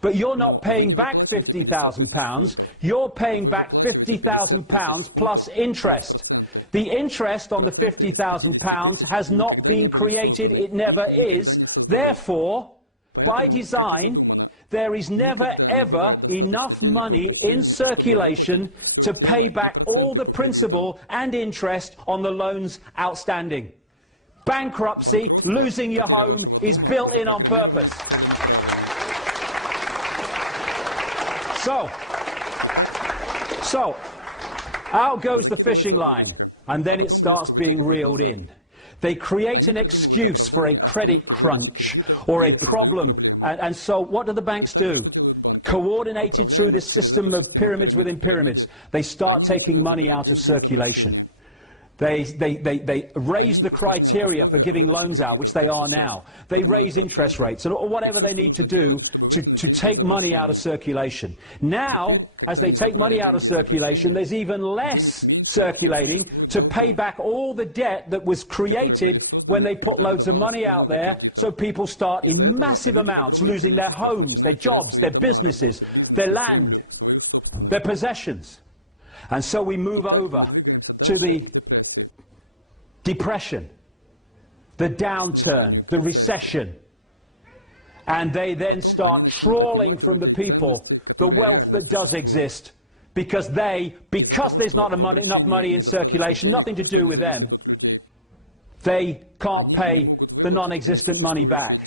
But you're not paying back £50,000, you're paying back £50,000 plus interest. The interest on the £50,000 has not been created, it never is. Therefore, by design, there is never ever enough money in circulation to pay back all the principal and interest on the loans outstanding. Bankruptcy, losing your home, is built in on purpose. So, out goes the fishing line, and then it starts being reeled in. They create an excuse for a credit crunch or a problem, and so what do the banks do? Coordinated through this system of pyramids within pyramids, they start taking money out of circulation. They raise the criteria for giving loans out, which they are now. They raise interest rates, or whatever they need to do to take money out of circulation. Now, as they take money out of circulation, there's even less circulating to pay back all the debt that was created when they put loads of money out there, so people start in massive amounts losing their homes, their jobs, their businesses, their land, their possessions. And so we move over to the depression, the downturn, the recession, and they then start trawling from the people the wealth that does exist, because there's not enough money in circulation, nothing to do with them, they can't pay the non-existent money back.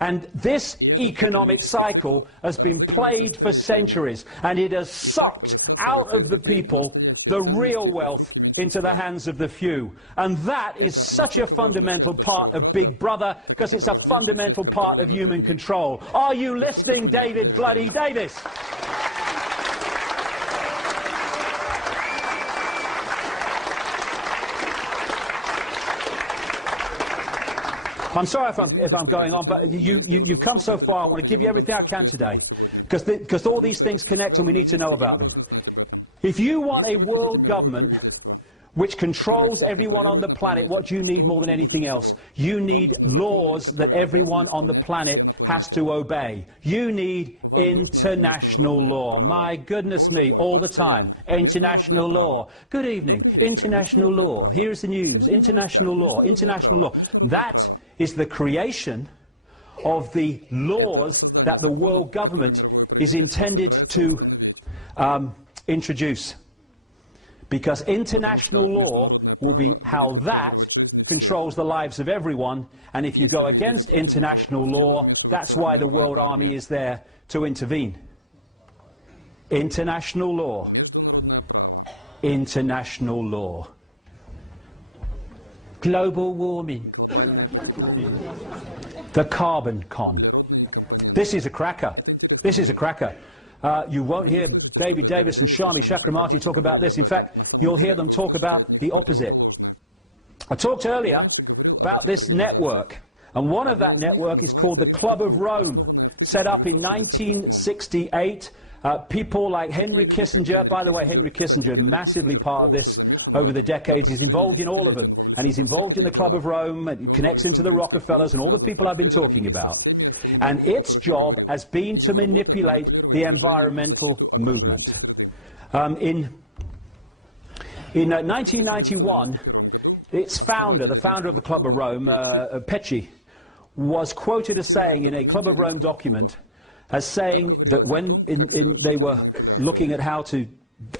And this economic cycle has been played for centuries, and it has sucked out of the people the real wealth into the hands of the few. And that is such a fundamental part of Big Brother, because it's a fundamental part of human control. Are you listening, David Bloody Davis? I'm sorry if I'm going on, but you've come so far. I want to give you everything I can today, because all these things connect and we need to know about them. If you want a world government which controls everyone on the planet, what do you need more than anything else? You need laws that everyone on the planet has to obey. You need international law. My goodness me, all the time. International law. Good evening. International law. Here's the news. International law. International law. That is the creation of the laws that the world government is intended to introduce. Because international law will be how that controls the lives of everyone, and if you go against international law, that's why the World Army is there to intervene. International law. International law. Global warming. The carbon con. This is a cracker. This is a cracker. You won't hear David Davis and Shami Chakramarty talk about this. In fact, you'll hear them talk about the opposite. I talked earlier about this network, and one of that network is called the Club of Rome, set up in 1968. People like Henry Kissinger, by the way, Henry Kissinger, massively part of this over the decades. He's involved in all of them, and he's involved in the Club of Rome, and he connects into the Rockefellers and all the people I've been talking about. And its job has been to manipulate the environmental movement. In 1991, its founder, the founder of the Club of Rome, Pecci, was quoted as saying in a Club of Rome document, as saying that when they were looking at how to,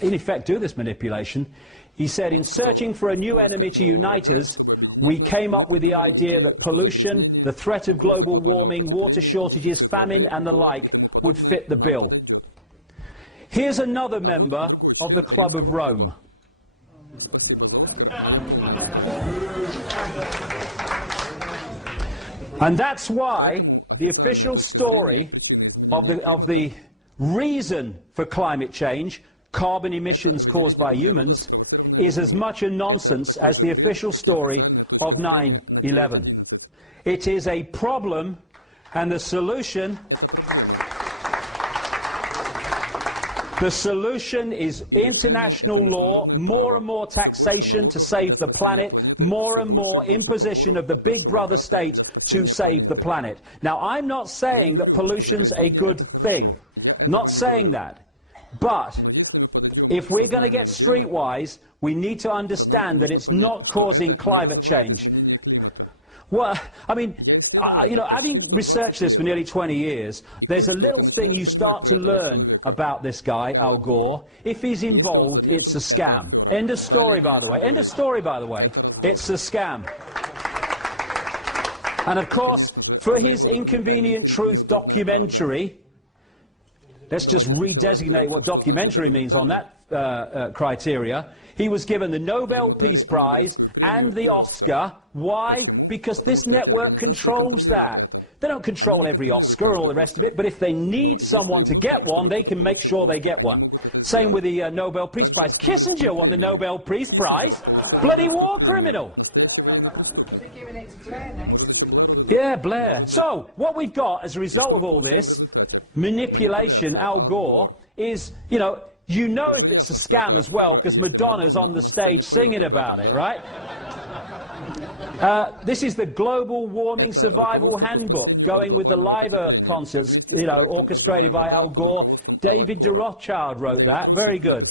in effect, do this manipulation, he said, in searching for a new enemy to unite us, we came up with the idea that pollution, the threat of global warming, water shortages, famine and the like would fit the bill. Here's another member of the Club of Rome. And that's why the official story of the reason for climate change, carbon emissions caused by humans, is as much a nonsense as the official story of 9/11. It is a problem, and the solution is international law, more and more taxation to save the planet, more and more imposition of the Big Brother state to save the planet. Now, I'm not saying that pollution's a good thing. Not saying that. But if we're going to get streetwise, we need to understand that it's not causing climate change. Well, I mean, you know, having researched this for nearly 20 years, there's a little thing you start to learn about this guy, Al Gore. If he's involved, it's a scam. End of story, by the way. End of story, by the way. It's a scam. And of course, for his Inconvenient Truth documentary, let's just redesignate what documentary means on that criteria. He was given the Nobel Peace Prize and the Oscar. Why? Because this network controls that. They don't control every Oscar and all the rest of it, but if they need someone to get one, they can make sure they get one. Same with the Nobel Peace Prize. Kissinger won the Nobel Peace Prize. Bloody war criminal. They're giving it to Blair next. Yeah, Blair. So, what we've got as a result of all this manipulation, Al Gore, is, you know if it's a scam as well, because Madonna's on the stage singing about it, right? This is the Global Warming Survival Handbook, going with the Live Earth concerts, orchestrated by Al Gore. David de Rothschild wrote that. Very good.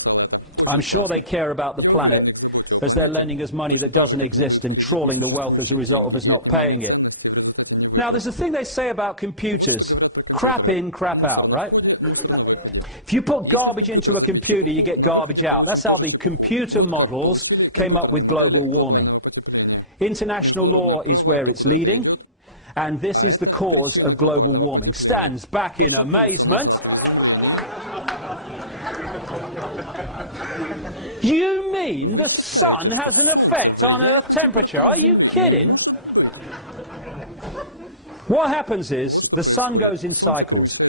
I'm sure they care about the planet, as they're lending us money that doesn't exist and trawling the wealth as a result of us not paying it. Now, there's a thing they say about computers. Crap in, crap out, right? If you put garbage into a computer, you get garbage out. That's how the computer models came up with global warming. International law is where it's leading, and this is the cause of global warming. Stands back in amazement. You mean the sun has an effect on Earth temperature? Are you kidding? What happens is the sun goes in cycles.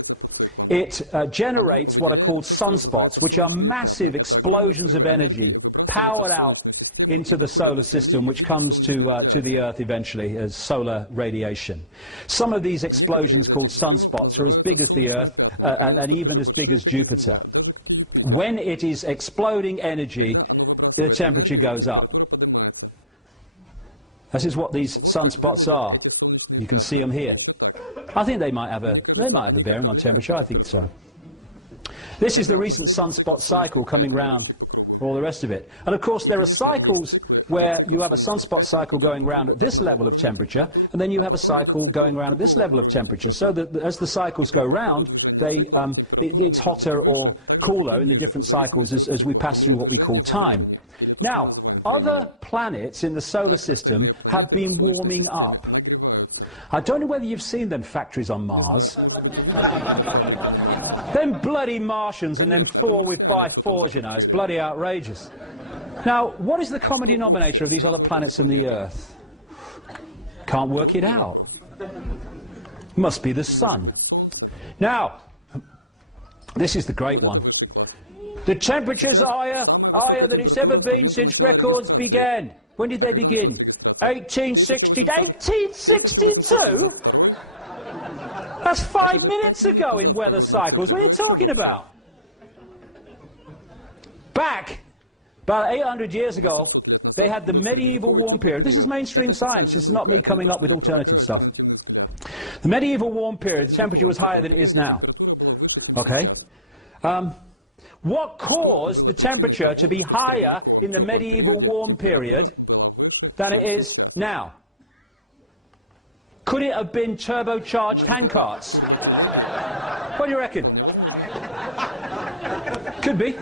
It generates what are called sunspots, which are massive explosions of energy powered out into the solar system, which comes to the Earth eventually as solar radiation. Some of these explosions, called sunspots, are as big as the Earth and even as big as Jupiter. When it is exploding energy, the temperature goes up. This is what these sunspots are. You can see them here. I think they might have a bearing on temperature. I think so. This is the recent sunspot cycle coming round, all the rest of it. And of course there are cycles where you have a sunspot cycle going round at this level of temperature, and then you have a cycle going round at this level of temperature, so that as the cycles go round, it's hotter or cooler in the different cycles as we pass through what we call time. Now, other planets in the solar system have been warming up. I don't know whether you've seen them factories on Mars. Them bloody Martians and them 4x4s, you know, it's bloody outrageous. Now, what is the common denominator of these other planets and the Earth? Can't work it out. Must be the sun. Now, this is the great one. The temperature's higher than it's ever been since records began. When did they begin? 1862? That's 5 minutes ago in weather cycles. What are you talking about? Back about 800 years ago, they had the medieval warm period. This is mainstream science. This is not me coming up with alternative stuff. The medieval warm period, the temperature was higher than it is now. Okay? What caused the temperature to be higher in the medieval warm period than it is now? Could it have been turbocharged handcarts? What do you reckon? Could be.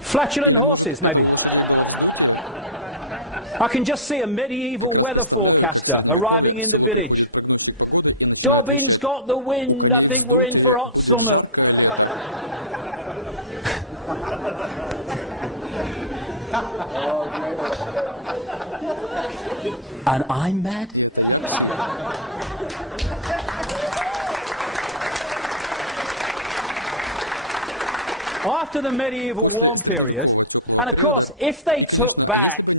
Flatulent horses, maybe. I can just see a medieval weather forecaster arriving in the village. Dobbin's got the wind, I think we're in for hot summer. And I'm mad? After the medieval warm period, and of course, if they took back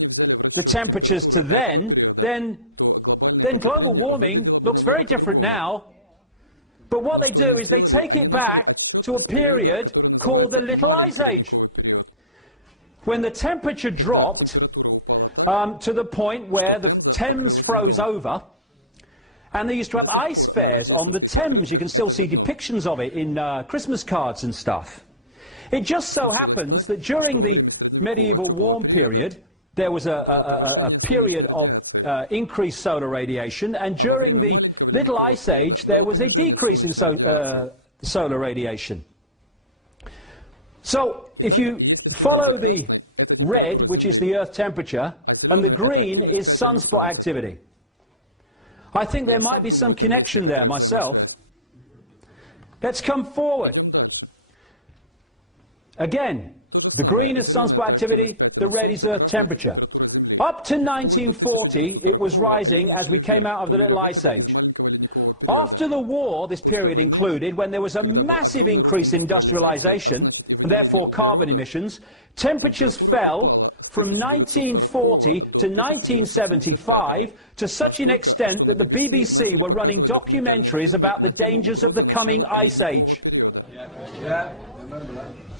the temperatures to then global warming looks very different now. But what they do is they take it back to a period called the Little Ice Age, when the temperature dropped to the point where the Thames froze over, and they used to have ice fairs on the Thames. You can still see depictions of it in Christmas cards and stuff. It just so happens that during the medieval warm period, there was a period of increased solar radiation, and during the Little Ice Age, there was a decrease in solar radiation. So, if you follow the red, which is the Earth temperature, and the green is sunspot activity, I think there might be some connection there myself. Let's come forward. Again, the green is sunspot activity, the red is Earth temperature. Up to 1940, it was rising as we came out of the Little Ice Age. After the war, this period included, when there was a massive increase in industrialization, and therefore carbon emissions, temperatures fell from 1940 to 1975 to such an extent that the BBC were running documentaries about the dangers of the coming ice age.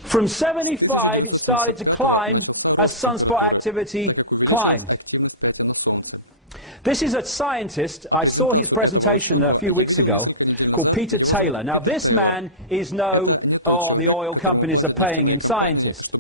From 75, it started to climb as sunspot activity climbed. This is a scientist, I saw his presentation a few weeks ago, called Peter Taylor. Now this man is no, oh, the oil companies are paying him scientist.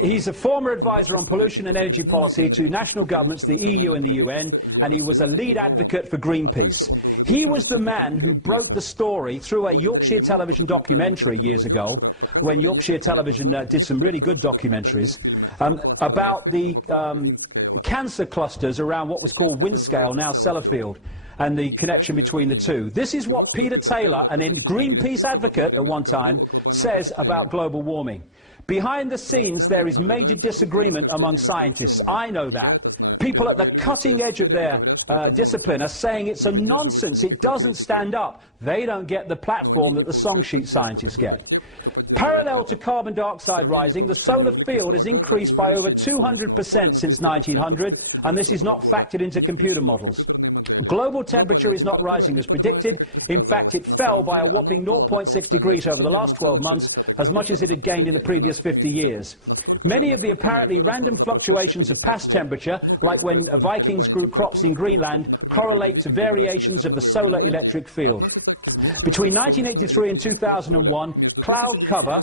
He's a former advisor on pollution and energy policy to national governments, the EU and the UN, and he was a lead advocate for Greenpeace. He was the man who broke the story through a Yorkshire television documentary years ago, when Yorkshire television did some really good documentaries, about the cancer clusters around what was called Windscale, now Sellafield, and the connection between the two. This is what Peter Taylor, an Greenpeace advocate at one time, says about global warming. Behind the scenes, there is major disagreement among scientists. I know that. People at the cutting edge of their discipline are saying it's a nonsense. It doesn't stand up. They don't get the platform that the song sheet scientists get. Parallel to carbon dioxide rising, the solar field has increased by over 200% since 1900, and this is not factored into computer models. Global temperature is not rising as predicted. In fact, it fell by a whopping 0.6 degrees over the last 12 months, as much as it had gained in the previous 50 years. Many of the apparently random fluctuations of past temperature, like when Vikings grew crops in Greenland, correlate to variations of the solar electric field. Between 1983 and 2001, cloud cover,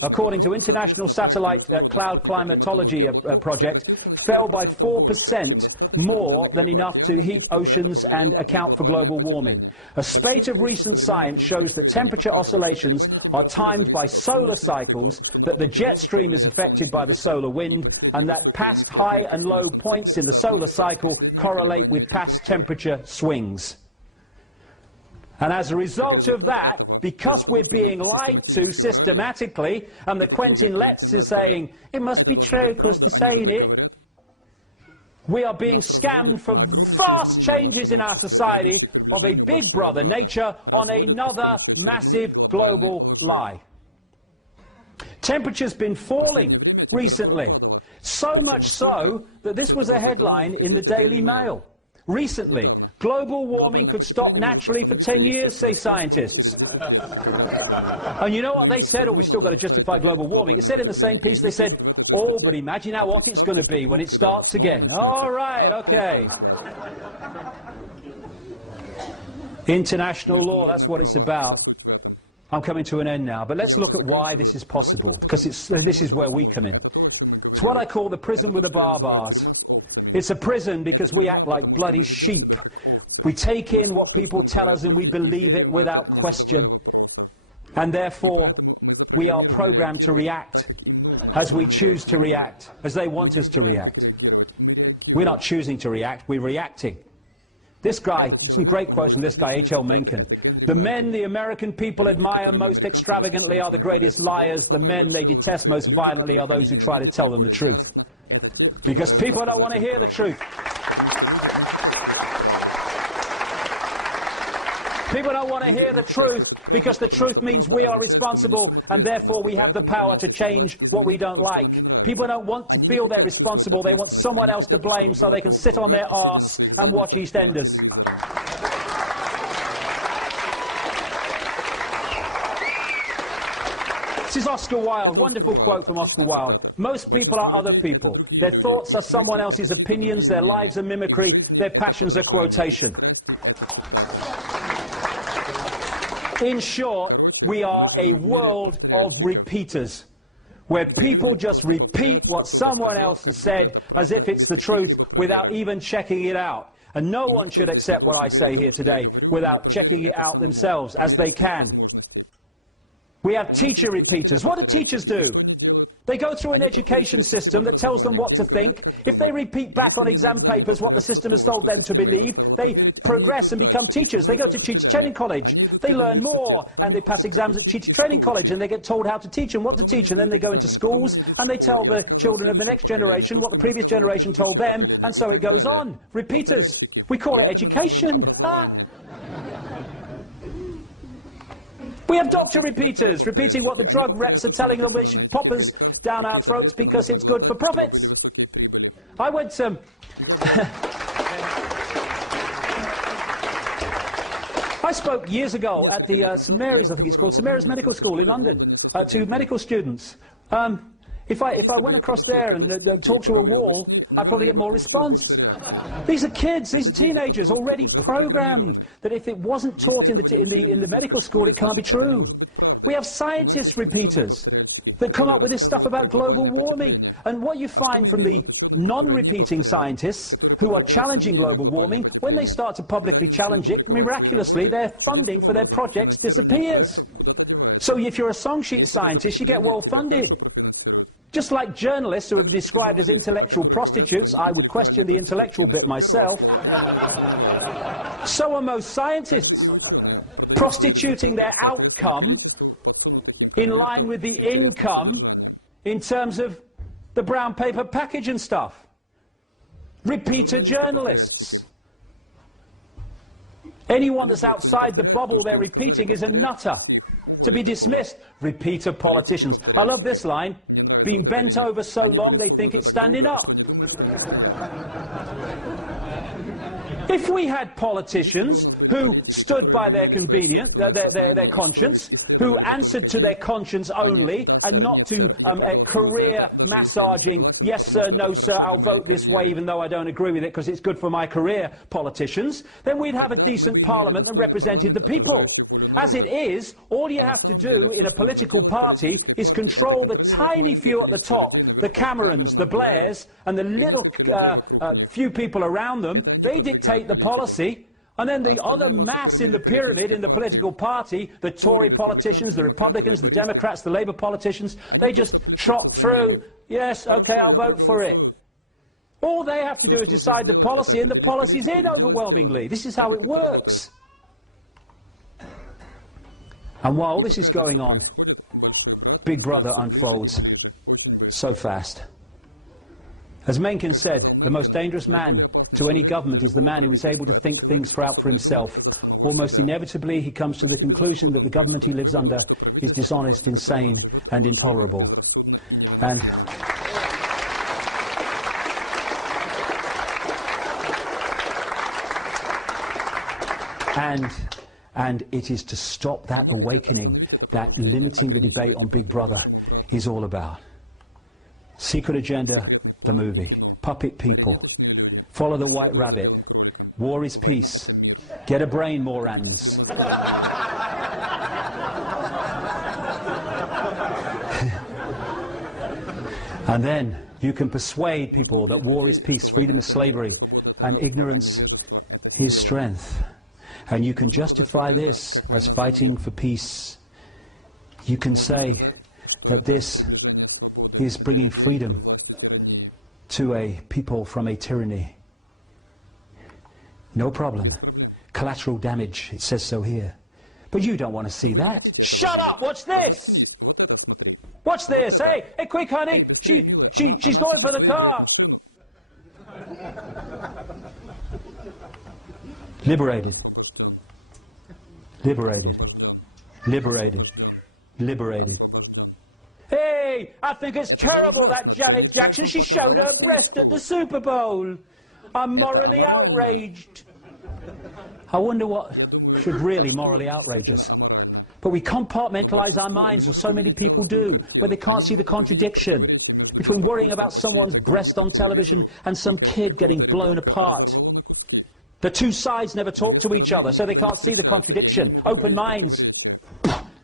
according to International Satellite Cloud Climatology Project, fell by 4%, more than enough to heat oceans and account for global warming. A spate of recent science shows that temperature oscillations are timed by solar cycles, that the jet stream is affected by the solar wind, and that past high and low points in the solar cycle correlate with past temperature swings. And as a result of that, because we're being lied to systematically, and the Quentin Letts is saying, it must be true because they're saying it, we are being scammed for vast changes in our society of a big brother nature on another massive global lie. Temperature's been falling recently, so much so that this was a headline in the Daily Mail. Recently, global warming could stop naturally for 10 years, say scientists. And you know what they said? Oh, we've still got to justify global warming. It said in the same piece, they said, oh, but imagine how hot it's going to be when it starts again. All right, okay. International law, that's what it's about. I'm coming to an end now, but let's look at why this is possible, because this is where we come in. It's what I call the prison with the barbars. It's a prison because we act like bloody sheep. We take in what people tell us and we believe it without question. And therefore, we are programmed to react as we choose to react, as they want us to react. We're not choosing to react, we're reacting. This guy, some great quotes from this guy, H.L. Mencken. The men the American people admire most extravagantly are the greatest liars. The men they detest most violently are those who try to tell them the truth. Because people don't want to hear the truth. People don't want to hear the truth because the truth means we are responsible and therefore we have the power to change what we don't like. People don't want to feel they're responsible. They want someone else to blame so they can sit on their arse and watch EastEnders. This is Oscar Wilde, wonderful quote from Oscar Wilde. Most people are other people. Their thoughts are someone else's opinions, their lives are mimicry, their passions are quotation. In short, we are a world of repeaters, where people just repeat what someone else has said as if it's the truth without even checking it out. And no one should accept what I say here today without checking it out themselves, as they can. We have teacher repeaters. What do teachers do? They go through an education system that tells them what to think. If they repeat back on exam papers what the system has told them to believe, they progress and become teachers. They go to teacher training college. They learn more and they pass exams at teacher training college and they get told how to teach and what to teach. And then they go into schools and they tell the children of the next generation what the previous generation told them, and so it goes on. Repeaters. We call it education. We have doctor repeaters, repeating what the drug reps are telling them we should pop us down our throats because it's good for profits. I went to... I spoke years ago at the St Mary's, I think it's called, St Mary's Medical School in London, to medical students. If I went across there and talked to a wall, I'd probably get more response. These are kids, these are teenagers, already programmed that if it wasn't taught in the medical school, it can't be true. We have scientist repeaters that come up with this stuff about global warming. And what you find from the non-repeating scientists who are challenging global warming, when they start to publicly challenge it, miraculously their funding for their projects disappears. So if you're a song sheet scientist, you get well funded. Just like journalists who have been described as intellectual prostitutes, I would question the intellectual bit myself, so are most scientists, prostituting their outcome in line with the income in terms of the brown paper package and stuff. Repeater journalists. Anyone that's outside the bubble they're repeating is a nutter, to be dismissed. Repeater politicians. I love this line. Being bent over so long they think it's standing up. If we had politicians who stood by their their conscience, who answered to their conscience only and not to career massaging, yes sir, no sir, I'll vote this way even though I don't agree with it because it's good for my career politicians, then we'd have a decent parliament that represented the people. As it is, all you have to do in a political party is control the tiny few at the top, the Camerons, the Blairs, and the little few people around them. They dictate the policy. And then the other mass in the pyramid in the political party, the Tory politicians, the Republicans, the Democrats, the Labour politicians, they just trot through, yes, okay, I'll vote for it. All they have to do is decide the policy, and the policy's in overwhelmingly. This is how it works. And while this is going on, Big Brother unfolds so fast. As Mencken said, the most dangerous man to any government is the man who is able to think things out for himself. Almost inevitably, he comes to the conclusion that the government he lives under is dishonest, insane, and intolerable. And it is to stop that awakening that limiting the debate on Big Brother is all about. Secret Agenda, the movie. Puppet people. Follow the White Rabbit. War is peace. Get a brain, Morans. And then you can persuade people that war is peace, freedom is slavery, and ignorance is strength. And you can justify this as fighting for peace. You can say that this is bringing freedom to a people from a tyranny. No problem. Collateral damage, it says so here. But you don't want to see that. Shut up! Watch this! Watch this! Hey, quick, honey! She's going for the car! Liberated. Liberated. Liberated. Liberated. Hey, I think it's terrible that Janet Jackson, she showed her breast at the Super Bowl. I'm morally outraged. I wonder what should really morally outrage us. But we compartmentalize our minds, as so many people do, where they can't see the contradiction between worrying about someone's breast on television and some kid getting blown apart. The two sides never talk to each other, so they can't see the contradiction. Open minds.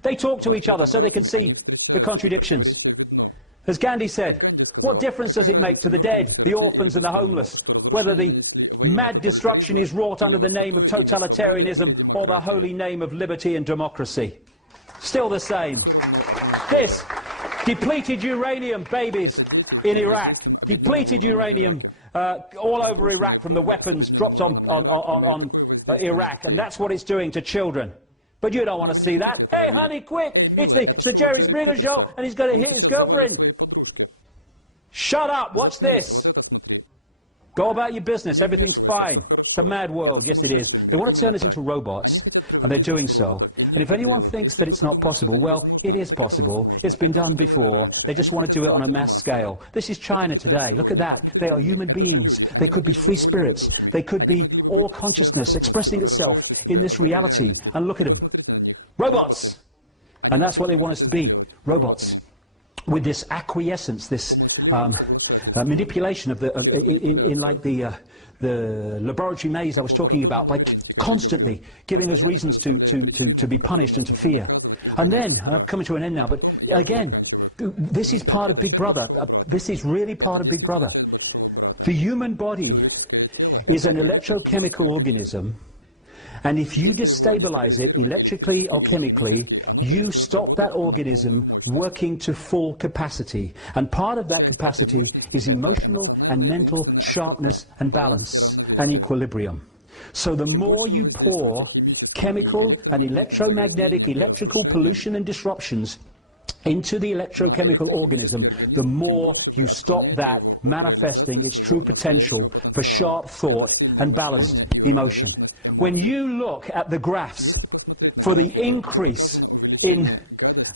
They talk to each other so they can see the contradictions. As Gandhi said, what difference does it make to the dead, the orphans and the homeless, whether the mad destruction is wrought under the name of totalitarianism or the holy name of liberty and democracy? Still the same. This, depleted uranium babies in Iraq, depleted uranium all over Iraq from the weapons dropped on Iraq, and that's what it's doing to children. But you don't want to see that. Hey, honey, quick! It's the Jerry Springer show, and he's going to hit his girlfriend. Shut up! Watch this. Go about your business. Everything's fine. It's a mad world. Yes, it is. They want to turn us into robots, and they're doing so. And if anyone thinks that it's not possible, well, it is possible. It's been done before. They just want to do it on a mass scale. This is China today. Look at that. They are human beings. They could be free spirits. They could be all consciousness expressing itself in this reality. And look at them. Robots! And that's what they want us to be. Robots. With this acquiescence, this manipulation of the laboratory maze I was talking about, by constantly giving us reasons to be punished and to fear. And then, I'm coming to an end now, but again, this is part of Big Brother. This is really part of Big Brother. The human body is an electrochemical organism, And if you destabilize it electrically or chemically, you stop that organism working to full capacity. And part of that capacity is emotional and mental sharpness and balance and equilibrium. So the more you pour chemical and electromagnetic, electrical pollution and disruptions into the electrochemical organism, the more you stop that manifesting its true potential for sharp thought and balanced emotion. When you look at the graphs for the increase in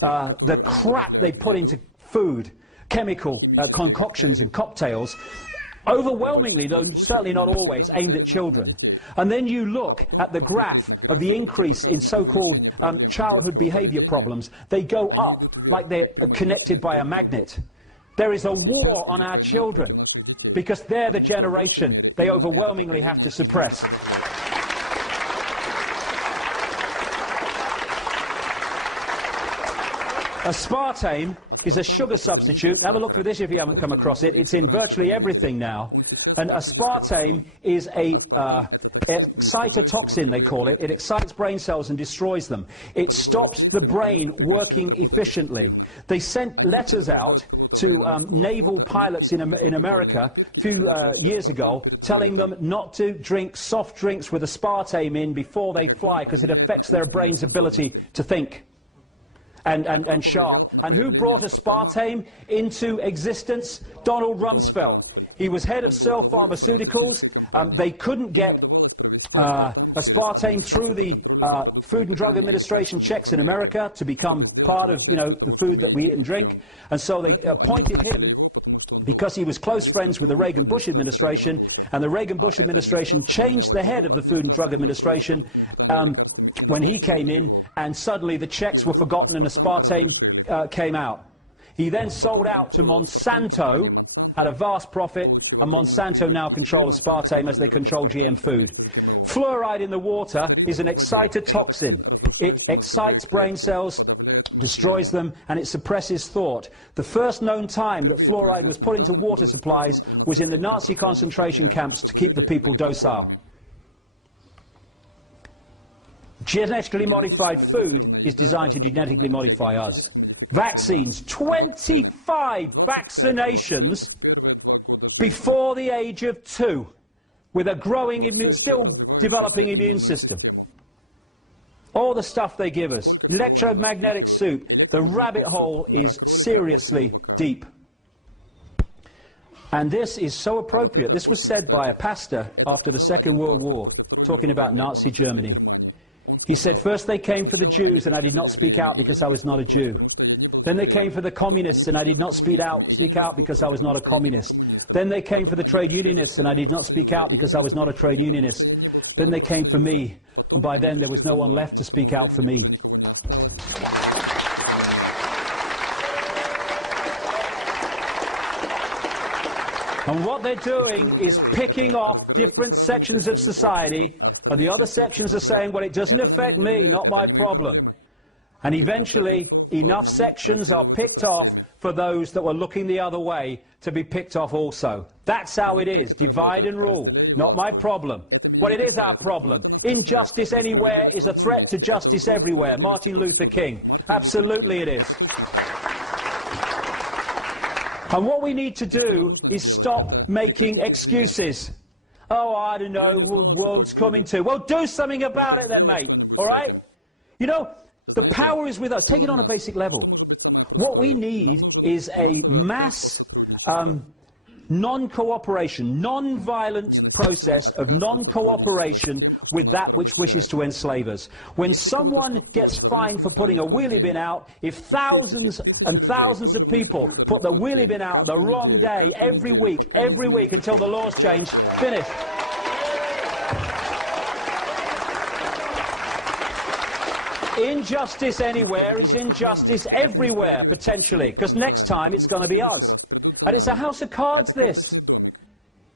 the crap they put into food, chemical concoctions in cocktails, overwhelmingly, though certainly not always, aimed at children. And then you look at the graph of the increase in so-called childhood behavior problems. They go up like they're connected by a magnet. There is a war on our children because they're the generation they overwhelmingly have to suppress. Aspartame is a sugar substitute. Have a look for this if you haven't come across it. It's in virtually everything now. And aspartame is a excitotoxin, they call it. It excites brain cells and destroys them. It stops the brain working efficiently. They sent letters out to naval pilots in America a few years ago telling them not to drink soft drinks with aspartame in before they fly because it affects their brain's ability to think. And sharp. And who brought aspartame into existence? Donald Rumsfeld. He was head of Searle Pharmaceuticals. They couldn't get aspartame through the Food and Drug Administration checks in America to become part of, the food that we eat and drink. And so they appointed him because he was close friends with the Reagan-Bush administration, and the Reagan-Bush administration changed the head of the Food and Drug Administration when he came in, and suddenly the checks were forgotten and aspartame came out. He then sold out to Monsanto at a vast profit, and Monsanto now control aspartame as they control GM food. Fluoride in the water is an excitotoxin. It excites brain cells, destroys them, and it suppresses thought. The first known time that fluoride was put into water supplies was in the Nazi concentration camps to keep the people docile. Genetically modified food is designed to genetically modify us. Vaccines, 25 vaccinations before the age of 2, with a growing, still developing immune system. All the stuff they give us, electromagnetic soup, the rabbit hole is seriously deep. And this is so appropriate. This was said by a pastor after the Second World War, talking about Nazi Germany. He said, first they came for the Jews, and I did not speak out because I was not a Jew. Then they came for the communists, and I did not speak out because I was not a communist. Then they came for the trade unionists, and I did not speak out because I was not a trade unionist. Then they came for me, and by then there was no one left to speak out for me. And what they're doing is picking off different sections of society, and the other sections are saying, well, it doesn't affect me, not my problem. And eventually, enough sections are picked off for those that were looking the other way to be picked off also. That's how it is. Divide and rule. Not my problem. Well, it is our problem. Injustice anywhere is a threat to justice everywhere. Martin Luther King. Absolutely it is. And what we need to do is stop making excuses. Oh, I don't know, world's coming to. Well, do something about it then, mate. All right? You know, the power is with us. Take it on a basic level. What we need is a mass non-cooperation, non-violent process of non-cooperation with that which wishes to enslave us. When someone gets fined for putting a wheelie bin out, if thousands and thousands of people put the wheelie bin out the wrong day every week until the laws change, finished. Injustice anywhere is injustice everywhere, potentially, because next time it's going to be us. And it's a house of cards, this.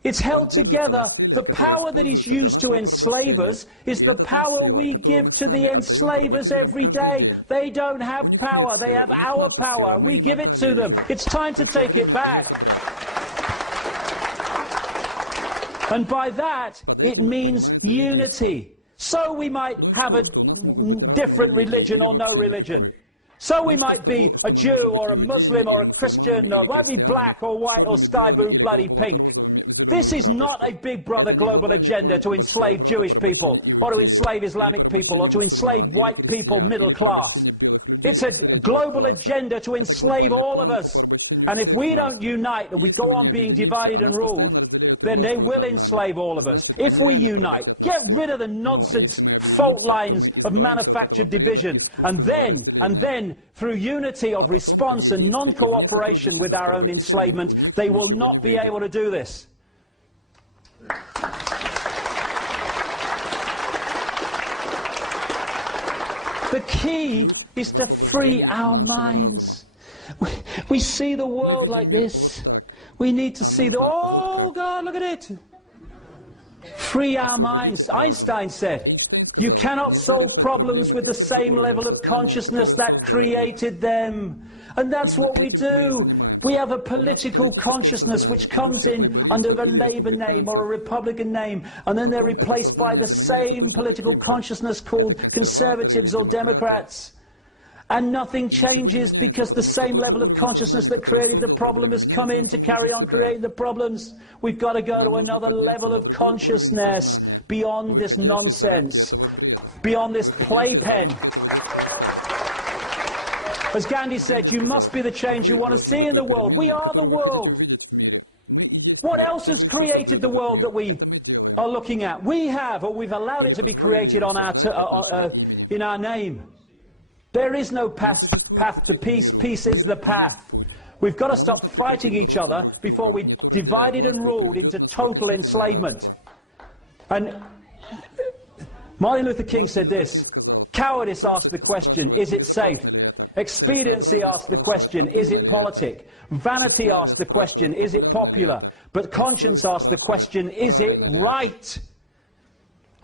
It's held together. The power that is used to enslave us is the power we give to the enslavers every day. They don't have power. They have our power. We give it to them. It's time to take it back. And by that, it means unity. So we might have a different religion or no religion. So we might be a Jew or a Muslim or a Christian, or might be black or white or sky blue, bloody pink. This is not a big brother global agenda to enslave Jewish people, or to enslave Islamic people, or to enslave white people, middle class. It's a global agenda to enslave all of us. And if we don't unite and we go on being divided and ruled, then they will enslave all of us. If we unite, get rid of the nonsense fault lines of manufactured division, and then, through unity of response and non-cooperation with our own enslavement, they will not be able to do this. The key is to free our minds. We see the world like this. We need to see the, oh God, look at it. Free our minds. Einstein said, you cannot solve problems with the same level of consciousness that created them. And that's what we do. We have a political consciousness which comes in under a Labour name or a Republican name, and then they're replaced by the same political consciousness called Conservatives or Democrats. And nothing changes because the same level of consciousness that created the problem has come in to carry on creating the problems. We've got to go to another level of consciousness beyond this nonsense, beyond this playpen. As Gandhi said, you must be the change you want to see in the world. We are the world. What else has created the world that we are looking at? We have, or we've allowed it to be created on our in our name. There is no path to peace. Peace is the path. We've got to stop fighting each other before we divided and ruled into total enslavement. And Martin Luther King said this, cowardice asked the question, is it safe? Expediency asked the question, is it politic? Vanity asked the question, is it popular? But conscience asked the question, is it right?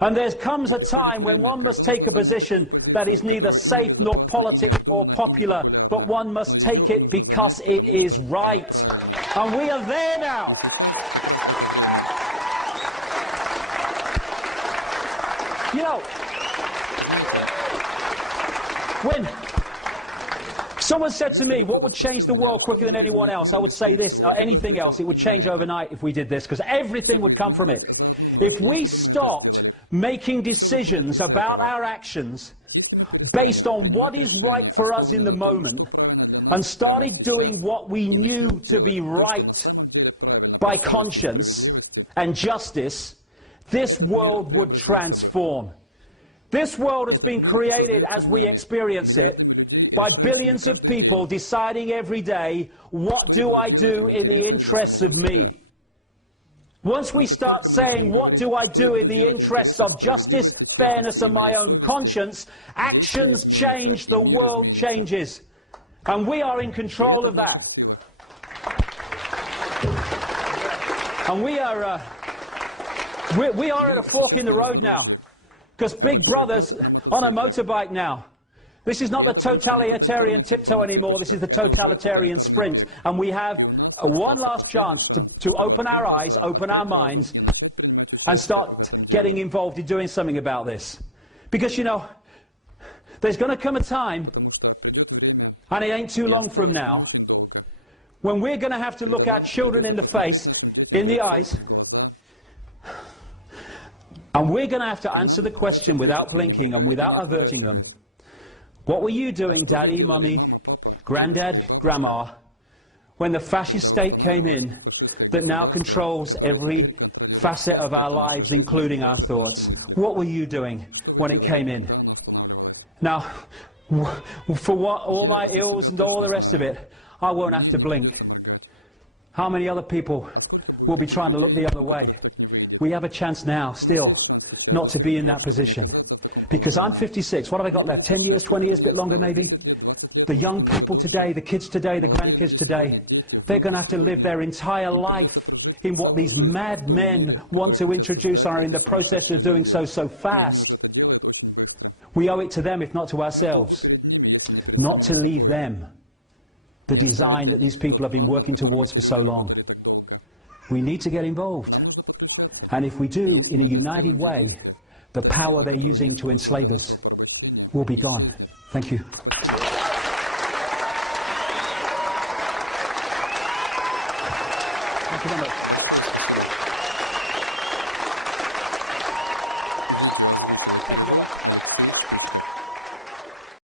And there comes a time when one must take a position that is neither safe nor politic or popular, but one must take it because it is right. And we are there now. You know, when someone said to me, what would change the world quicker than anyone else? I would say this, anything else, it would change overnight if we did this, because everything would come from it. If we stopped making decisions about our actions based on what is right for us in the moment and started doing what we knew to be right by conscience and justice, this world would transform. This world has been created as we experience it by billions of people deciding every day, what do I do in the interests of me? Once we start saying, what do I do in the interests of justice, fairness and my own conscience, actions change, the world changes. And we are in control of that. And we are at a fork in the road now. Because Big Brother's on a motorbike now. This is not the totalitarian tiptoe anymore, this is the totalitarian sprint. And we have one last chance to open our eyes, open our minds, and start getting involved in doing something about this. Because, you know, there's going to come a time, and it ain't too long from now, when we're going to have to look our children in the face, in the eyes, and we're going to have to answer the question without blinking and without averting them. What were you doing, Daddy, Mummy, Granddad, Grandma, when the fascist state came in that now controls every facet of our lives, including our thoughts? What were you doing when it came in? Now, for what, all my ills and all the rest of it, I won't have to blink. How many other people will be trying to look the other way? We have a chance now, still, not to be in that position. Because I'm 56, what have I got left? 10 years, 20 years, a bit longer maybe? The young people today, the kids today, the grandkids today, they're going to have to live their entire life in what these mad men want to introduce and are in the process of doing so fast. We owe it to them, if not to ourselves, not to leave them the design that these people have been working towards for so long. We need to get involved. And if we do, in a united way, the power they're using to enslave us will be gone. Thank you. Thank you very much.